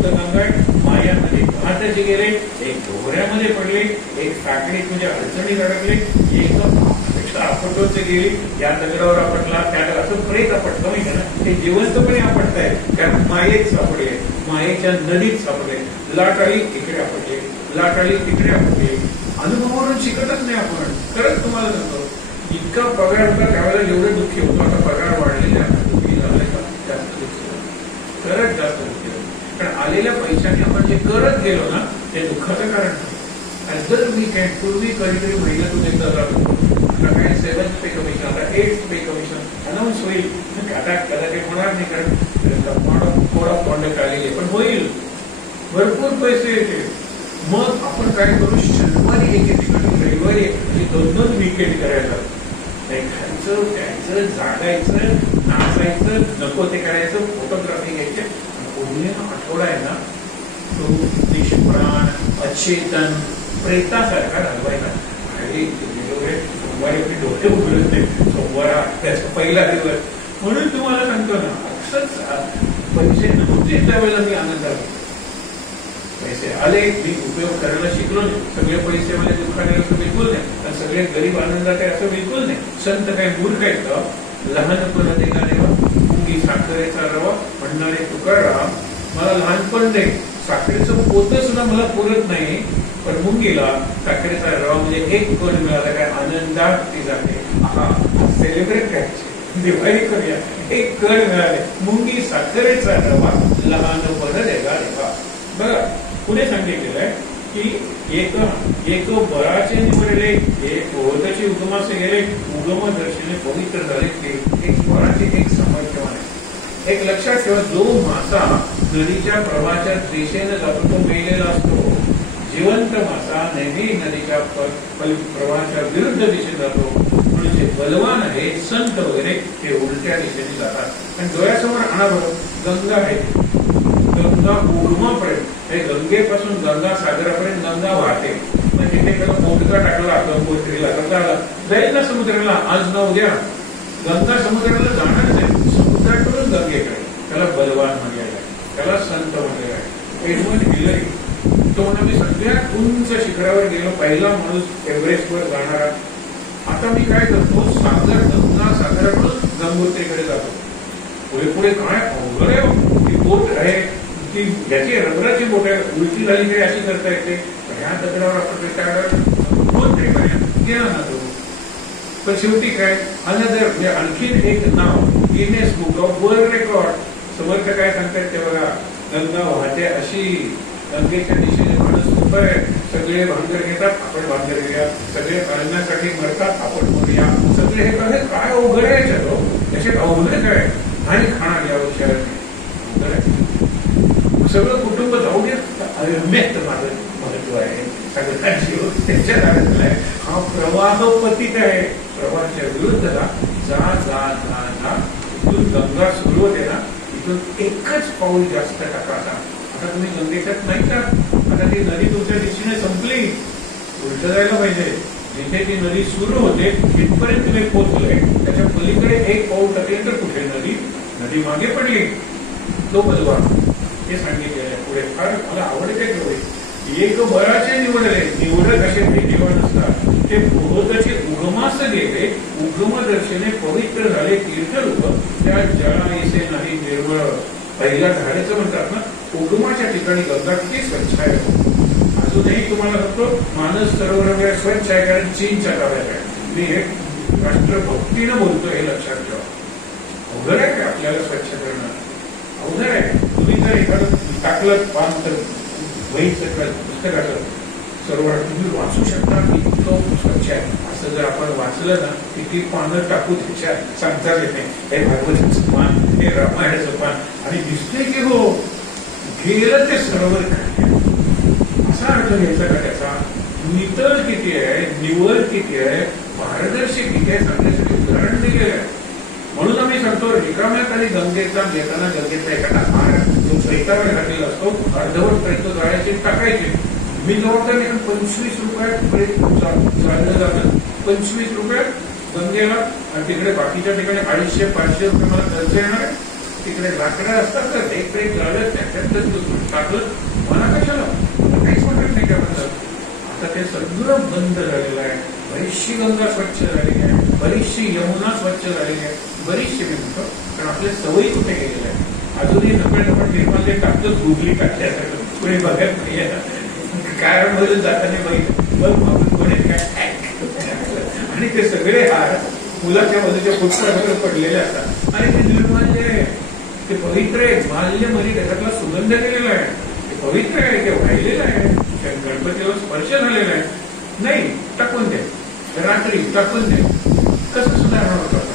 गंगा मायामध्ये घाटाचे गेले, एक डोहऱ्यामध्ये पडले, एक साखळीत म्हणजे अडचणीत अडकले, एक आपटोचे गेली, या दगडावर आपटला, त्याला असं प्रेत आपटलं नाही का, ते जिवंतपणे आपटताय. कारण मायेत सापडले, मायेच्या नदीत सापडले. लाट आली इकडे आपटले, लाट आली तिकडे आपटले. अनुभवावरून शिकतच नाही आपण. खरंच तुम्हाला सांगतो, इतका पगार होता त्यावेळेला जेवढे दुःखी होतो, आता पगार वाढलेले आता दुःखी झाले का जास्त दुःखी होतं. खरंच जास्त दुःखी होतं. कारण आलेल्या पैशाने आपण जे करत गेलो ना, ते दुःखाचं कारण नाही. आणि जर मी काय पूर्वी कधीतरी महिन्यातून एकदा जातो, आता काय 7th पे कमिशन, आता 8th पे कमिशन अनाऊन्स होईल. आता कदाचित होणार नाही, कारण थोडा फंड आलेले, पण होईल. भरपूर पैसे येते. मग आपण काय करू, शनिवारी एक ठिकाणी, रविवारी एक, 2-2 विकेंड करायला. खायचं प्यायचं, जागायचं, नाचायचं, नको ते करायचं, फोटोग्राफी घ्यायचे. पुढील आठवडा आहे ना, तो निष्प्राण, अचेतन, प्रेतासारखा घालवायचा. आणि सोमवारी आपली डोळे उघडत नाही, सोमवार त्याचा पहिला दिवस. म्हणून तुम्हाला सांगतो ना, अक्षरच पैसे नव्हते त्यावेळेला मी आनंदात. पैसे आले, मी उपयोग करायला शिकलो नाही. सगळे पैसे मला दुःखाने असं बिलकुल नाही, आणि सगळे गरीब आनंदात आहे असं बिलकुल नाही. संत काय मूर्ख आहेत का? लहानपण देगा देवा, मुंगी साखरेचा रवा म्हणणारे तुकाराम, मला लहानपण दे, साखरेचं पोतं सुद्धा मला पुरत नाही, पण मुंगीला साखरेचा रवा म्हणजे एक कण मिळाला, काय आनंदात ती जाते. सेलिब्रेट करायचे, दिवाळी करूया, एक कण मिळाले. मुंगी साखरेचा रवा, लहानपण देगा देवा. बघा पुढे सांगितलेलं आहे की एक बराचे निवडले, एक ओळखची उगमासे गेले, उगम दर्शने पवित्र झाले. एक बराचे एक समर्थवान. एक लक्षात ठेवा, जो मासा नदीच्या प्रवाहाच्या दिशेने जातो तो मेलेला असतो. जिवंत मासा नेहमी नदीच्या प्रवाहाच्या विरुद्ध दिशेने जातो. म्हणून जे बलवान आहे, संत वगैरे, ते उलट्या दिशेने जातात. आणि डोळ्यासमोर आणा बरं, गंगा आहे, गंगा उगमापर्यंत, हे गंगेपासून गंगा सागरापर्यंत गंगा वाहते. म्हणजे तिथे त्याला मोठा टाकला गंगोत्रीला, गंगाला जाईल ना समुद्राला, आज ना उद्या गंगा समुद्राला जाणारच आहे. समुद्राकडून गंगेकडे, त्याला बलवान म्हणलेलं आहे, त्याला संत म्हणलेलं आहे. एडमंड हिलरी, तो म्हणून मी सगळ्यात उंच शिखरावर गेलो, पहिला माणूस एव्हरेस्टवर जाणारा. आता मी काय करतो, गंगा सागराकडून गंगोत्रीकडे जातो. पुढे पुढे काय अवघड आहे. ती बोट आहे, ती याची रबराची बोट आहे, उलटी झाली तरी अशी करता येते. ह्या दगडावर आपण त्याच्यावर तरी गेला ना तो. पण शेवटी काय अनदर म्हणजे आणखीन एक नाव Guinness Book of World Record. Samarth काय सांगतात ते बघा, गंगा वाहते अशी, गंगेच्या दिशेने माणूस उभं आहे, सगळे भांगर घेतात, आपण भांगर घेऊया, सगळे पाळण्यासाठी मरतात, आपण मरूया. सगळे हे काय अवघड आहे त्याच्यात अवघड काय नाही खाणार या विषयाने अवघड आहे. सगळं कुटुंब जाऊ दे, अव्यक्त माझं महत्व आहे, सगळ्या जीव त्याच्यात आलेला आहे. हा प्रवाह पतित आहे, प्रवाहाच्या विरुद्धला जा जा जा जा. इथून गंगा सुरू होते ना, इथून एकच पाऊल जास्त टाका. आता तुम्ही गंगेच्यात नाही का, आता ती नदी तुमच्या दिशेने संपली, उलट जायला पाहिजे. जिथे ती नदी सुरू होते तिथपर्यंत तुम्ही पोहोचले, त्याच्या पलीकडे एक पाऊल टाकले तर कुठे नदी मागे पडली, तो बदवा. हे सांगितलेलं आहे पुढे. फार मला आवडते तेवढे. एक बराचे निवडत असे भेटीवर नसतात, ते भोगचे उगमास गेले, उगम दर्शने पवित्र झाले तीर्थरूप, त्या जळाईसे नाही निर्मळ. पहिल्या धारेचं म्हणतात ना, उगमाच्या ठिकाणी गंगा किती स्वच्छ आहे. अजूनही तुम्हाला सांगतो, मानस सरोवर स्वच्छ आहे, कारण चीनच्या ताब्यात आहे. मी हे राष्ट्रभक्तीनं बोलतो, हे लक्षात ठेवा. अवघड आहे का आपल्याला स्वच्छ करणं? अवघड आहे. तुम्ही जर एखादं टाकलं पान तर वहीचं पुस्तकाचं सरोवर तुम्ही वाचू शकता की इतकं स्वच्छ आहे. असं जर आपण वाचलं ना, किती पानं टाकू त्याच्यात सांगता येत नाही. हे भागवताचं पान, हे रामायणाचं पान, आणि दिसतंय की हो गेलं ते सरोवर काय. असा अर्थ घ्यायचा का त्याचा? नितळ किती आहे, निवड किती आहे, पारदर्शी किती आहे सांगण्यासाठी उदाहरण दिलेलं आहे. म्हणून आम्ही सांगतो, रिकाम्यात आणि गंगेचा घेताना गंगेचा एखादा हार जो चैतावर घातलेला असतो, अर्धवट प्रयत्न जाळ्याचे टाकायचे. मी जबाबदार नाही, 25 रुपयात चाललं जातं. 25 रुपयात गंगेला, आणि तिकडे बाकीच्या ठिकाणी 250-500 रुपये मला खर्च येणार आहे. तिकडे लाकडं असतात तर एक प्रेट झालं, त्याच्यातलं टाकलं, मला कशाला काहीच म्हणत नाही त्याबद्दल. आता ते सगळं बंद झालेलं आहे. बरीचशी गंगा स्वच्छ झालेली आहे, बरीचशी यमुना स्वच्छ झालेली आहे, बरीचशी मी म्हणतो, कारण आपल्या सवयी कुठे गेलेल्या आहे. अजूनही नकळ निर्माल्य टाकतोच, गुगली टाकल्यासारखं कोणी बघत नाही. कारण बदल जाताना बघ कोणी काय, आणि ते सगळे हार मुलाच्या बाजूच्या फुटपाथवर पडलेले असतात. आणि ते निर्माल्य आहे, ते पवित्र आहे. माल्यमध्ये त्याच्यातला सुगंध केलेला आहे, ते पवित्र आहे, ते वाहिलेलं आहे, त्या गणपतीवर स्पर्श झालेला आहे. नाही टाकून दे, रात्री टाकून दे. कसं सुधारणा होतं?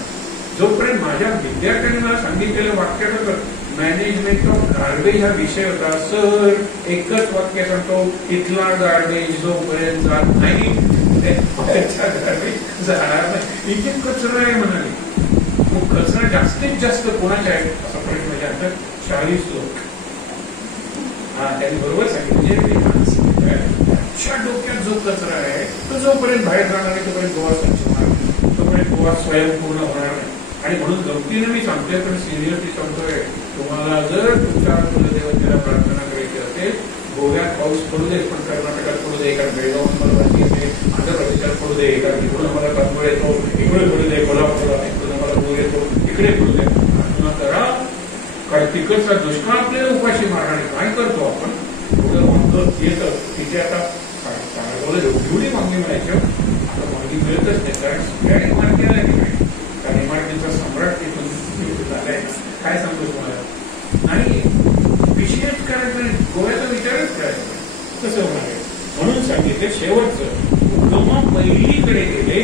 जोपर्यंत माझ्या विद्यार्थ्यांनी मला सांगितलेलं वाक्य होतं, मॅनेजमेंट ऑफ गार्बेज हा विषय होता. सर एकच वाक्य सांगतो, इथला गार्बेज जोपर्यंत जात नाही गार्बेज जाणार नाही. इथे कचरा आहे म्हणाले. मग कचरा जास्तीत जास्त कोणाच्या आहे असा प्रश्न विचारतात? 40 लोक. हा, त्यांनी बरोबर सांगितलं. डोक्यात जो कचरा आहे तो जोपर्यंत बाहेर जाणार आहे तोपर्यंत गोवा स्वच्छ होणार, तोपर्यंत गोवा स्वयंपूर्ण होणार नाही. आणि म्हणून गमतीनं मी सांगतोय, पण सिरियसली सांगतोय, तुम्हाला जर तुमच्या कुलदेवतेला प्रार्थना करायची असेल, गोव्यात पाऊस पडू दे, पण कर्नाटकात पडू दे, कारण बेळगाव मला वाटते येते, आंध्र प्रदेशात पडू दे, कारण इकडून आम्हाला तांदूळ येतो, इकडे पडू दे, कोल्हापूरला इकडून आम्हाला पूर येतो, इकडे पडू दे. प्रार्थना करा, कारण तिकडचा दुष्काळ आपल्याला उपाशी मारणार. काय करतो आपण? येतं तिथे आता एवढी वांगी मिळायची, आता वांगी मिळतच नाही, कारण सगळ्या इमारती आल्या नाही. कारण इमारतीचा सम्राट तिथून झालाय. काय सांगतो तुम्हाला? आणि विशेष करायचं नाही, गोव्याचा विचारच करायचा कसं होणार आहे. म्हणून सांगितले शेवटचं, उगमा पहिलीकडे गेले,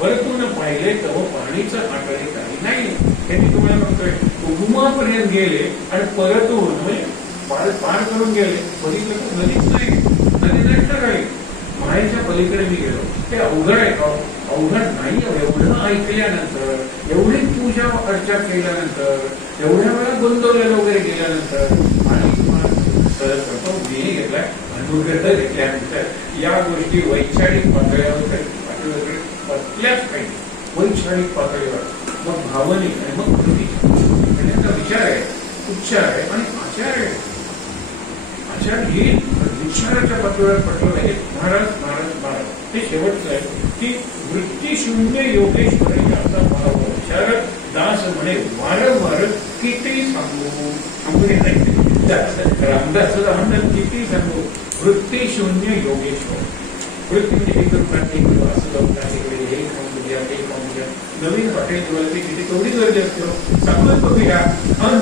परतून पाहिले तर पाणीचं आकडे काही नाही. हे मी तुम्हाला म्हणतोय, उगमापर्यंत गेले आणि परतून म्हणजे पार करून गेले, बघितलं तर नदीच नाही, नदी नाही तर काही. मायेच्या पलीकडे मी गेलो. ते अवघड आहे का? अवघड नाही. एवढं ऐकल्यानंतर, एवढी पूजा अर्चा केल्यानंतर, एवढ्या वेळा गोंदवलेलं वगैरे गेल्यानंतर, आणि तुम्हाला सहज करतो मी घेतलाय, अनुग्रह घेतल्यानंतर या गोष्टी वैचारिक पातळीवर पटल्याच पाहिजे. वैचारिक पातळीवर, मग भावनिक, आणि मग कृती. त्याचा विचार आहे, उच्चार आहे आणि आचार आहे. आचार हे विचाराच्या पातळीवर पटलं पाहिजे. महाराज हे शेवटचं आहे की वृत्ती शून्य योगेश्वर याचा भाव विचार दास म्हणे वारंवार की शून्य योगेश्वर. वृत्ती म्हणजे हे करू का, ते करू, असं जाऊ का, तिकडे हे खाऊन बघूया, ते खाऊन बघूया. नवीन हॉटेल निवडते तिथे तेवढी गर्दी असते. चांगलं बघूया,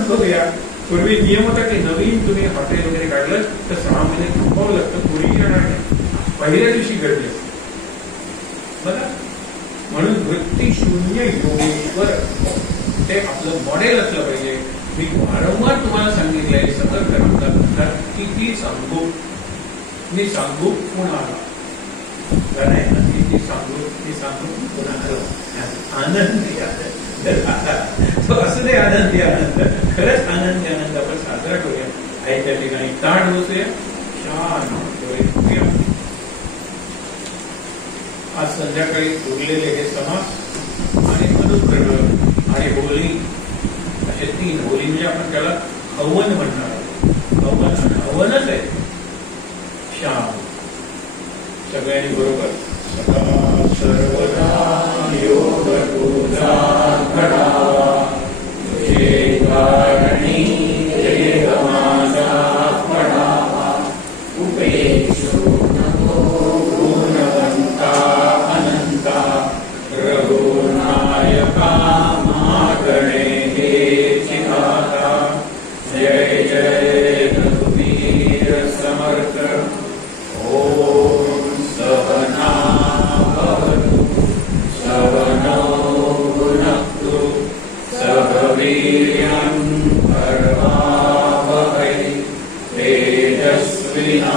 बघूया. पूर्वी नियम होता की नवीन तुम्ही हॉटेल वगैरे काढलं तर 6 महिने थांबावं लागतं, पूर्वी येणार नाही, पहिल्या दिवशी गर्दी असते बघा. म्हणून वृत्ती शून्य योगेश्वर ते आपलं मॉडेल असलं पाहिजे. मी वारंवार तुम्हाला सांगितलंय सतत करतात की ती सांगू, मी सांगू कुणाला ती सांगू कुणाला आनंदी तो असं नाही आनंदी आनंद, खरंच आनंदी आनंद आपण साजरा करूया. आई त्या ठिकाणी ताट बसूया, शांत करूया. आज संध्याकाळी उरलेले हे समास आणि अनुग्रह आणि होली असे 3. होली म्हणजे आपण त्याला हवन म्हणणार आहोत. हवन हवनच आहे. श्याम सगळ्यांनी बरोबर सदा सर्वदा योग तुझा घडावा, तुझे कारणी जय माझा पडावा, उपेक्षो नको गुणवंता अनंता, रघुनायका मागणे हे चिदाता. जय जय रघुवीर समर्थ. ओम सहना भवतु, सहनौ भुनक्तु, सह वीर्यं करवावहै, तेजस्विना